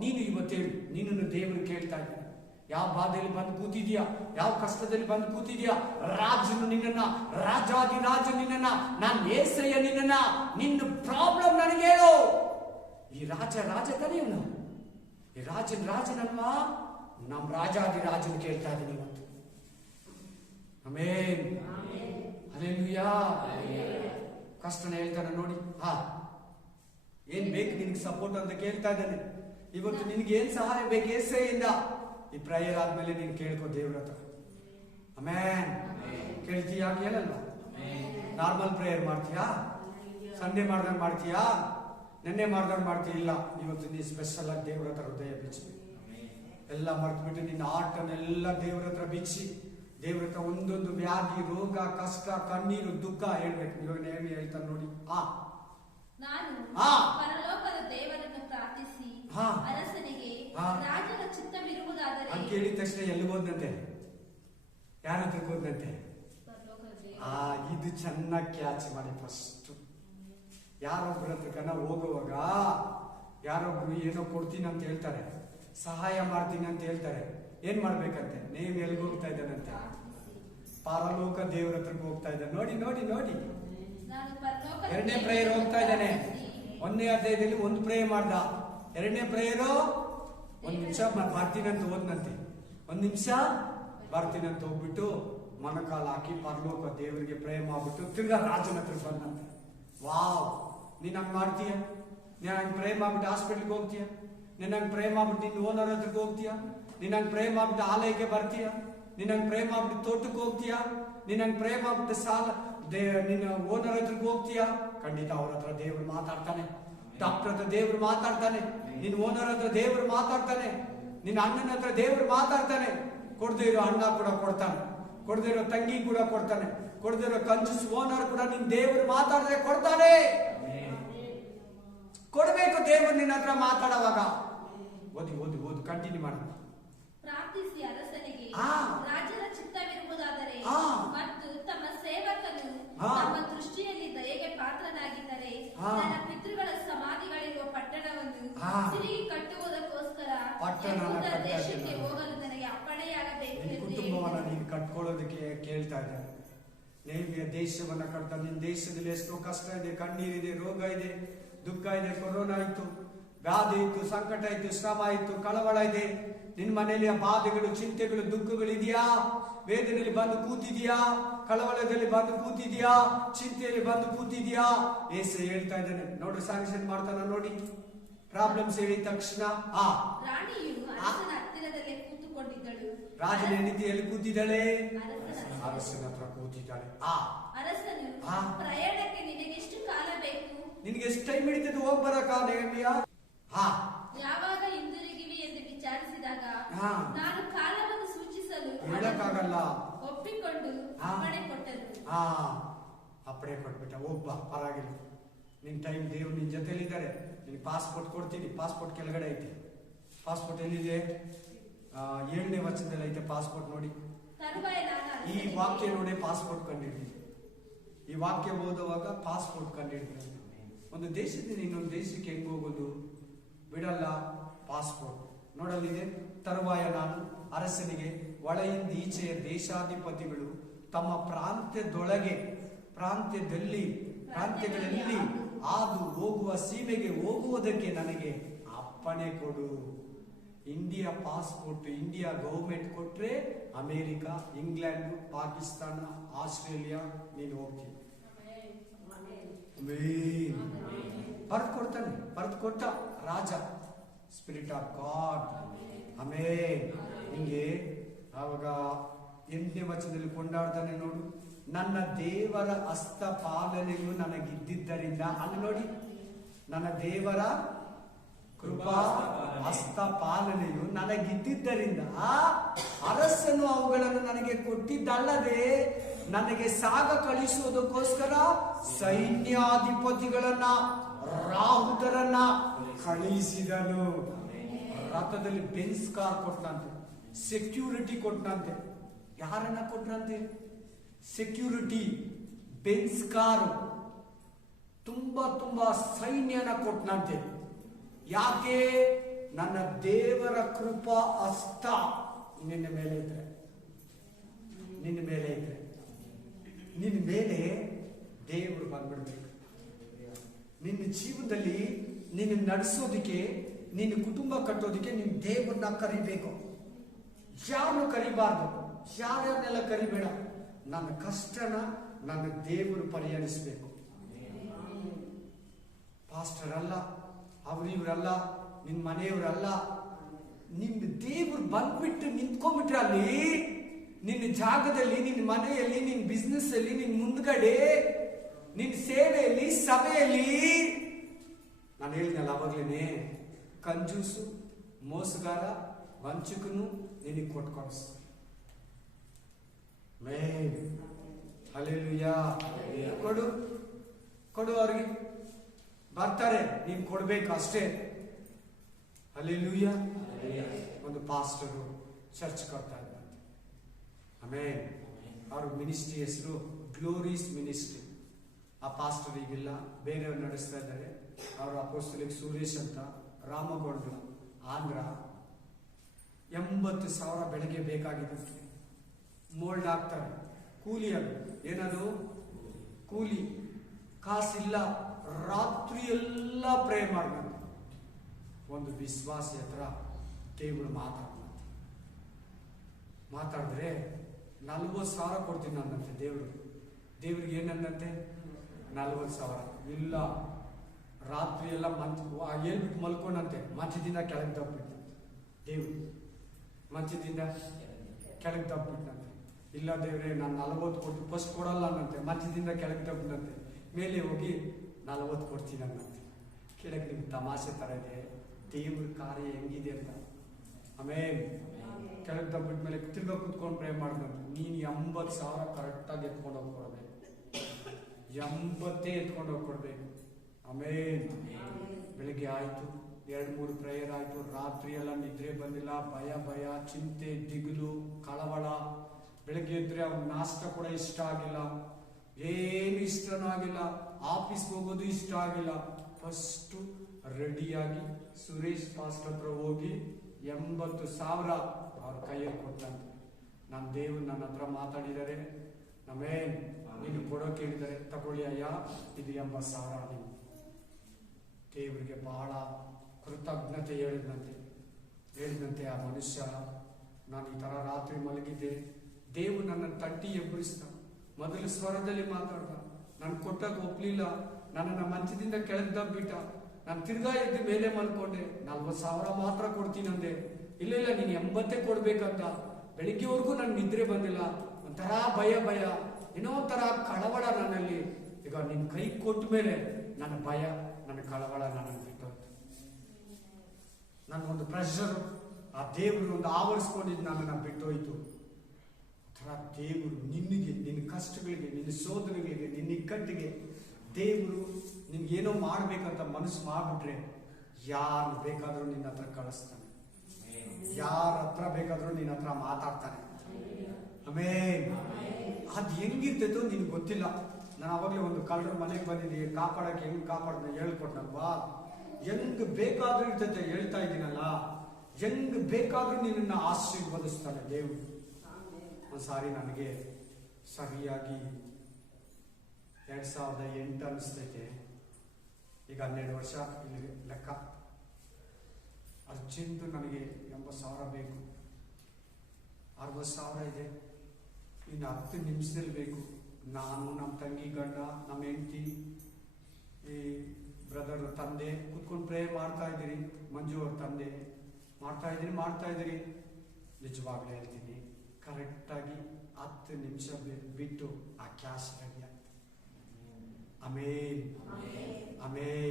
ನೀನು ಇವತ್ತೇಳು, ನೀನನ್ನು ದೇವರು ಕೇಳ್ತಾ ಇದ್ದಾನೆ. ಯಾವ ಬಾಧೆಯಲ್ಲಿ ಬಂದು ಕೂತಿದ್ಯಾ? ಯಾವ ಕಷ್ಟದಲ್ಲಿ ಬಂದು ಕೂತಿದ್ಯಾ? ರಾಜನು ನಿನ್ನನ್ನ, ರಾಜ ನಿನ್ನನ್ನ, ನಾನು ಏಸಯ್ಯ ನಿನ್ನನ್ನ, ನಿನ್ನ ಪ್ರಾಬ್ಲಮ್ ನನಗೆ ಹೇಳು. ಈ ರಾಜ ತಾನೇ ಇವನು, ಈ ರಾಜನಲ್ವಾ? ನಮ್ಮ ರಾಜನು ಕೇಳ್ತಾ ಇದ್ದೀನಿ ಇವತ್ತು. Amen, hallelujah. ಕಷ್ಟನ ಹೇಳ್ತಾನೆ ನೋಡಿ. ಏನ್ ಬೇಕು ನಿನಗೆ ಸಪೋರ್ಟ್ ಅಂತ ಕೇಳ್ತಾ ಇದ್ದಾನೆ. ಇವತ್ತು ನಿನಗೆ ಏನ್ ಸಹಾಯ ಬೇಕು ಏಸೆಯಿಂದ? ಈ ಪ್ರೇಯರ್ ಆದ್ಮೇಲೆ ನೀನು ಕೇಳ್ಕೊ ದೇವ್ರ ಹತ್ರ. ಆಮೆನ್. ಕೇಳ್ತೀಯಾ? ಕೇಳಲ್ವಾ? ನಾರ್ಮಲ್ ಪ್ರೇಯರ್ ಮಾಡ್ತೀಯಾ? ಸಂಡೇ ಮಾಡ್ದಂಗೆ ಮಾಡ್ತೀಯಾ? ನೆನ್ನೆ ಮಾಡ್ದಂಗೆ ಮಾಡ್ತೀಯ? ಇಲ್ಲ, ಇವತ್ತು ನೀ ಸ್ಪೆಷಲ್ ಆಗಿ ದೇವ್ರ ಹತ್ರ ಹೃದಯ ಬಿಚ್ಚಿ, ಎಲ್ಲ ಮರ್ತು ಬಿಟ್ಟು ನಿನ್ನ ಆಟನೆಲ್ಲ ದೇವ್ರ ಹತ್ರ ಬಿಚ್ಚಿ, ದೇವ್ರ ಹತ್ರ ಒಂದೊಂದು ವ್ಯಾಧಿ, ರೋಗ, ಕಷ್ಟ, ಕಣ್ಣೀರು, ದುಃಖ ಹೇಳ್ಬೇಕು. ಇವಾಗ ನೇಮಿ ಹೇಳ್ತಾನೆ ನೋಡಿ. ನಾನು ಪರಲೋಕದ ದೇವರನ್ನು ಪ್ರಾರ್ಥಿಸಿ ಅರಸನಿಗೆ ರಾಜನ ಚಿತ್ತವಿರುವುದಾದರೆ ಅಂತ ಕೇಳಿದ ತಕ್ಷಣ ಎಲ್ಲಿಗೆ ಹೋದಂತೆ? ಯಾರ ಹತ್ರಕ್ಕೆ ಹೋದಂತೆ? ಇದು ಚೆನ್ನಾಗಿ ಕ್ಯಾಚ್ ಮಾಡಿ. ಫಸ್ಟ್ ಯಾರೊಬ್ಬರ ಹತ್ರಕನ್ನ ಹೋಗುವಾಗ ಯಾರೊಬ್ರು ಏನೋ ಕೊಡ್ತೀನಿ ಅಂತ ಹೇಳ್ತಾರೆ, ಸಹಾಯ ಮಾಡ್ತೀನಿ ಅಂತ ಹೇಳ್ತಾರೆ. ಏನ್ ಮಾಡ್ಬೇಕಂತೆ? ನೇಮ್ ಎಲ್ಲಿಗೆ ಹೋಗ್ತಾ ಇದ್ದಾನಂತೆ? ಪರಲೋಕ ದೇವರ ಹತ್ರಕ್ಕೆ ಹೋಗ್ತಾ ಇದ್ದಾನೆ. ನೋಡಿ ಎರಡನೇ ಪ್ರೇಯರ್ ಹೋಗ್ತಾ ಇದ್ದಾನೆ. 1ನೇ ಅಧ್ಯಾಯದಲ್ಲಿ 1 ಪ್ರೇಯರ್ ಮಾಡ್ದ. 2ನೇ ಪ್ರೇಯರು 1 ನಿಮಿಷ ಬರ್ತೀನಂತ ಹೋದ್ನಂತೆ. 1 ನಿಮಿಷ ಬರ್ತೀನಂತ ಹೋಗ್ಬಿಟ್ಟು ಮೊಣಕಾಲು ಹಾಕಿ ಪರಲೋಕ ದೇವರಿಗೆ ಪ್ರೇಯರ್ ಮಾಡ್ಬಿಟ್ಟು ತಿರ್ಗಾ ರಾಜನ ಹತ್ರ ಬಂದಂತೆ. ವಾವ್, ನೀನ್ ಹಂಗ್ ಮಾಡ್ತೀಯ? ನೀನ್ ಹಂಗ್ ಪ್ರೇಯರ್ ಮಾಡ್ಬಿಟ್ಟು ಹಾಸ್ಪಿಟಲ್ಗೆ ಹೋಗ್ತೀಯ? ನೀನ್ ಹಂಗ್ ಪ್ರೇಯರ್ ಮಾಡ್ಬಿಟ್ಟು ನಿನ್ನ ಓನರ್ ಹತ್ರಕ್ಕೆ ಹೋಗ್ತೀಯ? ನೀನ್ ಹಂಗ್ ಪ್ರೇಯರ್ ಮಾಡ್ಬಿಟ್ಟು ಆಲಯಕ್ಕೆ ಬರ್ತೀಯ? ನೀನ್ ಹಂಗ್ ಪ್ರೇಯರ್ ಮಾಡ್ಬಿಟ್ಟು ತೋಟಕ್ಕೆ ಹೋಗ್ತೀಯ? ನೀನ್ ಹಂಗ್ ಪ್ರೇಯರ್ ಮಾಡ್ಬಿಟ್ಟು ನಿನ್ನ ಓನರ್ ಹತ್ರಕ್ಕೆ ಹೋಗ್ತೀಯಾ? ಖಂಡಿತ ಅವ್ರ ಹತ್ರ ದೇವರು ಮಾತಾಡ್ತಾನೆ. ಡಾಕ್ಟರ್ ಹತ್ರ ದೇವರು ಮಾತಾಡ್ತಾನೆ. ನಿನ್ನ ಓನರ್ ಹತ್ರ ದೇವರು ಮಾತಾಡ್ತಾನೆ. ನಿನ್ನ ಅಣ್ಣನ ಹತ್ರ ದೇವರು ಮಾತಾಡ್ತಾನೆ. ಕೊಡದೇ ಇರೋ ಅಣ್ಣ ಕೂಡ ಕೊಡ್ತಾನೆ, ಕೊಡದೇ ಇರೋ ತಂಗಿ ಕೂಡ ಕೊಡ್ತಾನೆ, ಕೊಡದೇ ಇರೋ ಕಂಜೂಸ್ ಓನರ್ ಕೂಡ ನಿನ್ ದೇವರು ಮಾತಾಡಿದ್ರೆ ಕೊಡ್ತಾನೆ. ಕೊಡ್ಬೇಕು ದೇವರು ನಿನ್ನ ಹತ್ರ ಮಾತಾಡುವಾಗ. ಓದಿ ಓದಿ ಓದಿ ಕಂಟಿನ್ಯೂ ಮಾಡಿ. ಪ್ರಾರ್ಥಿಸಿ ಅರಸನಿಗೆ ಆ. ರಾಜರ ಚಿತ್ತವಿರುವುದಾದರೆ ಆ. ಮತ್ತು ತಮ್ಮ ಸೇವಕನು ಆ. ತಮ್ಮ ದೃಷ್ಟಿಯಲ್ಲಿ ದಯೆಗೆ ಪಾತ್ರನಾಗಿದ್ದರೆ ಆ. ನನ್ನ ಪಿತೃಗಳ ಸಮಾಧಿಗಳಿರುವ ಪಟ್ಟಣವನ್ನು ಆ. ತಿರುಗಿ ಕಟ್ಟುವುದಕ್ಕೋಸ್ಕರ ಪಟ್ಟಣನ ಯೆಹೂದ ಕಟ್ಟಕ್ಕೆ ದೇಶಕ್ಕೆ ನಾನು. ಹೋಗಲು ನನಗೆ ಅಪ್ಪಣೆಯಾಗಬೇಕು ನಿನ್ನ ಎಂದು ಕುಟುಂಬವನ್ನ ಹೇಳಿದನು. ನೀನು ಕಟ್ಕೊಳ್ಳೋದಕ್ಕೆ ಕೇಳ್ತಾ ಇದ್ದಾರೆ. ನೇಮಿಯ ದೇಶವನ್ನ ಕಟ್ತಾ, ನಿನ್ನ ದೇಶದಲ್ಲಿ ಎಷ್ಟೋ ಕಷ್ಟ ಇದೆ, ಕಣ್ಣೀರಿದೆ, ರೋಗ ಇದೆ, ದುಃಖ ಇದೆ, ಕೊರೋನಾ ಇತ್ತು, ವ್ಯಾಧಿ ಇತ್ತು, ಸಂಕಟ ಇತ್ತು, ಶ್ರಮ ಇತ್ತು, ಕಳವಳ ಇದೆ. ನಿನ್ನ ಮನೆಯಲ್ಲಿ ಆ ಬಾಧೆಗಳು, ಚಿಂತೆಗಳು, ದುಃಖಗಳು ಇದೆಯಾ? ವೇದನೆಯಲ್ಲಿ ಬಂದು ಕೂತಿದ್ಯಾ? ಕಳವಳದಲ್ಲಿ ಬಂದು ಕೂತಿದ್ಯಾ? ಚಿಂತೆಯಲ್ಲಿ ಬಂದು ಕೂತಿದ್ಯಾ? ಏಸು ಹೇಳ್ತಾ ಇದ್ದಾನೆ. ನೋಡ್ರಿ, ಸ್ಯಾಂಕ್ಷನ್ ಮಾಡ್ತಾನ ನೋಡಿ. ಪ್ರಾಬ್ಲಮ್ಸ್ ಹೇಳಿದ ತಕ್ಷಣ ರಾಣಿಯು ಅರಸನ ಹತ್ತಿರದಲ್ಲೇ ಕೂತುಕೊಂಡಿದ್ದಳು. ರಾಜನ ಹೆಂಡತಿ ಎಲ್ಲಿ ಕೂತಿದ್ದಾಳೆ? ಅರಸನ ಅರಸನ ಹತ್ರ ಕೂತಿದ್ದಾಳೆ. ಅರಸನು ಆ. ಪ್ರಯಾಣಕ್ಕೆ ನಿನಗೆಷ್ಟು ಕಾಲ ಬೇಕು? ನಿನ್ಗೆ ಎಷ್ಟು ಟೈಮ್ ಹಿಡಿತದೆ ಹೋಗ್ ಬರಕ ನೇಮಿಯ? ಯಾವಾಗ ಹಿಂದಿರುಗಿವಿ ಎಂದು ವಿಚಾರಿಸಿದಾಗ ಹಾ. ನಾನು ಕಾಲವನ್ನು ಸೂಚಿಸಲು ಹೇಳಕ್ಕಾಗಲ್ಲ. ಒಪ್ಪಿಕೊಂಡು ಹಾ. ಅಪ್ಪಣೆ ಕೊಟ್ಟನು. ಅಪ್ಪಣೆ ಕೊಟ್ಬಿಟ್ಟ. ಒಬ್ಬ ಪರವಾಗಿಲ್ಲ, ನಿನ್ ಟೈಮ್ ದೇವ್ರು ನಿನ್ ಜೊತೆಲಿದ್ದಾರೆ. ನಿನ್ ಪಾಸ್ಪೋರ್ಟ್ ಕೊಡ್ತೀನಿ. ಪಾಸ್ಪೋರ್ಟ್ ಕೆಳಗಡೆ ಐತೆ. ಪಾಸ್ಪೋರ್ಟ್ ಎಲ್ಲಿದೆ? 7ನೇ ವಚನದಲ್ಲಿ ಐತೆ ಪಾಸ್ಪೋರ್ಟ್. ನೋಡಿ, ತರುವಾಯ ನಾನು ಈ ಅರಸನಿಗೆ, ವಾಕ್ಯ ನೋಡಿ ಪಾಸ್ಪೋರ್ಟ್ ಕಂಡಿಡ್ತೀನಿ. ಈ ವಾಕ್ಯ ಓದುವಾಗ ಪಾಸ್ಪೋರ್ಟ್ ಕಂಡಿಡ್ತೀನಿ. ಒಂದು ದೇಶದಿಂದ ಇನ್ನೊಂದು ದೇಶಕ್ಕೆ ಹೆಂಗ್ ಹೋಗೋದು? ಬಿಡಲ್ಲ. ಪಾಸ್ಪೋರ್ಟ್ ನೋಡಲಿದೆ. ತರುವಾಯ ನಾನು ಅರಸನಿಗೆ, ಒಳೆಯಿಂದ ಈಚೆಯ ದೇಶಾಧಿಪತಿಗಳು ತಮ್ಮ ಪ್ರಾಂತ್ಯಗಳಲ್ಲಿ ಹಾದು ಹೋಗುವ ಸೀಮೆಗೆ ಹೋಗುವುದಕ್ಕೆ ನನಗೆ ಅಪ್ಪಣೆ ಕೊಡು. ಇಂಡಿಯಾ ಪಾಸ್ಪೋರ್ಟ್ ಇಂಡಿಯಾ ಗೌರ್ಮೆಂಟ್ ಕೊಟ್ರೆ ಅಮೇರಿಕಾ, ಇಂಗ್ಲೆಂಡ್, ಪಾಕಿಸ್ತಾನ, ಆಸ್ಟ್ರೇಲಿಯಾ ನೀನು ಹೋಗ್ತೀನಿ. ಬರೆದು ಕೊಡ್ತಾನೆ. ಬರೆದು ಕೊಟ್ಟ ರಾಜ, ಸ್ಪಿರಿಟ್ ಆಫ್ ಗಾಡ್. ಆಮೇಲೆ ಹಿಂಗೆ ಆವಾಗ 8ನೇ ವಚನದಲ್ಲಿ ಕೊಂಡಾಡ್ತಾನೆ ನೋಡು. ನನ್ನ ದೇವರ ಹಸ್ತಪಾಲನೆಯು ನನಗಿದ್ದಿದ್ದರಿಂದ, ಅಲ್ಲಿ ನೋಡಿ, ನನ್ನ ದೇವರ ಕೃಪಾ ಹಸ್ತಪಾಲನೆಯು ನನಗಿದ್ದಿದ್ದರಿಂದ ಅರಸನು ಅವುಗಳನ್ನು ನನಗೆ ಕೊಟ್ಟಿದ್ದಲ್ಲದೆ ನನಗೆ ಸಾಗ ಕಳಿಸುವುದಕ್ಕೋಸ್ಕರ ಸೈನ್ಯಾಧಿಪತಿಗಳನ್ನ, ರಾಹುತರನ್ನ ಕಳಿಸಿದನು. ರಥದಲ್ಲಿ ಬೆನ್ಸ್ ಕಾರ್ ಕೊಟ್ಟನಂತೆ, ಸೆಕ್ಯೂರಿಟಿ ಕೊಟ್ಟನಂತೆ. ಯಾರನ್ನ ಕೊಟ್ಟನಂತೆ? ಸೆಕ್ಯೂರಿಟಿ, ಬೆನ್ಸ್ ಕಾರು, ತುಂಬಾ ಸೈನ್ಯನ ಕೊಟ್ಟನಂತೆ. ಯಾಕೆ? ನನ್ನ ದೇವರ ಕೃಪಾ ಹಸ್ತ ನಿನ್ನ ಮೇಲೆ ಇದ್ರೆ, ನಿನ್ನ ಮೇಲೆ ದೇವರು ಬಂದ್ಬಿಡ್ಬೇಕು. ನಿನ್ನ ಜೀವನದಲ್ಲಿ ನಿನ್ನ ನಡೆಸೋದಿಕ್ಕೆ, ನಿನ್ನ ಕುಟುಂಬ ಕಟ್ಟೋದಿಕ್ಕೆ ನಿನ್ನ ದೇವರನ್ನ ಕರಿಬೇಕು. ಯಾರನ್ನು ಕರಿಬಾರ್ದು, ಯಾರನ್ನೆಲ್ಲ ಕರಿಬೇಡ. ನನ್ನ ಕಷ್ಟನ ನನ್ನ ದೇವರು ಪರಿಹರಿಸಬೇಕು. ಪಾಸ್ಟರ್ ಅಲ್ಲ, ಇವರಲ್ಲ, ನಿನ್ ಮನೆಯವರಲ್ಲ, ನಿನ್ನ ದೇವರು ಬಂದ್ಬಿಟ್ಟು ನಿಂತ್ಕೊಂಡ್ಬಿಟ್ರೆ ಅಲ್ಲಿ ನಿನ್ನ ಜಾಗದಲ್ಲಿ, ನಿನ್ನ ಮನೆಯಲ್ಲಿ, ನಿನ್ನ ಬಿಸ್ನೆಸ್ ಅಲ್ಲಿ, ನಿನ್ನ ಮುಂದ್ಗಡೆ, ನಿನ್ನ ಸೇವೆಯಲ್ಲಿ, ಸಭೆಯಲ್ಲಿ. ನಾನು ಹೇಳಿದ್ನಲ್ಲ ಅವಾಗ್ಲೇನೆ, ಕಂಜೂಸು, ಮೋಸಗಾರ, ವಂಚಕನು ನಿನಗೆ ಕೊಟ್ಕೊಡ್ಸ. ಹಲ್ಲೆಲೂಯಾ. ಕೊಡು ಅವ್ರಿಗೆ. ಬರ್ತಾರೆ, ನೀನ್ ಕೊಡ್ಬೇಕು ಅಷ್ಟೇ. ಹಲ್ಲೆಲೂಯಾ. ಒಂದು ಪಾಸ್ಟರು ಚರ್ಚ್ ಕಟ್ತಾ ಇದ್ದಂತೆ. ಆಮೇಲೆ ಅವ್ರ ಮಿನಿಸ್ಟ್ರಿ ಹೆಸರು ಗ್ಲೋರೀಸ್ ಮಿನಿಸ್ಟ್ರಿ. ಆ ಪಾಸ್ಟರ್ ಈಗಿಲ್ಲ, ಬೇರೆಯವ್ರು ನಡೆಸ್ತಾ ಇದ್ದಾರೆ. ಅವರು ಅಪೋಸ್ತಲಿಕ್ ಸುರೇಶ್ ಅಂತ, ರಾಮಗೌಡ್ರು, ಆಂಧ್ರ. 80,000 ಬೆಳಗ್ಗೆ ಬೇಕಾಗಿದೆ. ಮೋಲ್ಡ್ ಆಗ್ತಾರೆ. ಕೂಲಿ, ಅದು ಏನದು ಕೂಲಿ, ಕಾಸಿಲ್ಲ. ರಾತ್ರಿ ಎಲ್ಲ ಪ್ರೇ ಮಾಡ್ಬೇಕು. ಒಂದು ವಿಶ್ವಾಸಿ ಹತ್ರ ದೇವರು ಮಾತಾಡಿದ್ರೆ 40,000 ಕೊಡ್ತೀನಿ ಅನ್ನಂತೆ ದೇವರು. ದೇವ್ರಿಗೆ ಏನಂದಂತೆ? 40,000 ಇಲ್ಲ. ರಾತ್ರಿ ಎಲ್ಲ ಹೇಳ್ಬಿಟ್ಟು ಮಲ್ಕೊಂಡಂತೆ, ಮಂಚದಿಂದ ಕೆಳಗೆ ತಪ್ಪಿಟ್ಟು. ದೇವ್ರು ಮಂಚದಿಂದ ಕೆಳಗೆ ತಪ್ಪಿಟ್ಟಂತೆ. ಇಲ್ಲ ದೇವ್ರೆ, ನಾನು 40 ಕೊಟ್ಟು ಫಸ್ಟ್ ಕೊಡಲ್ಲ ಅನ್ನಂತೆ. ಮಂಚದಿಂದ ಕೆಳಗೆ ತಪ್ಪಿದಂತೆ. ಮೇಲೆ ಹೋಗಿ 40 ಕೊಡ್ತೀನಿ ಅನ್ನಂತೆ. ಕೆಳಗೆ ನಿಮ್ಗೆ ತಮಾಷೆ ತರ ಇದೆ. ದೇವ್ರ ಕಾರ್ಯ ಹೆಂಗಿದೆ ಅಂತ. ಆಮೇಲೆ ಕೆಳಗೆ ದಬ್ಬಿಟ್ಮೇಲೆ ತಿರ್ಗಾ ಕುತ್ಕೊಂಡು ಪ್ರೇ ಮಾಡಿದಂತೆ ನೀನು 80,000 ಕರೆಕ್ಟಾಗಿ ಎತ್ಕೊಂಡು ಹೋಗಿ ಕೊಡ್ಬೇಕು. 80 ಎತ್ಕೊಂಡು ಹೋಗಿ ಕೊಡ್ಬೇಕು. ಆಮೇಲೆ ಬೆಳಿಗ್ಗೆ ಆಯ್ತು, 2-3 ಪ್ರೇಯರ್ ಆಯ್ತು. ರಾತ್ರಿ ಎಲ್ಲ ನಿದ್ರೆ ಬಂದಿಲ್ಲ, ಭಯ, ಚಿಂತೆ, ದಿಗಿಲು, ಕಳವಳ. ಬೆಳಗ್ಗೆ ಎದ್ರೆ ಅವ್ನ ನಾಷ್ಟ ಕೂಡ ಇಷ್ಟ ಆಗಿಲ್ಲ, ಏನು ಇಷ್ಟನೂ ಆಗಿಲ್ಲ, ಆಫೀಸ್ಗೆ ಹೋಗೋದು ಇಷ್ಟ ಆಗಿಲ್ಲ. ಫಸ್ಟ್ ರೆಡಿಯಾಗಿ ಸುರೇಶ್ ಪಾಸ್ಟರ್ ಹತ್ರ ಹೋಗಿ 80,000 ಅವ್ರ ಕೈಯಲ್ಲಿ ಕೊಟ್ಟಂತೆ. ನನ್ನ ದೇವ್ರು ನನ್ನ ಹತ್ರ ಮಾತಾಡಿದ್ದಾರೆ, ನೀನು ಕೊಡೋಕೆ ಹೇಳಿದ್ದಾರೆ, ತಗೊಳ್ಳಿ ಅಯ್ಯ, ಇದು 80,000 ನೀವು. ದೇವರಿಗೆ ಬಹಳ ಕೃತಜ್ಞತೆ ಹೇಳಿದಂತೆ ಆ ಮನುಷ್ಯ, ನಾನು ಈ ತರ ರಾತ್ರಿ ಮಲಗಿದ್ದೆ, ದೇವರು ನನ್ನ ತಟ್ಟಿ ಎಬ್ಬರಿಸಿದ. ಮೊದಲು ಸ್ವರದಲ್ಲಿ ಮಾತಾಡ್ದ, ನಾನು ಕೊಟ್ಟಾಗ ಒಪ್ಲಿಲ್ಲ, ನನ್ನನ್ನು ಮಂಚದಿಂದ ಕೆಳಗೆ ದಬ್ಬಿಟ್ಟ. ನಾನು ತಿರ್ಗಾ ಎದ್ದು ಮೇಲೆ ಮಲ್ಕೊಂಡೆ, 40,000 ಮಾತ್ರ ಕೊಡ್ತೀನಂದೆ. ಇಲ್ಲ ನೀನು 80 ಕೊಡ್ಬೇಕಂತ. ಬೆಳಿಗ್ಗೆವರೆಗೂ ನನ್ ನಿದ್ರೆ ಬಂದಿಲ್ಲ, ಒಂಥರ ಭಯ, ಏನೋ ಒಂಥರ ಕಳವಳ ನನ್ನಲ್ಲಿ. ಈಗ ನಿನ್ ಕೈ ಕೊಟ್ಟ ಮೇಲೆ ನನ್ನ ಭಯ, ನನ್ನ ಕಳವಳ ನನ್ನನ್ನು ಬಿಟ್ಟೋಯ್ತು. ನನ್ಗೊಂದು ಪ್ರೆಷರ್, ಆ ದೇವರು ಒಂದು ಆವರಿಸ್ಕೊಂಡಿದ್ದು ನನ್ನನ್ನು ಬಿಟ್ಟೋಯ್ತು. ದೇವರು ನಿನ್ನಿಗೆ, ನಿನ್ನ ಕಷ್ಟಗಳಿಗೆ, ನಿನ್ನ ಶೋಧನೆಗಳಿಗೆ, ನಿನ್ನ ಇಕ್ಕಟ್ಟಿಗೆ ದೇವರು ನಿನ್ಗೇನೋ ಮಾಡ್ಬೇಕಂತ ಮನಸ್ಸು ಮಾಡ್ಬಿಟ್ರೆ ಯಾರು ಬೇಕಾದ್ರೂ ನಿನ್ನ ಹತ್ರ ಕಳಿಸ್ತಾನೆ, ಯಾರ ಹತ್ರ ಬೇಕಾದ್ರೂ ನಿನ್ನ ಹತ್ರ ಮಾತಾಡ್ತಾನೆ. ಆಮೇಲೆ ಅದು ಹೆಂಗಿರ್ತೈತೋ ನಿನ್ಗೆ ಗೊತ್ತಿಲ್ಲ. ನಾನು ಅವಾಗಲೇ ಒಂದು ಕಳ್ಳರ ಮನೆಗೆ ಬಂದಿದ್ದೀನಿ, ಕಾಪಾಡಕ್ಕೆ ಹೆಂಗ್ ಕಾಪಾಡ್ದ ಹೇಳ್ಕೊಟ್ನಲ್ವಾ. ಹೆಂಗ್ ಬೇಕಾದ್ರೂ ಇರ್ತೈತೆ, ಹೇಳ್ತಾ ಇದ್ದೀನಲ್ಲ, ಹೆಂಗ್ ಬೇಕಾದ್ರೂ ನಿನ್ನ ಆಶೀರ್ವದಿಸ್ತಾನೆ ದೇವರು. ಒಂದ್ಸಾರಿ ನನಗೆ ಸರಿಯಾಗಿ 2008 ಅನಿಸ್ತೈತೆ, ಈಗ 12 ವರ್ಷ ಇಲ್ಲಿ ಲೆಕ್ಕ. ಅರ್ಜೆಂಟು ನನಗೆ 80,000 ಬೇಕು, 60,000 ಇದೆ, ಇನ್ನು 10 ನಿಮಿಷದಲ್ಲಿ ಬೇಕು. ನಾನು, ನಮ್ಮ ತಂಗಿ ಗಂಡ, ನಮ್ಮ ಹೆಂಡತಿ, ಈ ಬ್ರದರ್ ತಂದೆ ಕೂತ್ಕೊಂಡು ಪ್ರೇ ಮಾಡ್ತಾ ಇದ್ದೀರಿ. ಮಂಜು ಅವ್ರ ತಂದೆ ಮಾಡ್ತಾ ಇದ್ದೀರಿ. ನಿಜವಾಗ್ಲೇ ಹೇಳ್ತೀನಿ, ಕರೆಕ್ಟಾಗಿ 10 ನಿಮಿಷ ಬಿಟ್ಟು ಆ ಕ್ಯಾಶ್ ರೆಡಿ ಆಗ್ತದೆ. ಆಮೇಲೆ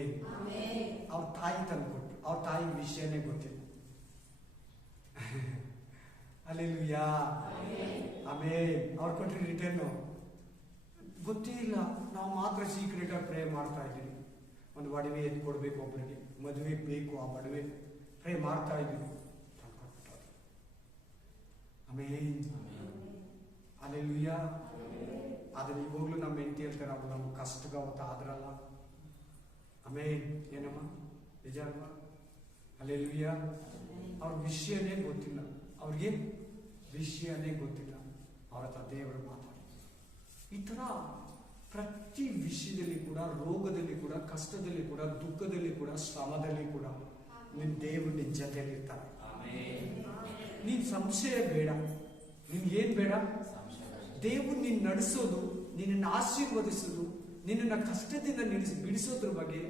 ಅವ್ರ ತಾಯಿ ತಂದ್ಕೊಟ್ರು. ಅವ್ರ ತಾಯಿ ವಿಷಯನೇ ಗೊತ್ತಿಲ್ಲ. ಅಲ್ಲೆಲ್ಲೂಯಾ. ಆಮೇಲೆ ಅವ್ರು ಕೊಟ್ಟರೆ ರಿಟರ್ನು ಗೊತ್ತೇ ಇಲ್ಲ. ನಾವು ಮಾತ್ರ ಸೀಕ್ರೆಟ್ ಆಗಿ ಪ್ರೇ ಮಾಡ್ತಾ ಇದ್ದೀವಿ. ಒಂದು ಒಡವೆ ಎದ್ದು ಕೊಡ್ಬೇಕು, ಒಬ್ಬರಿಗೆ ಮದುವೆ ಬೇಕು, ಆ ಒಡವೆ ಪ್ರೇ ಮಾಡ್ತಾ ಇದ್ದೀವಿ. ಆಮೇಲೆ ಅಲ್ಲೆಲ್ಲೂಯಾ. ಅದನ್ನ ಇವಾಗಲೂ ನಮ್ಮ ಹೆಂಡತಿ ಹೇಳ್ತಾರೆ, ಅವ್ರು ನಮ್ಮ ಕಷ್ಟಗ ಅವತ್ತು ಆದ್ರಲ್ಲ. ಆಮೇಲೆ ಏನಮ್ಮ ನಿಜ ಅಲ್ವಾ? ಅಲ್ಲೆಲ್ಲೂಯಾ. ಅವ್ರ ವಿಷಯನೇ ಗೊತ್ತಿಲ್ಲ, ಅವ್ರಿಗೆ ವಿಷಯನೇ ಗೊತ್ತಿಲ್ಲ. ಅವ್ರ ಹತ್ರ ದೇವರು ಮಾತಾಡಿ. ಈ ತರ ಪ್ರತಿ ವಿಷಯದಲ್ಲಿ ಕೂಡ, ರೋಗದಲ್ಲಿ ಕೂಡ, ಕಷ್ಟದಲ್ಲಿ ಕೂಡ, ದುಃಖದಲ್ಲಿ ಕೂಡ, ಶ್ರಮದಲ್ಲಿ ಕೂಡ ನಿನ್ ದೇವರು ನಿನ್ ಜೊತೆಯಲ್ಲಿ ಇರ್ತಾರೆ. ನೀನ್ ಸಂಶಯ ಬೇಡ. ನಿನ್ಗೇನ್ ಬೇಡ? ದೇವರು ನಿನ್ನ ನಡೆಸೋದು, ನಿನ್ನನ್ನು ಆಶೀರ್ವದಿಸೋದು, ನಿನ್ನನ್ನು ಕಷ್ಟದಿಂದ ಬಿಡಿಸೋದ್ರ ಬಗ್ಗೆ,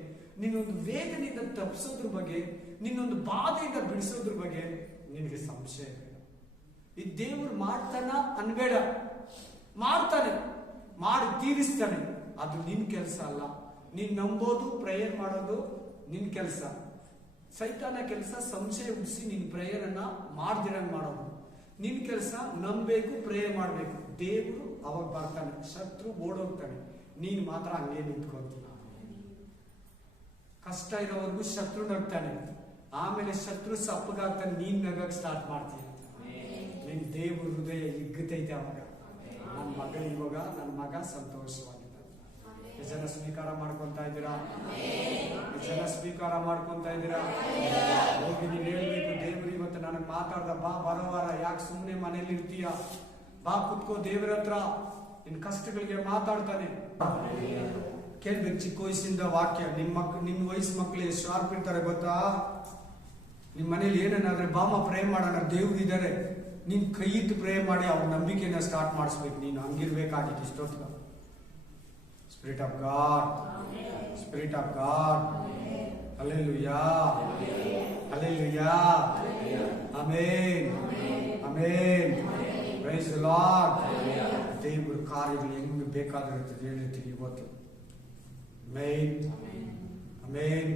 ನಿನ್ನೊಂದು ವೇದನೆಯಿಂದ ತಪ್ಪಿಸೋದ್ರ ಬಗ್ಗೆ, ನಿನ್ನೊಂದು ಬಾಧೆಯಿಂದ ಬಿಡಿಸೋದ್ರ ಬಗ್ಗೆ ನಿನಗೆ ಸಂಶಯ ಬೇಡ. ಈ ದೇವರು ಮಾಡ್ತಾನ ಅನ್ಬೇಡ, ಮಾಡ್ತಾನೆ, ಮಾಡಿ ತೀರಿಸ್ತಾನೆ. ಅದು ನಿನ್ ಕೆಲಸ ಅಲ್ಲ. ನೀನ್ ನಂಬೋದು, ಪ್ರೇಯರ್ ಮಾಡೋದು ನಿನ್ ಕೆಲಸ. ಸೈತಾನ ಕೆಲಸ ಸಂಶಯ ಹುಟ್ಟಿಸಿ ನಿನ್ ಪ್ರೇಯರ್ ಅನ್ನ ಮಾಡ್ದಿರಂಗ್ ಮಾಡೋದು. ನಿನ್ ಕೆಲಸ ನಂಬೇಕು, ಪ್ರೇಯರ್ ಮಾಡ್ಬೇಕು. ದೇವರು ಅವಾಗ ಬರ್ತಾನೆ, ಶತ್ರು ಓಡೋಗ್ತಾನೆ, ನೀನ್ ಮಾತ್ರ ಹಂಗೆ ನಿಂತ್ಕೊಂತ. ಕಷ್ಟ ಇರೋವರೆಗೂ ಶತ್ರು ನಗ್ತಾನೆ, ಆಮೇಲೆ ಶತ್ರು ಸಪ್ಪಗಾಗ್ತಾನೆ, ನೀನ್ ನಗಕ್ ಸ್ಟಾರ್ಟ್ ಮಾಡ್ತೀಯ. ನಿನ್ ದೇವ್ರ ಹೃದಯ ಹಿಗ್ಗತೈತೆ ಅವಾಗ. ನನ್ನ ಮಗ ಸಂತೋಷವಾಗಿದ್ದಾನೆ. ಜನ ಸ್ವೀಕಾರ ಮಾಡ್ಕೊಂತ ಇದ್ದೀರಾ? ಹೋಗಿ ನೀನ್ ಹೇಳ್ಬೇಕು, ದೇವ್ರು ಇವತ್ತು ನನಗೆ ಮಾತಾಡ್ದ, ಬಾ ಬರೋವಾರ, ಯಾಕೆ ಸುಮ್ಮನೆ ಮನೇಲಿ ಇರ್ತೀಯ, ಬಾ ಕುತ್ಕೋ ದೇವ್ರ ಹತ್ರ, ನಿನ್ ಕಷ್ಟಗಳಿಗೆ ಮಾತಾಡ್ತಾನೆ. ಕೇಳ್ಬೇಕು ಚಿಕ್ಕ ವಯಸ್ಸಿಂದ ವಾಕ್ಯ. ನಿನ್ ವಯಸ್ಸು ಮಕ್ಳು ಎಷ್ಟು ಶಾರ್ಪ್ ಇರ್ತಾರೆ ಗೊತ್ತಾ? ನಿಮ್ ಮನೇಲಿ ಏನೇನಾದ್ರೆ ಬಾಮ ಪ್ರೇ ಮಾಡೋಣ, ದೇವ್ರು ಇದ್ದಾರೆ, ನೀನ್ ಕೈ ಇಟ್ಟು ಪ್ರೇ ಮಾಡಿ ಅವ್ರ ನಂಬಿಕೆನ ಸ್ಟಾರ್ಟ್ ಮಾಡಿಸ್ಬೇಕು. ನೀನು ಹಂಗಿರ್ಬೇಕಾಗಿತ್ತು ಇಷ್ಟೊತ್ತು. Spirit of God, spirit of God. Hallelujah, hallelujah, amen, amen, praise the Lord. ದೇವರ ಕಾರ್ಯಗಳು ಹೆಂಗ್ ಬೇಕಾದ್ರೆ ಹೇಳಿರ್ತೀವಿ ಇವತ್ತು. Amen, amen.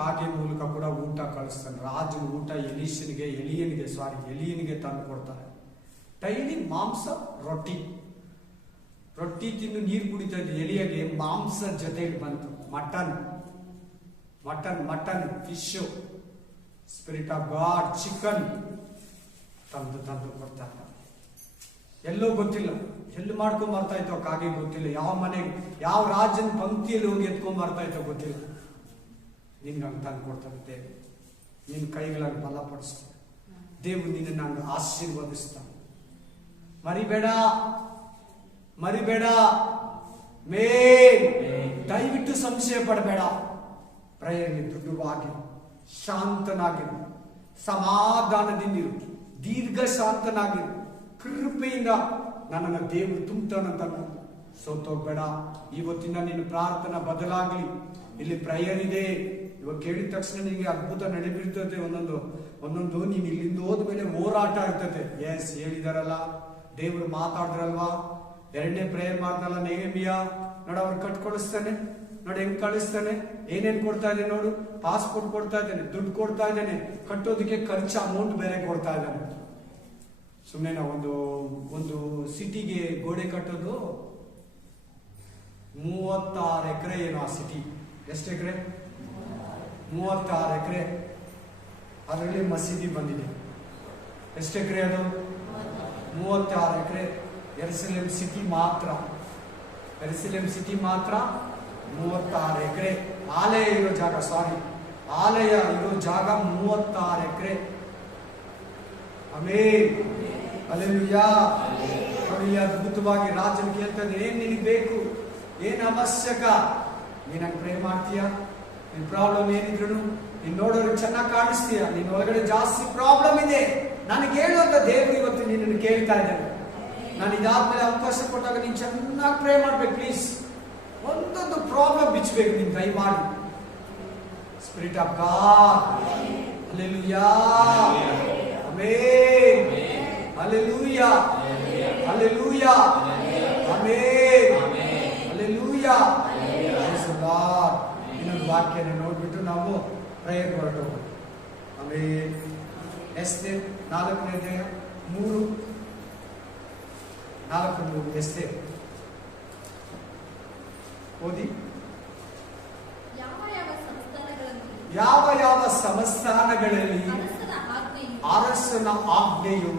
ಕಾಗೆ ಮೂಲಕ ಕೂಡ ಊಟ ಕಳಿಸ್ತಾನೆ. ರಾಜನ ಊಟ ಎಲಿಯನಿಗೆ ತಂದು ಕೊಡ್ತಾನೆ. ಡೈಲಿ ಮಾಂಸ, ರೊಟ್ಟಿ ತಿಂದು ನೀರು ಕುಡಿತಾ ಇದ್ದ ಎಲಿಯಗೆ ಮಾಂಸ ಜೊತೆಗೆ ಬಂತು. Mutton fish, spirit of god, chicken ತಂದು ಕೊಡ್ತಾನೆ. ಎಲ್ಲೋ ಗೊತ್ತಿಲ್ಲ, ಎಲ್ಲಿ ಮಾಡ್ಕೊಂಡ್ ಬರ್ತಾ ಇತ್ತೋ ಕಾಗೆ ಗೊತ್ತಿಲ್ಲ. ಯಾವ ಮನೆಗೆ, ಯಾವ ರಾಜನ ಪಂಕ್ತಿಯಲ್ಲಿ ಹೋಗಿ ಎತ್ಕೊಂಡ್ ಬರ್ತಾ ಇತ್ತೋ ಗೊತ್ತಿಲ್ಲ. ನಿನ್ಗೆ ಹಂಗೆ ತಂದು ಕೊಡ್ತಾನೆ ದೇವ್ರು. ನಿನ್ನ ಕೈಗಳನ್ನು ಬಲಪಡಿಸ್ತಾನೆ ದೇವ್ರು. ನಿನ್ನ ಹಂಗೆ ಆಶೀರ್ವದಿಸ್ತಾನೆ. ಮರಿಬೇಡ ದಯವಿಟ್ಟು ಸಂಶಯ ಪಡಬೇಡ. ಪ್ರೇಯರ್ಲಿ ದೃಢವಾಗಿರು, ಶಾಂತನಾಗಿರು, ಸಮಾಧಾನದಿಂದಿರು, ದೀರ್ಘ ಶಾಂತನಾಗಿರು. ಕೃಪೆಯಿಂದ ನನ್ನನ್ನು ದೇವರು ತುಂಬ್ತಾನಂತ ಸೋತೋಗ್ಬೇಡ. ಇವತ್ತಿನ ನಿನ್ನ ಪ್ರಾರ್ಥನಾ ಬದಲಾಗ್ಲಿ. ಇಲ್ಲಿ ಪ್ರೇಯರ್ ಇದೆ. ಇವಾಗ ಕೇಳಿದ ತಕ್ಷಣ ನಿಮಗೆ ಅದ್ಭುತ ನಡೆಬಿಡ್ತದೆ. ಒಂದೊಂದು ನೀನು ಇಲ್ಲಿಂದ ಹೋದ್ಮೇಲೆ ಹೋರಾಟ ಇರ್ತದೆ. ಎಸ್, ಹೇಳಿದಾರಲ್ಲ, ದೇವರು ಮಾತಾಡಿದ್ರಲ್ವಾ. 2ನೇ ಪ್ರೇಯರ್ ಮಾಡ್ದಲ್ಲ ನೇಮಿಯ, ನೋಡ ಅವ್ರು ಕಟ್ಕೊಳಿಸ್ತಾನೆ. ನೋಡಿ ಹೆಂಗ್ ಕಳಿಸ್ತಾನೆ, ಏನೇನ್ ಕೊಡ್ತಾ ಇದ್ದಾನೆ ನೋಡು. ಪಾಸ್ಪೋರ್ಟ್ ಕೊಡ್ತಾ ಇದ್ದಾನೆ, ದುಡ್ಡು ಕೊಡ್ತಾ ಇದ್ದಾನೆ, ಕಟ್ಟೋದಕ್ಕೆ ಖರ್ಚು ಅಮೌಂಟ್ ಬೇರೆ ಕೊಡ್ತಾ ಇದ್ದಾನೆ. ಸುಮ್ಮನೆ ನಾವು ಒಂದು ಸಿಟಿಗೆ ಗೋಡೆ ಕಟ್ಟೋದು 36 ಎಕರೆ ಏನೋ. ಆ ಸಿಟಿ ಎಷ್ಟು ಎಕರೆ? 36 ಎಕರೆ. ಅದರಲ್ಲಿ ಮಸೀದಿ ಬಂದಿದೆ. ಎಷ್ಟು ಎಕರೆ ಅದು? 36 ಎಕರೆ. ಯೆರೂಸಲೇಮ್ ಸಿಟಿ ಮಾತ್ರ 36 ಎಕರೆ. ಆಲಯ ಇರೋ ಜಾಗ 36 ಎಕರೆ. Amen, hallelujah. ನೋಡಿ, ಅದ್ಭುತವಾಗಿ ರಾಜನ ಕೇಳ್ತಾನೆ, ಏನ್ ನಿನಗೆ ಬೇಕು, ಏನ್ ಅವಶ್ಯಕ? ನೀನ್ ಹಂಗೆ ಪ್ರೇ ಮಾಡ್ತೀಯ? ನಿನ್ ಪ್ರಾಬ್ಲಮ್ ಏನಿದ್ರು ನೀನ್ ನೋಡೋರು ಚೆನ್ನಾಗಿ ಕಾಣಿಸ್ತೀಯ. ನಿನ್ ಒಳಗಡೆ ಜಾಸ್ತಿ ಪ್ರಾಬ್ಲಮ್ ಇದೆ, ನನಗೆ ಹೇಳು ಅಂತ ದೇವರು ಇವತ್ತು ನಿನ್ನನ್ನು ಕೇಳ್ತಾ ಇದ್ದಾನೆ. ನಾನು ಇದಾದ್ಮೇಲೆ ಅವಕಾಶ ಕೊಟ್ಟಾಗ ನೀನ್ ಚೆನ್ನಾಗಿ ಪ್ರೇ ಮಾಡ್ಬೇಕು. ಪ್ಲೀಸ್, ಒಂದೊಂದು ಪ್ರಾಬ್ಲಮ್ ಬಿಚ್ಚಬೇಕು ನೀನ್ ದಯಮಾಡಿ. Spirit of God, hallelujah, amen, hallelujah, hallelujah, amen, hallelujah. Praise the Lord. ಇನ್ನೊಂದು ವಾಕ್ಯನ ನೋಡ್ಬಿಟ್ಟು ನಾವು ಪ್ರೇಯರ್ ಹೊರಟೋಗೋಣ. ಆಮೆನ್. ಎಸ್ತೆ 4ನೇ ಅಧ್ಯಾಯ 3:4 ಎಸ್ತೆ ಓದಿ. ಯಾವ ಸಂಸ್ಥಾನಗಳಲ್ಲಿ ಅರಸನ ಆಜ್ಞೆಯು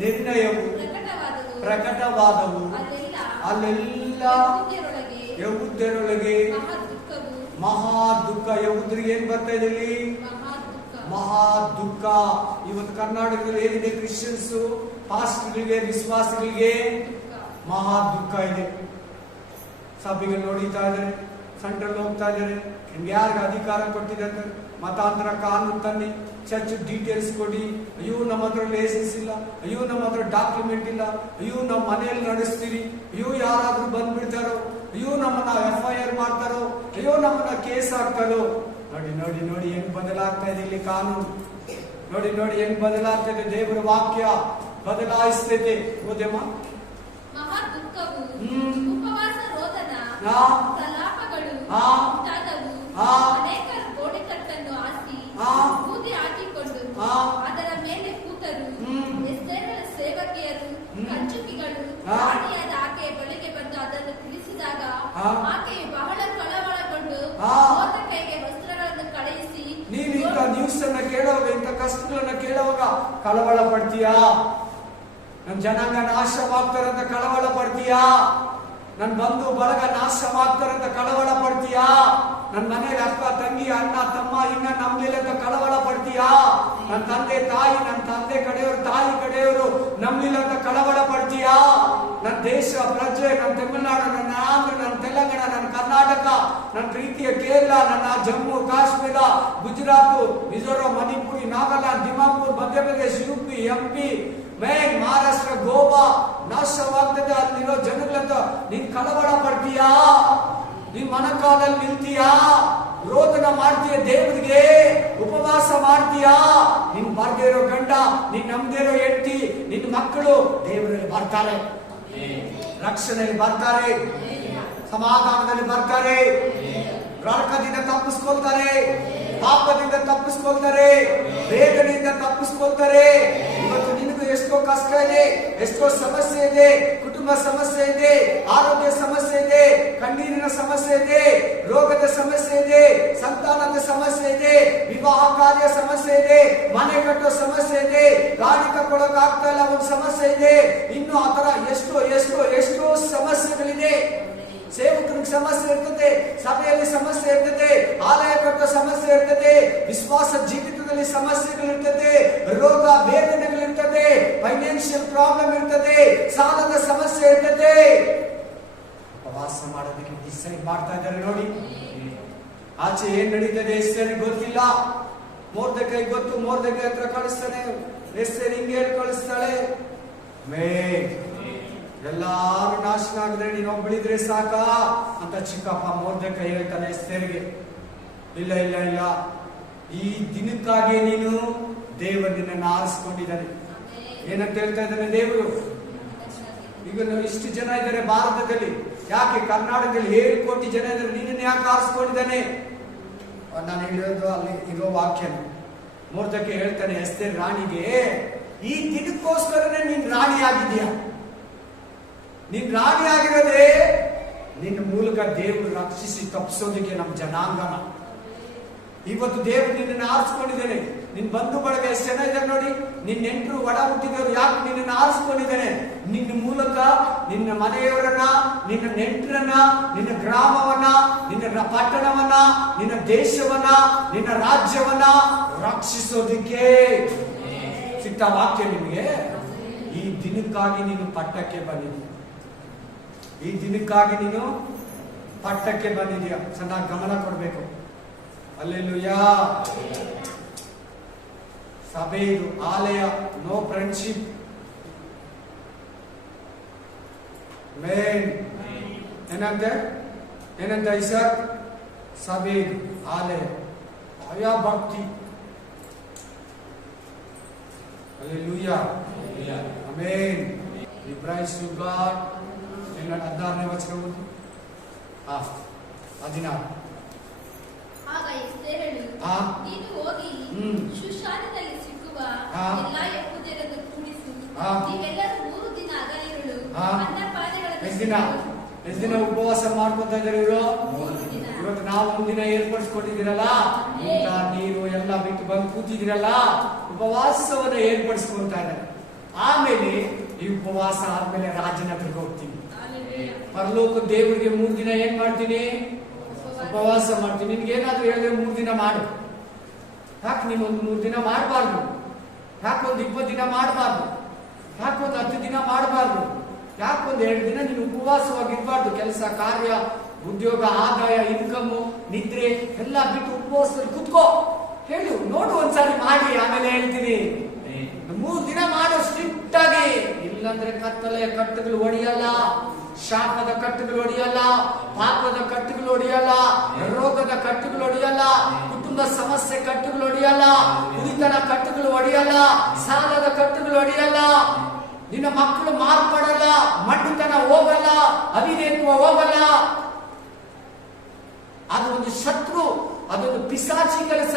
ನಿರ್ಣಯವು ಪ್ರಕಟವಾದವು ಅಲ್ಲೆಲ್ಲ ಯಹೂದ್ಯರೊಳಗೆ ಮಹಾ ದುಃಖ. ಯಹೂದ್ರಿಗೆ ಏನ್ ಬರ್ತಾ ಇದೆ ಇಲ್ಲಿ? ಮಹಾ ದುಃಖ. ಇವತ್ತು ಕರ್ನಾಟಕದಲ್ಲಿ ಏನಿದೆ? ಕ್ರಿಶ್ಚಿಯನ್ಸ್ ಪಾಸ್ಟರ್ಗಳಿಗೆ, ವಿಶ್ವಾಸಿಗಳಿಗೆ ಮಹಾ ದುಃಖ ಇದೆ. ಸಭೆಗಳು ನೋಡಿತಾ ಇದ್ದಾರೆ, ಸೆಂಟ್ರಲ್ ಹೋಗ್ತಾ ಇದ್ದಾರೆ. ನಿಮ್ಗೆ ಯಾರಿಗೆ ಅಧಿಕಾರ ಕೊಟ್ಟಿದ್ದಾರೆ? ಮತಾಂತರ ಕಾನೂನು ತನ್ನಿ, ಚರ್ಚ್ ಡೀಟೇಲ್ಸ್ ಕೊಡಿ. ಅಯ್ಯೋ ನಮ್ಮ ಹತ್ರ ಲೈಸೆನ್ಸ್ ಇಲ್ಲ, ಅಯ್ಯೋ ನಮ್ಮ ಹತ್ರ ಡಾಕ್ಯುಮೆಂಟ್ ಇಲ್ಲ, ಅಯ್ಯೋ ನಮ್ಮ ಮನೆಯಲ್ಲಿ ನಡೆಸ್ತೀರಿ, ಅಯ್ಯೋ ಯಾರಾದ್ರೂ ಬಂದ್ಬಿಡ್ತಾರೋ, ಅಯ್ಯೋ ನಮ್ಮನ್ನ FIR ಮಾಡ್ತಾರೋ, ಅಯ್ಯೋ ನಮ್ಮನ್ನ ಕೇಸ್ ಹಾಕ್ತಾರೋ. ನೋಡಿ ಹೆಂಗ್ ಬದಲಾಗ್ತಾ ಇದೆ ಇಲ್ಲಿ ಕಾನೂನು. ನೋಡಿ ಹೆಂಗ್ ಬದಲಾಗ್ತಾ ಇದೆ. ದೇವರ ವಾಕ್ಯ ಬದಲಾಯಿಸ್ತೈತೆ. ಓದಮ್ಮ. ಮಹಾ ದುಃಖವು, ಉಪವಾಸ ರೋದನ, ಪ್ರಲಾಪಗಳು ಉಂಟಾದವು. ಅನೇಕರು ಗೋಡೆತಟ್ಟನ್ನು ಹಾಸಿ ಬೂದಿ ಹಾಕಿಕೊಂಡು ಅದರ ಮೇಲೆ ಕೂತರು. ಎಸ್ತೇರಳ ಸೇವಕಿಯರು, ಕಂಚುಕಿಗಳು ರಾಣಿಯಾದ ಆಕೆಯ ಬಳಿಗೆ ಬಂದು ಅದನ್ನು ತಿಳಿಸಿದಾಗ ಆಕೆಯು ಬಹಳ ಕಳವಳಗೊಂಡು ಮೊರ್ದೆಕೈಗೆ ವಸ್ತ್ರಗಳನ್ನು ಕಳುಹಿಸಿ. ನೀನು ಇಂಥ ನ್ಯೂಸ್ ಅನ್ನ ಕೇಳುವಾಗ, ಇಂಥ ಕಷ್ಟಗಳನ್ನ ಕೇಳುವಾಗ ಕಳವಳ ಪಡ್ತೀಯಾ? ನನ್ ಜನಾಂಗ ನಾಶವಾಗ್ತಾರಂತ ಕಳವಳ ಪಡ್ತೀಯಾ? ನನ್ ಬಂಧು ಬಳಗ ನಾಶವಾಗ್ತಾರಂತ ಕಳವಳ ಪಡ್ತೀಯಾ? ನನ್ ಮನೇಲಿ ಅಕ್ಕ ತಂಗಿ ಅಣ್ಣ ತಮ್ಮ ಇನ್ನ ನಂಬಲಿಲ್ಲ ಅಂತ ಕಳವಳ ಪಡ್ತೀಯಾ? ನನ್ನ ತಂದೆ ತಾಯಿ, ನನ್ನ ತಂದೆ ಕಡೆಯವರು ತಾಯಿ ಕಡೆಯವರು ನಂಬಲಿಲ್ಲ ಅಂತ ಕಳವಳ ಪಡ್ತೀಯಾ? ನನ್ನ ದೇಶ ಪ್ರಜೆ, ನನ್ನ ತಮಿಳುನಾಡು, ನನ್ನ ಆಂಧ್ರ, ನನ್ನ ತೆಲಂಗಾಣ, ನನ್ನ ಕರ್ನಾಟಕ, ನನ್ನ ಪ್ರೀತಿಯ ಕೇರಳ, ನನ್ನ Jammu Kashmir, Gujarat, Mizoram, Manipuri, Nagaland, Dimapur, Madhya Pradesh, UP, MP, main Maharashtra, Goa ನಾಶವಾಗ್ತದೆ. ಅಲ್ಲಿರೋ ಜನಗಳಂತ ನೀನ್ ಕಳವಳ ಪಡ್ತೀಯಾ? ನೀನ್ ಮನಕಾಲಲ್ಲಿ ನಿಲ್ತೀಯಾ? ರೋದನ ಮಾಡ್ತೀಯ ದೇವರಿಗೆ, ಉಪವಾಸ ಮಾಡ್ತೀಯಾ? ನಿನ್ ಬರ್ದೇ ಇರೋ ಗಂಡ, ನೀನ್ ನಂಬದೇ ಇರೋ ಹೆಂಡತಿ, ನಿನ್ ಮಕ್ಕಳು ದೇವರಲ್ಲಿ ಬರ್ತಾರೆ, ರಕ್ಷಣೆಯಲ್ಲಿ ಬರ್ತಾರೆ, ಸಮಾಧಾನದಲ್ಲಿ ಬರ್ತಾರೆ. ನರಕದಿಂದ ತಪ್ಪಿಸ್ಕೊಳ್ತಾರೆ, ಪಾಪದಿಂದ ತಪ್ಪಿಸ್ಕೊಳ್ತಾರೆ, ವೇದನೆಯಿಂದ ತಪ್ಪಿಸ್ಕೊಳ್ತಾರೆ. ಇವತ್ತು ನಿನಗೂ ಎಷ್ಟೋ ಕಷ್ಟ ಇದೆ, ಎಷ್ಟೋ ಸಮಸ್ಯೆ ಇದೆ, ಕುಟುಂಬ ಸಮಸ್ಯೆ ಇದೆ, ಆರೋಗ್ಯ ಸಮಸ್ಯೆ ಇದೆ, ಕಣ್ಣೀರಿನ ಸಮಸ್ಯೆ ಇದೆ, ರೋಗದ ಸಮಸ್ಯೆ ಇದೆ, ಸಂತಾನದ ಸಮಸ್ಯೆ ಇದೆ, ವಿವಾಹ ಕಾರ್ಯ ಸಮಸ್ಯೆ ಇದೆ, ಮನೆ ಕಟ್ಟೋ ಸಮಸ್ಯೆ ಇದೆ, ಗಾಡಿ ತಗೊಳಕ್ ಆಗ್ತಾ ಇಲ್ಲ ಒಂದು ಸಮಸ್ಯೆ ಇದೆ, ಇನ್ನು ಆತರ ಎಷ್ಟೋ ಎಷ್ಟೋ ಎಷ್ಟೋ ಸಮಸ್ಯೆಗಳಿದೆ. ಸೇವಕರಿಗೆ ಸಮಸ್ಯೆ ಇರ್ತದೆ, ಸಭೆಯಲ್ಲಿ ಸಮಸ್ಯೆ ಇರ್ತದೆ, ಆಲಯ ಕಟ್ಟೋ ಸಮಸ್ಯೆ ಇರ್ತದೆ, ವಿಶ್ವಾಸ ಜೀವಿತದಲ್ಲಿ ಸಮಸ್ಯೆಗಳಿರ್ತದೆ, ರೋಗ ವೇದನೆಗಳಿರ್ತದೆ, ಫೈನಾನ್ಷಿಯಲ್ ಪ್ರಾಬ್ಲಮ್ ಇರ್ತದೆ, ಸಾಲದ ಸಮಸ್ಯೆ ಇರ್ತದೆ. ಉಪವಾಸ ಮಾಡೋದಕ್ಕೆ ಡಿಸೈಡ್ ಮಾಡ್ತಾ ಇದ್ದಾರೆ ನೋಡಿ. ಆಚೆ ಏನ್ ನಡೀತದೆ ಎಸ್ತೇರಿಗೆ ಗೊತ್ತಿಲ್ಲ, ಮೊರ್ದೆಕೈ ಗೊತ್ತು, ಮೊರ್ದೆಕೈ ಹತ್ರ ಕಳಿಸ್ತಾನೆ, ಎಸ್ತೇರ್ ಹಿಂಗೆ ಕಳಿಸ್ತಾಳೆ. ಎಲ್ಲಾರು ನಾಶನ ಆಗಿದ್ರೆ ನೀನೊಬ್ಬಳಿದ್ರೆ ಸಾಕ ಅಂತ ಚಿಕ್ಕಪ್ಪ ಮೊರ್ದೆಕೈ ಹೇಳ್ತಾನೆ ಎಸ್ತೇರಿಗೆ. ಇಲ್ಲ ಇಲ್ಲ ಇಲ್ಲ, ಈ ದಿನಕ್ಕಾಗಿ ನೀನು ದೇವರು ನಿನ್ನನ್ನು ಆರಿಸ್ಕೊಂಡಿದ್ದಾನೆ. ಏನಂತ ಹೇಳ್ತಾ ಇದ್ದಾನೆ ದೇವರು? ಈಗ ಇಷ್ಟು ಜನ ಇದ್ದಾರೆ ಭಾರತದಲ್ಲಿ, ಯಾಕೆ ಕರ್ನಾಟಕದಲ್ಲಿ 7 ಕೋಟಿ ಜನ ಇದ್ದಾರೆ, ನಿನ್ನನ್ನು ಯಾಕೆ ಆರಿಸ್ಕೊಂಡಿದ್ದಾನೆ? ನಾನು ಹೇಳೋದು ಅಲ್ಲಿ ಇರೋ ವಾಕ್ಯ. ಮೊರ್ದೆಕೈ ಹೇಳ್ತಾನೆ ಎಸ್ತೇರ್ ರಾಣಿಗೆ, ಈ ದಿನಕ್ಕೋಸ್ಕರನೇ ನೀನ್ ರಾಣಿ ಆಗಿದೀಯ. ನೀನ್ ರಾಣಿ ಆಗಿರೋದೇ ನಿನ್ನ ಮೂಲಕ ದೇವರು ರಕ್ಷಿಸಿ ತಪ್ಪಿಸೋದಕ್ಕೆ ನಮ್ಮ ಜನಾಂಗನ. ಇವತ್ತು ದೇವರು ನಿನ್ನನ್ನು ಆರಿಸ್ಕೊಂಡಿದ್ದೇನೆ. ನಿನ್ ಬಂಧು ಬಳಗ ಎಷ್ಟು ಜನ ಇದ್ದಾರೆ ನೋಡಿ, ನಿನ್ನ ನೆಂಟರು ಒಡ ಹುಟ್ಟಿದವರು ಯಾಕೆ ನಿನ್ನನ್ನು ಆರಿಸ್ಕೊಂಡಿದ್ದೇನೆ? ನಿನ್ನ ಮೂಲಕ ನಿನ್ನ ಮನೆಯವರನ್ನ, ನಿನ್ನ ನೆಂಟರನ್ನ, ನಿನ್ನ ಗ್ರಾಮವನ್ನ, ನಿನ್ನ ಪಟ್ಟಣವನ್ನ, ನಿನ್ನ ದೇಶವನ್ನ, ನಿನ್ನ ರಾಜ್ಯವನ್ನ ರಕ್ಷಿಸೋದಕ್ಕೆ. ಸಿಗ್ತಾ ವಾಕ್ಯ ನಿಮಗೆ? ಈ ದಿನಕ್ಕಾಗಿ ನೀನು ಪಟ್ಟಕ್ಕೆ ಬಂದಿದ್ದೀಯ, ಈ ದಿನಕ್ಕಾಗಿ ನೀನು ಪಟ್ಟಕ್ಕೆ ಬಂದಿದ್ದೀಯ. ಚೆನ್ನಾಗಿ ಗಮನ ಕೊಡ್ಬೇಕು. ಹಲ್ಲೆಲೂಯಾ. ಸಭೆ ಇದು, ಆಲಯ, ನೋ ಫ್ರೆಂಡ್ಶಿಪ್. ಮೇನ್ ಏನಂತ ಸರ್? ಸಭೆ ಇದು, ಆಲಯ, ಆಯಾ ಭಕ್ತಿ. Hallelujah, amen. We praise to God. 16ನೇ ವಚನ ಓದಿ. 16. ಆಗ ಎಸ್ತೇರಳು, ನೀನು ಹೋಗಿ ಶೂಷಾನದಲ್ಲಿ ಸಿಕ್ಕುವ ಎಲ್ಲಾ ಯೆಹೂದ್ಯರನ್ನು ಕೂಡಿಸು, ನೀವೆಲ್ಲರೂ 3 ದಿನ ಹಗಲಿರುಳು ಅನ್ನಪಾನಗಳನ್ನು ಎಷ್ಟು ದಿನ ಉಪವಾಸ ಮಾಡ್ಕೊತಾ ಇದ್ದಾರೆ ಇವರು? ಇವತ್ತು ನಾವು ಒಂದಿನ ಏರ್ಪಡಿಸ್ಕೊಂಡಿದ್ದೀರಲ್ಲ, ಊಟ ನೀರು ಎಲ್ಲ ಬಿಟ್ಟು ಬಂದು ಕೂತಿದ್ದೀರಲ್ಲ, ಉಪವಾಸವನ್ನು ಏರ್ಪಡಿಸ್ಕೊಂತ ಇದ್ದಾರೆ. ಆಮೇಲೆ ಈ ಉಪವಾಸ ಆದ್ಮೇಲೆ ರಾಜನ ಹತ್ರಕ್ಕೆ ಹೋಗ್ತೀನಿ, ಪರಲೋಕ ದೇವರಿಗೆ 3 ದಿನ ಏನ್ ಮಾಡ್ತೀನಿ? ಉಪವಾಸ ಮಾಡ್ತೀನಿ. ನಿನ್ಗೇನಾದ್ರೂ ಹೇಳಿದ್ರೆ 3 ದಿನ ಮಾಡು. ಯಾಕೆ ನೀನೊಂದು 3 ದಿನ ಮಾಡಬಾರ್ದು? ಯಾಕೊಂದು 20 ದಿನ ಮಾಡಬಾರ್ದು? ಯಾಕೊಂದು 10 ದಿನ ಮಾಡಬಾರ್ದು? ಯಾಕೊಂದು 2 ದಿನ ನೀನು ಉಪವಾಸವಾಗಿರ್ಬಾರ್ದು? ಕೆಲಸ ಕಾರ್ಯ, ಉದ್ಯೋಗ, ಆದಾಯ, ಇನ್ಕಮ್, ನಿದ್ರೆ ಎಲ್ಲ ಬಿಟ್ಟು ಉಪವಾಸದಲ್ಲಿ ಕುತ್ಕೋ. ಹೇಳು, ನೋಡು ಒಂದ್ಸಾರಿ ಮಾಡಿ, ಆಮೇಲೆ ಹೇಳ್ತೀನಿ. 3 ದಿನ ಮಾಡೋ ಸ್ಟ್ರಿಕ್ಟ್ ಆಗಿ. ಇಲ್ಲಂದ್ರೆ ಕತ್ತಲೆಯ ಕಟ್ಟುಗಳು ಹೊಡೆಯಲ್ಲ, ಶಾಪದ ಕಟ್ಟುಗಳು ಹೊಡೆಯಲ್ಲ, ಪಾಪದ ಕಟ್ಟುಗಳು ಹೊಡೆಯಲ್ಲ, ರೋಗದ ಕಟ್ಟುಗಳು ಹೊಡೆಯಲ್ಲ, ಕುಟುಂಬ ಸಮಸ್ಯೆ ಕಟ್ಟುಗಳು ಹೊಡೆಯಲ್ಲ, ಕುಡಿತನ ಕಟ್ಟುಗಳು ಹೊಡೆಯಲ್ಲ, ಸಾಲದ ಕಟ್ಟುಗಳು ಹೊಡೆಯಲ್ಲ, ನಿನ್ನ ಮಕ್ಕಳು ಮಾರ್ಪಡಲ್ಲ, ಮಂಡುತನ ಹೋಗಲ್ಲ, ಅವಿವೇಕ ಹೋಗಲ್ಲ. ಅದು ಒಂದು ಶತ್ರು, ಅದೊಂದು ಪಿಶಾಚಿ ಕೆಲಸ.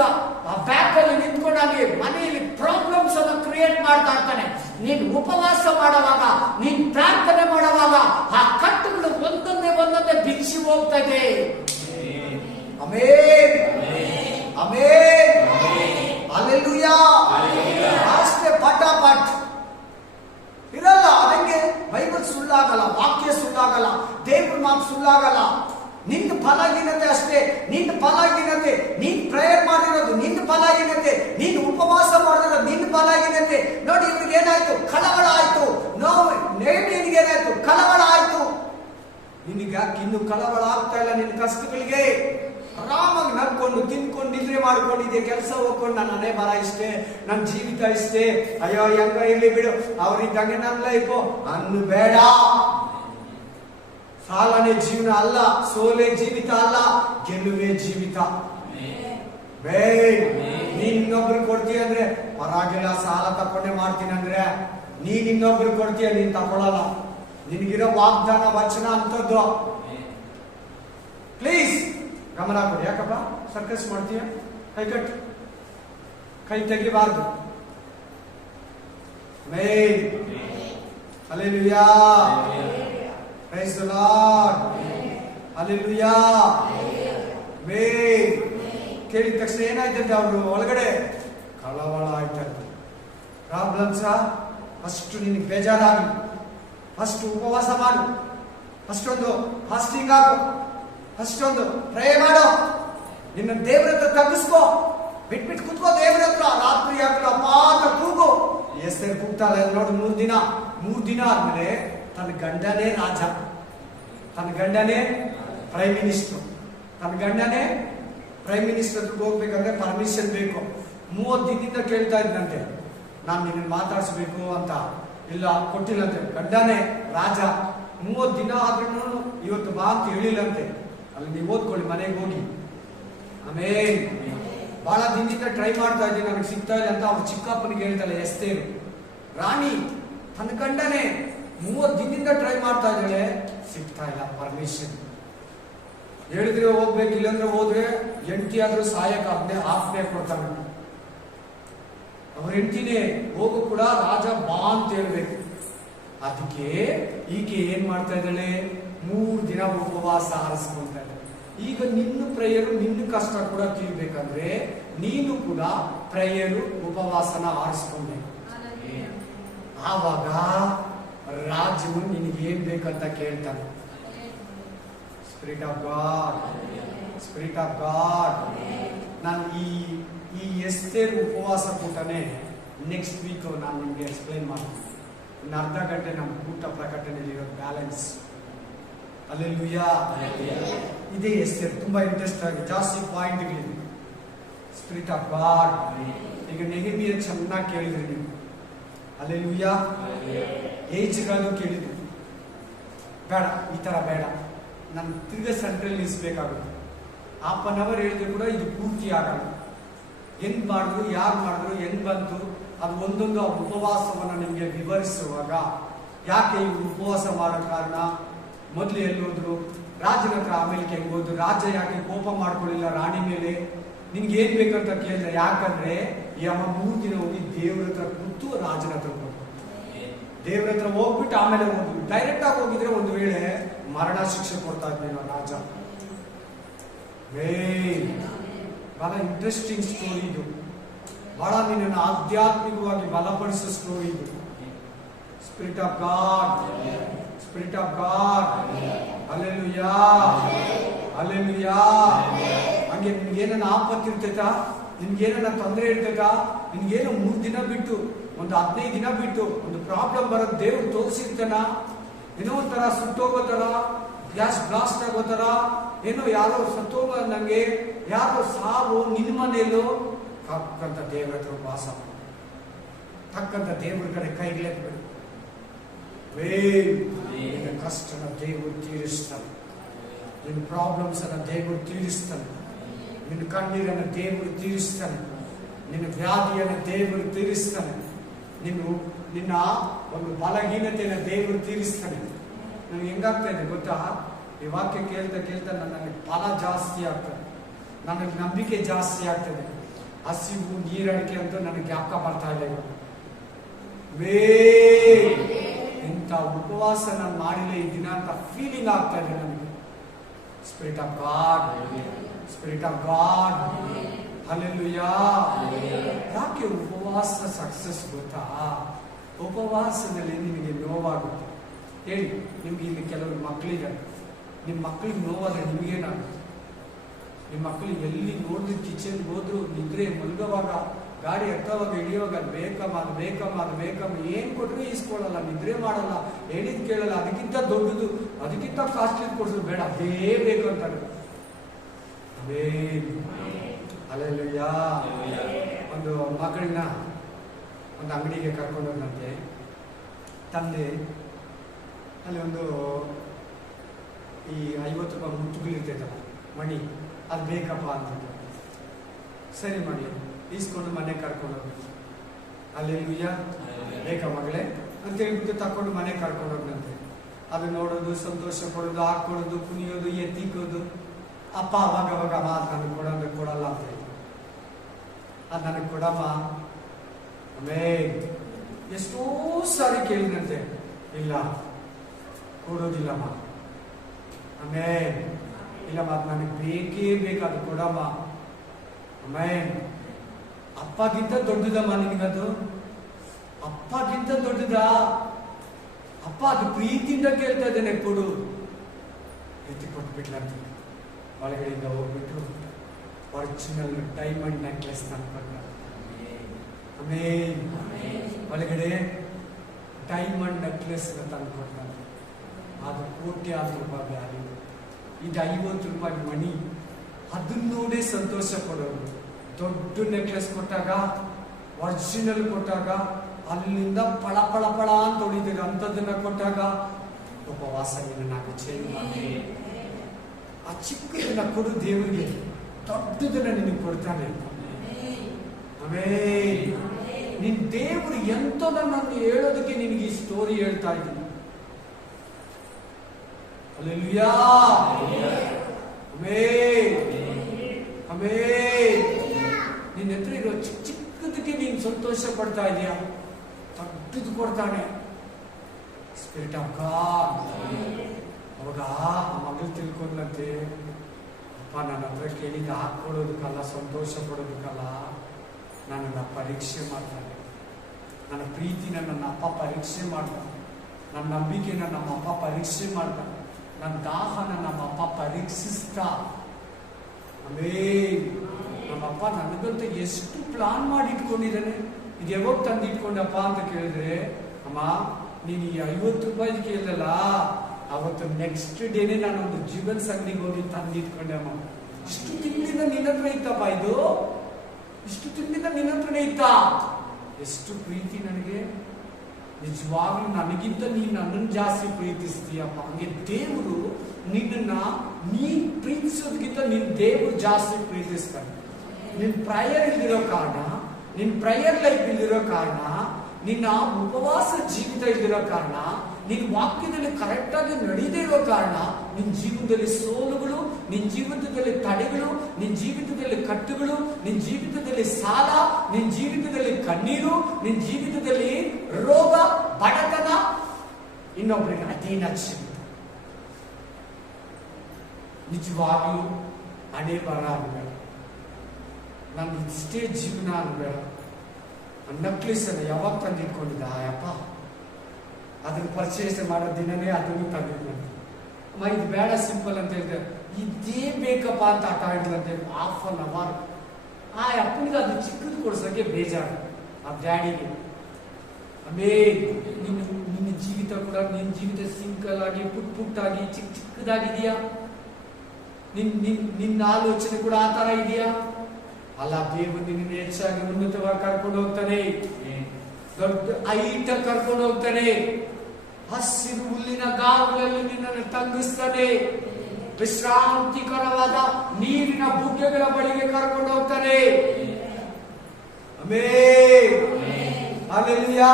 ಆ ಬ್ಯಾಕಲ್ಲಿ ನಿಂತ್ಕೊಂಡಾಗಿ ಮನೆಯಲ್ಲಿ ಪ್ರಾಬ್ಲಮ್ಸ್ ಅನ್ನು ಕ್ರಿಯೇಟ್ ಮಾಡ್ತಾ ಇರ್ತಾನೆ. ನೀನು ಉಪವಾಸ ಮಾಡುವಾಗ, ನೀನ್ ಪ್ರಾರ್ಥನೆ ಮಾಡುವಾಗ ಆ ಕಟ್ಟುಗಳು ಒಂದೊಂದೇ ಬಿಚ್ಚಿ ಹೋಗ್ತಾ ಇದೆ. Amen, amen, hallelujah. ಅಷ್ಟೇ ಪಟಾಪಟ್ ಇರಲ್ಲ. ಅದಕ್ಕೆ ಬೈಬಲ್ ಸುಳ್ಳಾಗಲ್ಲ, ವಾಕ್ಯ ಸುಳ್ಳಾಗಲ್ಲ, ದೇವ್ರ ಮಾತು ಸುಳ್ಳಾಗಲ್ಲ. ನಿನ್ನ ಫಲಹೀನತೆ ಅಷ್ಟೇ, ನಿನ್ನ ಫಲಹೀನತೆ. ನೀನ್ ಪ್ರೇಯರ್ ಮಾಡಿರೋದು ನಿನ್ನ ಫಲಹೀನತೆ, ನೀನು ಉಪವಾಸ ಮಾಡಿರೋದು ನಿನ್ನ ಫಲಹೀನತೆ. ನೋಡಿ, ಇವ್ರಿಗೆ ಏನಾಯ್ತು? ಕಳವಳ ಆಯ್ತು. ನೇಮಿಯನಿಗೆ ಏನಾಯ್ತು? ಕಳವಳ ಆಯ್ತು. ನಿನಗೆ ಯಾಕೆ ಇನ್ನು ಕಳವಳ ಆಗ್ತಾ ಇಲ್ಲ? ನಿನ್ನ ಕಷ್ಟಗಳಿಗೆ ಆರಾಮಾಗಿ ನಡ್ಕೊಂಡು ತಿನ್ಕೊಂಡು ನಿದ್ರೆ ಮಾಡ್ಕೊಂಡಿದ್ದೆ, ಕೆಲಸ ಹೋಗ್ಕೊಂಡು ನನ್ನ ಹಣೆ ಬರ ಇಷ್ಟೇ, ನನ್ನ ಜೀವಿತ ಇಷ್ಟೇ, ಅಯ್ಯೋ ಹೆಂಗ ಇರ್ಲಿ ಬಿಡು, ಅವ್ರಿದ್ದಂಗೆ ನನ್ನ ಲೈಫು ಅನ್ನು ಬೇಡ. ಸಾಲನೇ ಜೀವನ ಅಲ್ಲ, ಸೋಲೆ ಜೀವಿತ ಅಲ್ಲ, ಗೆಲುವೇ ಜೀವಿತ. ನೀನ್ ಇನ್ನೊಬ್ರು ಕೊಡ್ತೀಯ ಅಂದ್ರೆ ಪರವಾಗಿಲ್ಲ, ಸಾಲ ತಕೊಂಡೆ ಮಾಡ್ತೀನಿ ಅಂದ್ರೆ ನೀನ್ ಇನ್ನೊಬ್ರು ಕೊಡ್ತೀಯ, ನೀನ್ ತಗೊಳಲ್ಲ. ನಿನ್ಗಿರೋ ವಾಗ್ದಾನ ವಚನ ಅಂತದ್ದು. ಪ್ಲೀಸ್ ಗಮನ ಕೊಡಿ. ಯಾಕಪ್ಪ ಸರ್ಕಸ್ ಮಾಡ್ತೀಯ? ಕೈ ಕಟ್ಟು, ಕೈ ತೆಗಿಬಾರ್ದು. Hallelujah, praise the Lord, hallelujah. ಕೇಳಿದ ತಕ್ಷಣ ಏನಾಯ್ತಂತೆ ಅವರು ಒಳಗಡೆ? ಕಳವಳ ಆಯ್ತಂತೆ. ಪ್ರಾಬ್ಲಮ್ಸ ಫಸ್ಟ್ ನಿನಗೆ ಬೇಜಾರಾಗಿ ಫಸ್ಟ್ ಉಪವಾಸ ಮಾಡು, ಫಸ್ಟೊಂದು ಫಾಸ್ಟಿಂಗ್ ಹಾಕು, ಫಸ್ಟೊಂದು ಪ್ರೇ ಮಾಡು, ನಿನ್ನ ದೇವರ ಹತ್ರ ತಗ್ಗಿಸ್ಕೋ, ಬಿಟ್ಬಿಟ್ಟು ಕುತ್ಕೋ ದೇವರ ಹತ್ರ. ರಾತ್ರಿ ಆಗಲು ಅಪಾತ ಕೂಗು. ಎಸ್ತೇರ್ ಕೂಗ್ತಾಳೆ ನೋಡು. 3 ದಿನ ಆದ್ಮೇಲೆ ತನ್ನ ಗಂಡನೇ ರಾಜ, ತನ್ನ ಗಂಡನೇ ಪ್ರೈಮ್ ಮಿನಿಸ್ಟರ್, ತನ್ನ ಗಂಡನೇ ಪ್ರೈಮ್ ಮಿನಿಸ್ಟರ್ ಹೋಗ್ಬೇಕಂದ್ರೆ ಪರ್ಮಿಷನ್ ಬೇಕು. 30 ದಿನದಿಂದ ಕೇಳ್ತಾ ಇದ್ದಂತೆ, ನಾನು ನಿನ್ನ ಮಾತಾಡಿಸ್ಬೇಕು ಅಂತ. ಇಲ್ಲ, ಕೊಟ್ಟಿಲ್ಲಂತೆ. ಗಂಡನೇ ರಾಜ. 30 ದಿನ ಆದ್ರೂ ಇವತ್ತು ಬಾ ಅಂತ ಹೇಳಿಲ್ಲಂತೆ. ಅಲ್ಲಿ ನೀವು ಓದ್ಕೊಳ್ಳಿ, ಮನೆಗೆ ಹೋಗಿ. ಆಮೇಲೆ ಬಹಳ ದಿನದಿಂದ ಟ್ರೈ ಮಾಡ್ತಾ ಇದ್ದೀನಿ, ನನಗೆ ಸಿಗ್ತಾ ಇಲ್ಲ ಅಂತ ಅವ್ರು ಚಿಕ್ಕಪ್ಪನಿಗೆ ಹೇಳ್ತಾಳೆ ಎಸ್ತೇರು. ರಾಣಿ ತನ್ನ ಗಂಡನೇ 30 ದಿನದಿಂದ ಟ್ರೈ ಮಾಡ್ತಾ ಇದ್ದಾಳೆ, ಸಿಗ್ತಾ ಇಲ್ಲ ಪರ್ಮಿಷನ್. ಹೇಳಿದ್ರೆ ಹೋಗ್ಬೇಕು, ಇಲ್ಲಾಂದ್ರೆ ಹೋದ್ರೆ ಹೆಂಡತಿ ಆದ್ರೂ ಸಾಯಕ ಆಜ್ಞೆ ಕೊಡ್ತಾನೆ. ಅವ್ರ ಹೆಂಡತಿನೇ ಹೋಗು ಕೂಡ ರಾಜ ಬಾ ಅಂತ ಹೇಳ್ಬೇಕು. ಅದಕ್ಕೆ ಈಕೆ ಏನ್ ಮಾಡ್ತಾ ಇದ್ದಾಳೆ? 3 ದಿನ ಉಪವಾಸ ಆರಿಸ್ಕೊಂತ ಇದ್ದಾಳೆ. ಈಗ ನಿನ್ನ ಪ್ರೇಯರು, ನಿನ್ನ ಕಷ್ಟ ಕೂಡ ತೀರ್ಬೇಕಂದ್ರೆ ನೀನು ಕೂಡ ಪ್ರೇಯರು, ಉಪವಾಸನ ಆರಿಸ್ಕೊಂಡೆ. ಆವಾಗ ರಾಜನು ನಿನಗೆ ಏನ್ ಬೇಕಂತ ಕೇಳ್ತಾನೆ. Spirit of God, spirit of god. ನಾನು ಈ ಎಸ್ತೇರ್ ಉಪವಾಸ ಕೂಟನೇ ನೆಕ್ಸ್ಟ್ ವೀಕ್ ನಾನು ನಿಮ್ಗೆ ಎಕ್ಸ್ಪ್ಲೈನ್ ಮಾಡ್ತೀನಿ. ಇನ್ನು ಅರ್ಧ ಗಂಟೆ ನಮ್ಮ ಕೂಟ ಪ್ರಕಟಣೆಯಲ್ಲಿರೋ ಬ್ಯಾಲೆನ್ಸ್. ಹಲ್ಲೆಲೂಯಾ. ಇದೇ ಎಸ್ತೇರ್ ತುಂಬಾ ಇಂಟ್ರೆಸ್ಟ್ ಆಗಿ ಜಾಸ್ತಿ ಪಾಯಿಂಟ್ಗಳಿದೆ. Spirit of god. ಈಗ ನೆಗೆಮಿಯ ಚೆನ್ನಾಗಿ ಕೇಳಿದ್ರಿ ನೀವು. ಹಲ್ಲೆಲೂಯಾ. ಏಜ್ಗಳು ಕೇಳಿದ್ರಿ. ಬೇಡ, ಈ ತರ ಬೇಡ, ನಾನು ತಿರ್ಗ ಸೆಂಟ್ರಲ್ ನಿಲ್ಲಿಸ್ಬೇಕಾಗುತ್ತೆ. 1/2 ಅವರ್ ಹೇಳಿದ್ರು ಕೂಡ ಇದು ಪೂರ್ತಿ ಆಗಲ್ಲ. ಹೆಂಗ್ ಮಾಡಿದ್ರು, ಯಾರು ಮಾಡಿದ್ರು, ಹೆಂಗ್ ಬಂತು, ಅದು ಒಂದೊಂದು ಉಪವಾಸವನ್ನು ನಿಮಗೆ ವಿವರಿಸುವಾಗ ಯಾಕೆ ಇವರು ಉಪವಾಸ ಮಾಡೋ ಕಾರಣ, ಮೊದಲು ಎಲ್ಲೋದ್ರು ರಾಜನ ಹತ್ರ, ಆಮೇಲೆ ಹೆಂಗ್ ಹೋದ್ರು, ರಾಜ ಯಾಕೆ ಕೋಪ ಮಾಡ್ಕೊಳ್ಳಿಲ್ಲ ರಾಣಿ ಮೇಲೆ, ನಿನ್ಗೆ ಏನ್ ಬೇಕಂತ ಕೇಳಿದ್ರೆ, ಯಾಕಂದ್ರೆ ಈ ಅಮ್ಮ 3 ದಿನ ಹೋಗಿ ದೇವ್ರ ಹತ್ರ ಕೂತು ರಾಜನ ಹತ್ರ ಹೋದ್ರು. ದೇವ್ರ ಹತ್ರ ಹೋಗ್ಬಿಟ್ಟು ಆಮೇಲೆ ಹೋದ್ರು. ಡೈರೆಕ್ಟ್ ಆಗಿ ಹೋಗಿದ್ರೆ ಒಂದು ವೇಳೆ ಮರಣ ಶಿಕ್ಷೆ ಕೊಡ್ತಾ ಇದ್ದೇನೋ ರಾಜ. ಬಹಳ ಇಂಟ್ರೆಸ್ಟಿಂಗ್ ಸ್ಟೋರಿ ಇದು. ಬಹಳ ನಿನ್ನನ್ನು ಆಧ್ಯಾತ್ಮಿಕವಾಗಿ ಬಲಪಡಿಸೋ ಸ್ಟೋರಿ ಇದು. Spirit of God, spirit of God. Hallelujah, hallelujah. ಹಂಗೆ ನಿನ್ಗೇನ ಆಪತ್ತು ಇರ್ತೈತಾ, ನಿನ್ಗೇನ ತೊಂದರೆ ಇರ್ತೈತಾ, ನಿನ್ಗೇನು 3 ದಿನ ಬಿಟ್ಟು, ಒಂದು 15 ದಿನ ಬಿಟ್ಟು ಒಂದು ಪ್ರಾಬ್ಲಮ್ ಬರೋದು ದೇವ್ರು ತೋರಿಸಿರ್ತಾನ. ಏನೋ ಒಂಥರ ಸುಟ್ಟೋಗೋ ತರ, ಗ್ಯಾಸ್ ಬ್ಲಾಸ್ಟ್ ಆಗೋ ತರ, ಏನೋ ಯಾರೋ ಸತ್ತೋಗ, ನಂಗೆ ಯಾರೋ ಸಾವು ನಿನ್ನ ಮನೆಯಲ್ಲೋ, ತಕ್ಕಂತ ದೇವ್ರ ಹತ್ರ ವಾಸ, ತಕ್ಕಂತ ದೇವ್ರ ಕಡೆ ಕೈಗೆಳೆದ್ಬಿಡು. ನಿನ್ನ ಕಷ್ಟನ ದೇವರು ತೀರಿಸ್ತಾನೆ, ನಿನ್ನ ಪ್ರಾಬ್ಲಮ್ಸ್ ಅನ್ನ ದೇವರು ತೀರಿಸ್ತಾನೆ, ನಿನ್ನ ಕಣ್ಣೀರನ್ನು ದೇವರು ತೀರಿಸ್ತಾನೆ, ನಿನ್ನ ವ್ಯಾಧಿಯನ್ನು ದೇವರು ತೀರಿಸ್ತಾನೆ, ನಿನ್ನ ಒಂದು ಬಲಹೀನತೆಯನ್ನು ದೇವರು ತೀರಿಸ್ತಾನೆ. ನನಗೆ ಹೆಂಗಾಗ್ತಾ ಇದೆ ಗೊತ್ತಾ, ಈ ವಾಕ್ಯ ಕೇಳ್ತಾ ಕೇಳ್ತಾ ನನಗೆ ಬಲ ಜಾಸ್ತಿ ಆಗ್ತದೆ, ನನಗೆ ನಂಬಿಕೆ ಜಾಸ್ತಿ ಆಗ್ತದೆ. ಹಸಿವು, ನೀರಡಿಕೆ ಅಂತ ನನಗೆ ಜ್ಞಾಪಕ ಬರ್ತಾ ಇದೆ. ಇಂಥ ಉಪವಾಸ ನಾನು ಮಾಡಿಲ್ಲ ಈ ದಿನ ಅಂತ ಫೀಲಿಂಗ್ ಆಗ್ತಾ ಇದೆ ನನಗೆ. Spirit of God, spirit of God. Hallelujah. ಯಾಕೆ ಉಪವಾಸ ಸಕ್ಸಸ್ ಗೊತ್ತಾ? ಉಪವಾಸದಲ್ಲಿ ನಿಮಗೆ ನೋವಾಗುತ್ತೆ. ಹೇಳಿ, ನಿಮ್ಗೆ ಇಲ್ಲಿ ಕೆಲವರು ಮಕ್ಕಳಿದ್ದಾರೆ, ನಿಮ್ಮ ಮಕ್ಕಳಿಗೆ ನೋವಾದ್ರೆ ನಿಮಗೇನಾಗುತ್ತೆ? ನಿಮ್ಮ ಮಕ್ಕಳಿಗೆ ಎಲ್ಲಿ ನೋಡಿದ್ರು, ಕಿಚನ್ಗೆ ಹೋದ್ರು, ನಿದ್ರೆ ಮಲಗುವಾಗ, ಗಾಡಿ ಹತ್ತವಾಗ, ಇಳಿಯುವಾಗ ಬೇಕಮ್ಮ, ಅದು ಬೇಕಮ್ಮ, ಅದು ಬೇಕಮ್ಮ, ಏನ್ ಕೊಟ್ರು ಈಸ್ಕೊಳ್ಳಲ್ಲ, ನಿದ್ರೆ ಮಾಡಲ್ಲ, ಹೇಳಿದ್ ಕೇಳಲ್ಲ, ಅದಕ್ಕಿಂತ ದೊಡ್ಡದು, ಅದಕ್ಕಿಂತ ಕಾಸ್ಟ್ಲಿ ಕೊಡ್ಸು ಬೇಡ, ಅದೇ ಬೇಕು ಅಂತಾರೆ. ಅದೇ ಹಲ್ಲೆಲೂಯಾ. ಒಂದು ಮಗಳನ್ನ ಒಂದು ಅಂಗಡಿಗೆ ಕರ್ಕೊಂಡೋದಂತೆ ತಂದೆ. ಅಲ್ಲಿ ಒಂದು ಈ 50 ರೂಪಾಯಿ ಮುಟ್ಟುಗಳಿರ್ತೈತಲ್ಲ ಮಣಿ, ಅದು ಬೇಕಪ್ಪ ಅಂತ. ಸರಿ ಮಣಿ ಈಸ್ಕೊಂಡು ಮನೆಗೆ ಕರ್ಕೊಂಡೋಗ್ಬೇಕು. ಹಲ್ಲೆಲೂಯಾ. ಬೇಕಾ ಮಗಳೇ ಅಂತ ಹೇಳ್ಬಿಟ್ಟು ತಕೊಂಡು ಮನೆಗೆ ಕರ್ಕೊಂಡೋಗ್ನಂತೆ. ಅದು ನೋಡೋದು, ಸಂತೋಷ ಪಡೋದು, ಹಾಕೊಳ್ಳೋದು, ಕುಣಿಯೋದು, ಎತ್ತಿಕೋದು, ಅಪ್ಪ ಅವಾಗ ಅಮ್ಮ ಅದು ನನಗೆ ಕೊಡಂದ್ರೆ ಕೊಡಲ್ಲ ಅಂತ ಹೇಳಿ, ಅದು ನನಗೆ ಕೊಡಮ್ಮ ಆಮೇಲೆ ಎಷ್ಟೋ ಸಾರಿ ಕೇಳಿದಂತೆ, ಇಲ್ಲ ಕೊಡೋದಿಲ್ಲಮ್ಮ, ಆಮೇಲೆ ಇಲ್ಲಮ್ಮ ಅದು ನನಗೆ ಬೇಕೇ ಬೇಕಾದ ಕೊಡಮ್ಮ, ಆಮೇಲೆ ಅಪ್ಪಗಿಂತ ದೊಡ್ಡದಮ್ಮ ನಿನಗದು, ಅಪ್ಪಗಿಂತ ದೊಡ್ಡದ, ಅಪ್ಪ ಅದು ಪ್ರೀತಿಯಿಂದ ಕೇಳ್ತಾ ಇದ್ದೇನೆ ಕೊಡು, ಎತ್ತಿ ಕೊಟ್ಬಿಟ್ಲಂತ. ಒಳಗಡೆಯಿಂದ ಹೋಗ್ಬಿಟ್ಟು ಒರಿಜಿನಲ್ ಡೈಮಂಡ್ ನೆಕ್ಲೆಸ್ ತಂದ್ಕೊಂಡ. ಆಮೇಲೆ ಒಳಗಡೆ ಡೈಮಂಡ್ ನೆಕ್ಲೆಸ್ ತಂದ್ಕೊಂಡ. ಅದು ಕೋಟ್ಯಾಂತರ ರೂಪಾಯಿ ವ್ಯಾಲ್ಯೂ. ಇದು 50 ರೂಪಾಯಿ ಮಣಿ. ಅದನ್ನ ನೋಡೇ ಸಂತೋಷ ಪಡೋರು. ದೊಡ್ಡ ನೆಕ್ಲೆಸ್ ಕೊಟ್ಟಾಗ, ಒರಿಜಿನಲ್ ಕೊಟ್ಟಾಗ ಅಲ್ಲಿಂದ ಪಳ ಪಳ ಪಳ ಅಂತ ಹೊಡಿತೀರ. ಅಂಥದ್ದನ್ನ ಕೊಟ್ಟಾಗ ಉಪವಾಸ ನಾನು ಚೇಂಜ್ ಮಾಡಿ ಆ ಚಿಕ್ಕದನ್ನ ಕೊಡು ದೇವರಿಗೆ, ದೊಡ್ಡದನ್ನ ನಿನಗೆ ಕೊಡ್ತಾನೆ. ಆಮೇಲೆ ನಿನ್ ದೇವರು ಎಂಥದನ್ನ ಹೇಳೋದಕ್ಕೆ ನಿನಗೆ ಈ ಸ್ಟೋರಿ ಹೇಳ್ತಾ ಇದ್ದೀನಿ. ಹಲ್ಲೆಲೂಯಾ. ನಿನ್ನ ಹತ್ರ ಇರೋ ಚಿಕ್ಕದಕ್ಕೆ ನೀನು ಸಂತೋಷ ಪಡ್ತಾ ಇದೀಯ, ದೊಡ್ಡದು ಕೊಡ್ತಾನೆ ಸ್ಪಿರಿಟ್ ಆಫ್ ಗಾಡ್. ಅವಾಗ ಆ ಮಗಳು ತಿಳ್ಕೊಂಡ್ಲಂತೆ, ಅಪ್ಪ ನನ್ನ ಹತ್ರ ಕೇಳಿದ ಹಾಕೊಳ್ಳೋದಕ್ಕಲ್ಲ, ಸಂತೋಷ ಪಡೋದಕ್ಕಲ್ಲ, ನನ್ನನ್ನು ಪರೀಕ್ಷೆ ಮಾಡ್ತಾನೆ. ನನ್ನ ಪ್ರೀತಿನ ನನ್ನ ಅಪ್ಪ ಪರೀಕ್ಷೆ ಮಾಡ್ತಾನೆ, ನನ್ನ ನಂಬಿಕೆನ ನಮ್ಮ ಅಪ್ಪ ಪರೀಕ್ಷೆ ಮಾಡ್ತಾನೆ, ನನ್ನ ದಾಹನ ನಮ್ಮ ಅಪ್ಪ ಪರೀಕ್ಷಿಸ್ತಾ. ಆಮೇಲೆ ನಮ್ಮಪ್ಪ ನನಗಂತ ಎಷ್ಟು ಪ್ಲಾನ್ ಮಾಡಿ ಇಟ್ಕೊಂಡಿದ್ದಾನೆ. ಇದು ಯಾವಾಗ ತಂದು ಇಟ್ಕೊಂಡಪ್ಪ ಅಂತ ಕೇಳಿದ್ರೆ, ಅಮ್ಮ ನೀನು ಈ 50 ರೂಪಾಯಿ ಕೇಳಲ್ಲ, ಅವತ್ತು ನೆಕ್ಸ್ಟ್ ಡೇನೆ ನಾನೊಂದು ಜೀವನ್ಸ್ ಅಂಗಡಿಗೆ ಹೋಗಿ ತಂದು ಇಟ್ಕೊಂಡೆ. ಅಮ್ಮ ಇಷ್ಟು ತಿಂಗಳಿಂದ ನಿನ್ನ ಹತ್ರ ಇತ್ತಪ್ಪ, ಇದು ಇಷ್ಟು ತಿಂಗಳಿಂದ ನಿನ್ನ ಹತ್ರನೇ ಇತ್ತಾ? ಎಷ್ಟು ಪ್ರೀತಿ ನನಗೆ. ನಿಜವಾಗ್ಲೂ ನನಗಿಂತ ನೀನು ನನ್ನನ್ನು ಜಾಸ್ತಿ ಪ್ರೀತಿಸ್ತೀಯಪ್ಪ. ಹಂಗೆ ದೇವರು ನಿನ್ನ ನೀನ್ ಪ್ರೀತಿಸೋದಕ್ಕಿಂತ ನಿನ್ ದೇವರು ಜಾಸ್ತಿ ಪ್ರೀತಿಸ್ತಾನೆ. ನಿನ್ ಪ್ರಯರ್ ಇಲ್ದಿರೋ ಕಾರಣ, ನಿನ್ ಪ್ರಯರ್ ಲೈಫ್ ಇಲ್ದಿರೋ ಕಾರಣ, ನಿನ್ನ ಉಪವಾಸ ಜೀವಿತ ಇಲ್ದಿರೋ ಕಾರಣ, ನಿನ್ ವಾಕ್ಯದಲ್ಲಿ ಕರೆಕ್ಟ್ ಆಗಿ ನಡೆಯದೇ ಇರೋ ಕಾರಣ ನಿನ್ ಜೀವಿತದಲ್ಲಿ ಸೋಲುಗಳು, ನಿನ್ ಜೀವಿತದಲ್ಲಿ ತಡೆಗಳು, ನಿನ್ ಜೀವಿತದಲ್ಲಿ ಕಟ್ಟುಗಳು, ನಿನ್ ಜೀವಿತದಲ್ಲಿ ಸಾಲ, ನಿನ್ ಜೀವಿತದಲ್ಲಿ ಕಣ್ಣೀರು, ನಿನ್ ಜೀವಿತದಲ್ಲಿ ರೋಗ, ಬಡತನ, ಇನ್ನೊಬ್ಬರಿಗೆ ಅಧೀನಕ್ಷೆ. ನಿಜವಾಗ್ಲೂ ಹಣೆ ಬರ ಅನ್ಬೇಡ, ನಾನು ಇಷ್ಟೇ ಜೀವನ ಅನ್ಬೇಡ. ನಕ್ಲಿಸ್ ಅನ್ನ ಯಾವಾಗ ತಂದಿಟ್ಕೊಂಡಿದ್ದ ಅಯ್ಯಪ್ಪ, ಅದನ್ನ ಪರ್ಚೇಸ್ ಮಾಡೋ ದಿನನೇ ಅದನ್ನು ತಂದಿದ್ದಂತೆ. ಅಮ್ಮ ಇದು ಬೇಡ, ಸಿಂಪಲ್ ಅಂತ ಹೇಳಿದೆ, ಇದೇ ಬೇಕಪ್ಪ ಅಂತ ಆಟ ಆಡಿದ್ರಂತೆ. 1/2 hour ಆ ಅಪ್ಪನಿಗೆ ಅದು ಚಿಕ್ಕದು ಕೊಡ್ಸೋಕೆ ಬೇಜಾರು ಆ ಡ್ಯಾಡಿಗೆ. ಆಮೇಲೆ ನಿನ್ನ ಜೀವಿತ ಕೂಡ, ನಿನ್ನ ಜೀವಿತ ಸಿಂಪಲ್ ಆಗಿ ಪುಟ್ಟಾಗಿ ಚಿಕ್ಕದಾಗಿದೆಯಾ? ನಿನ್ನ ಆಲೋಚನೆ ಕೂಡ ಆ ತರ ಇದೆಯಾ? ಅಲ್ಲ, ದೇವರು ನಿನ್ನ ಹೆಚ್ಚಾಗಿ ಉನ್ನತವಾಗಿ ಕರ್ಕೊಂಡು ಹೋಗ್ತಾನೆ, ದೊಡ್ಡ ಐಟ ಕರ್ಕೊಂಡು ಹೋಗ್ತಾನೆ, ಹಸಿರು ಹುಲ್ಲಿನ ಗಾವಲಲ್ಲಿ ನಿನ್ನನ್ನು ತಂಗಿಸ್ತಾನೆ, ವಿಶ್ರಾಂತಿಕರವಾದ ನೀರಿನ ಬುಗ್ಗೆಗಳ ಬಳಿಗೆ ಕರ್ಕೊಂಡು ಹೋಗ್ತಾನೆ. ಹಲ್ಲೆಲೂಯಾ.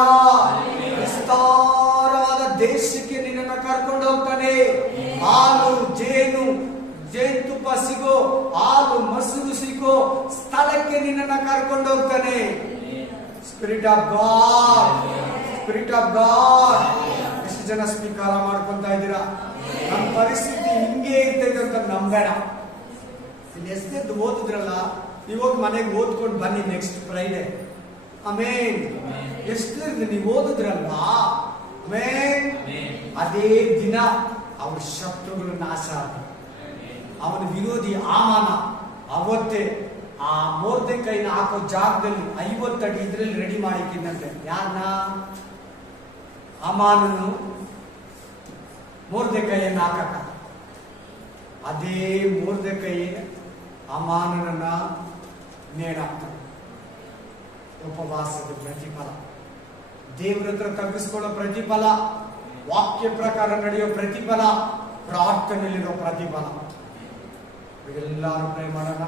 ವಿಸ್ತಾರವಾದ ದೇಶಕ್ಕೆ ನಿನ್ನನ್ನು ಕರ್ಕೊಂಡು ಹೋಗ್ತಾನೆ. ಹಾಲು ಜೇನು ಜೇನುತುಪ್ಪ ಸಿಗೋ, ಹಾಲು ಮೊಸರು ಸಿಗೋ ಸ್ಥಳಕ್ಕೆ ನಿನ್ನನ್ನು ಕರ್ಕೊಂಡು ಹೋಗ್ತಾನೆ. Spirit of God, spirit of god. ಎಷ್ಟು ಜನ ಸ್ವೀಕಾರ ಮಾಡ್ಕೊಂತ ಇದ್ದೀರಾ? ನಮ್ಮ ಪರಿಸ್ಥಿತಿ ಹಿಂಗೆ ಇರ್ತೈತೆ ಅಂತ ನಂಬೇಡ. ಇಲ್ಲಿ ಎಷ್ಟೆದ್ದು ಓದಿದ್ರಲ್ಲ, ಇವಾಗ ಮನೆಗೆ ಓದ್ಕೊಂಡು ಬನ್ನಿ ನೆಕ್ಸ್ಟ್ ಫ್ರೈಡೆ. ಆಮೇಲೆ ಎಷ್ಟು ನೀವು ಓದಿದ್ರಲ್ವಾ, ಆಮೇಲೆ ಅದೇ ದಿನ ಅವ್ರ ಶತ್ರುಗಳು ನಾಶ ಆದ. ಅವನ ವಿರೋಧಿ ಆಮಾನ ಅವತ್ತೇ ಆ ಮೊರ್ದೆಕೈನ ಹಾಕೋ ಜಾಗದಲ್ಲಿ 50 ಅಡಿ ಇದ್ರಲ್ಲಿ ರೆಡಿ ಮಾಡಿಕ್ಕಿದ್ದಂತೆ. ಯಾರನ್ನ? ಆಮಾನನು ಮೊರ್ದೆಕೈಯನ್ನು ಹಾಕಕ್ಕ. ಅದೇ ಮೊರ್ದೆಕೈ ಆಮಾನನನ್ನ ನೇಣಾಕ್ತಾನೆ. ಉಪವಾಸದ ಪ್ರತಿಫಲ, ದೇವರ ಹತ್ರ ತಗ್ಗಿಸ್ಕೊಳ್ಳೋ ಪ್ರತಿಫಲ, ವಾಕ್ಯ ಪ್ರಕಾರ ನಡೆಯೋ ಪ್ರತಿಫಲ, ಪ್ರಾರ್ಥನೆಯಲ್ಲಿರೋ ಪ್ರತಿಫಲ. ಎಲ್ಲರೂ ಪ್ರೇ ಮಾಡೋಣ.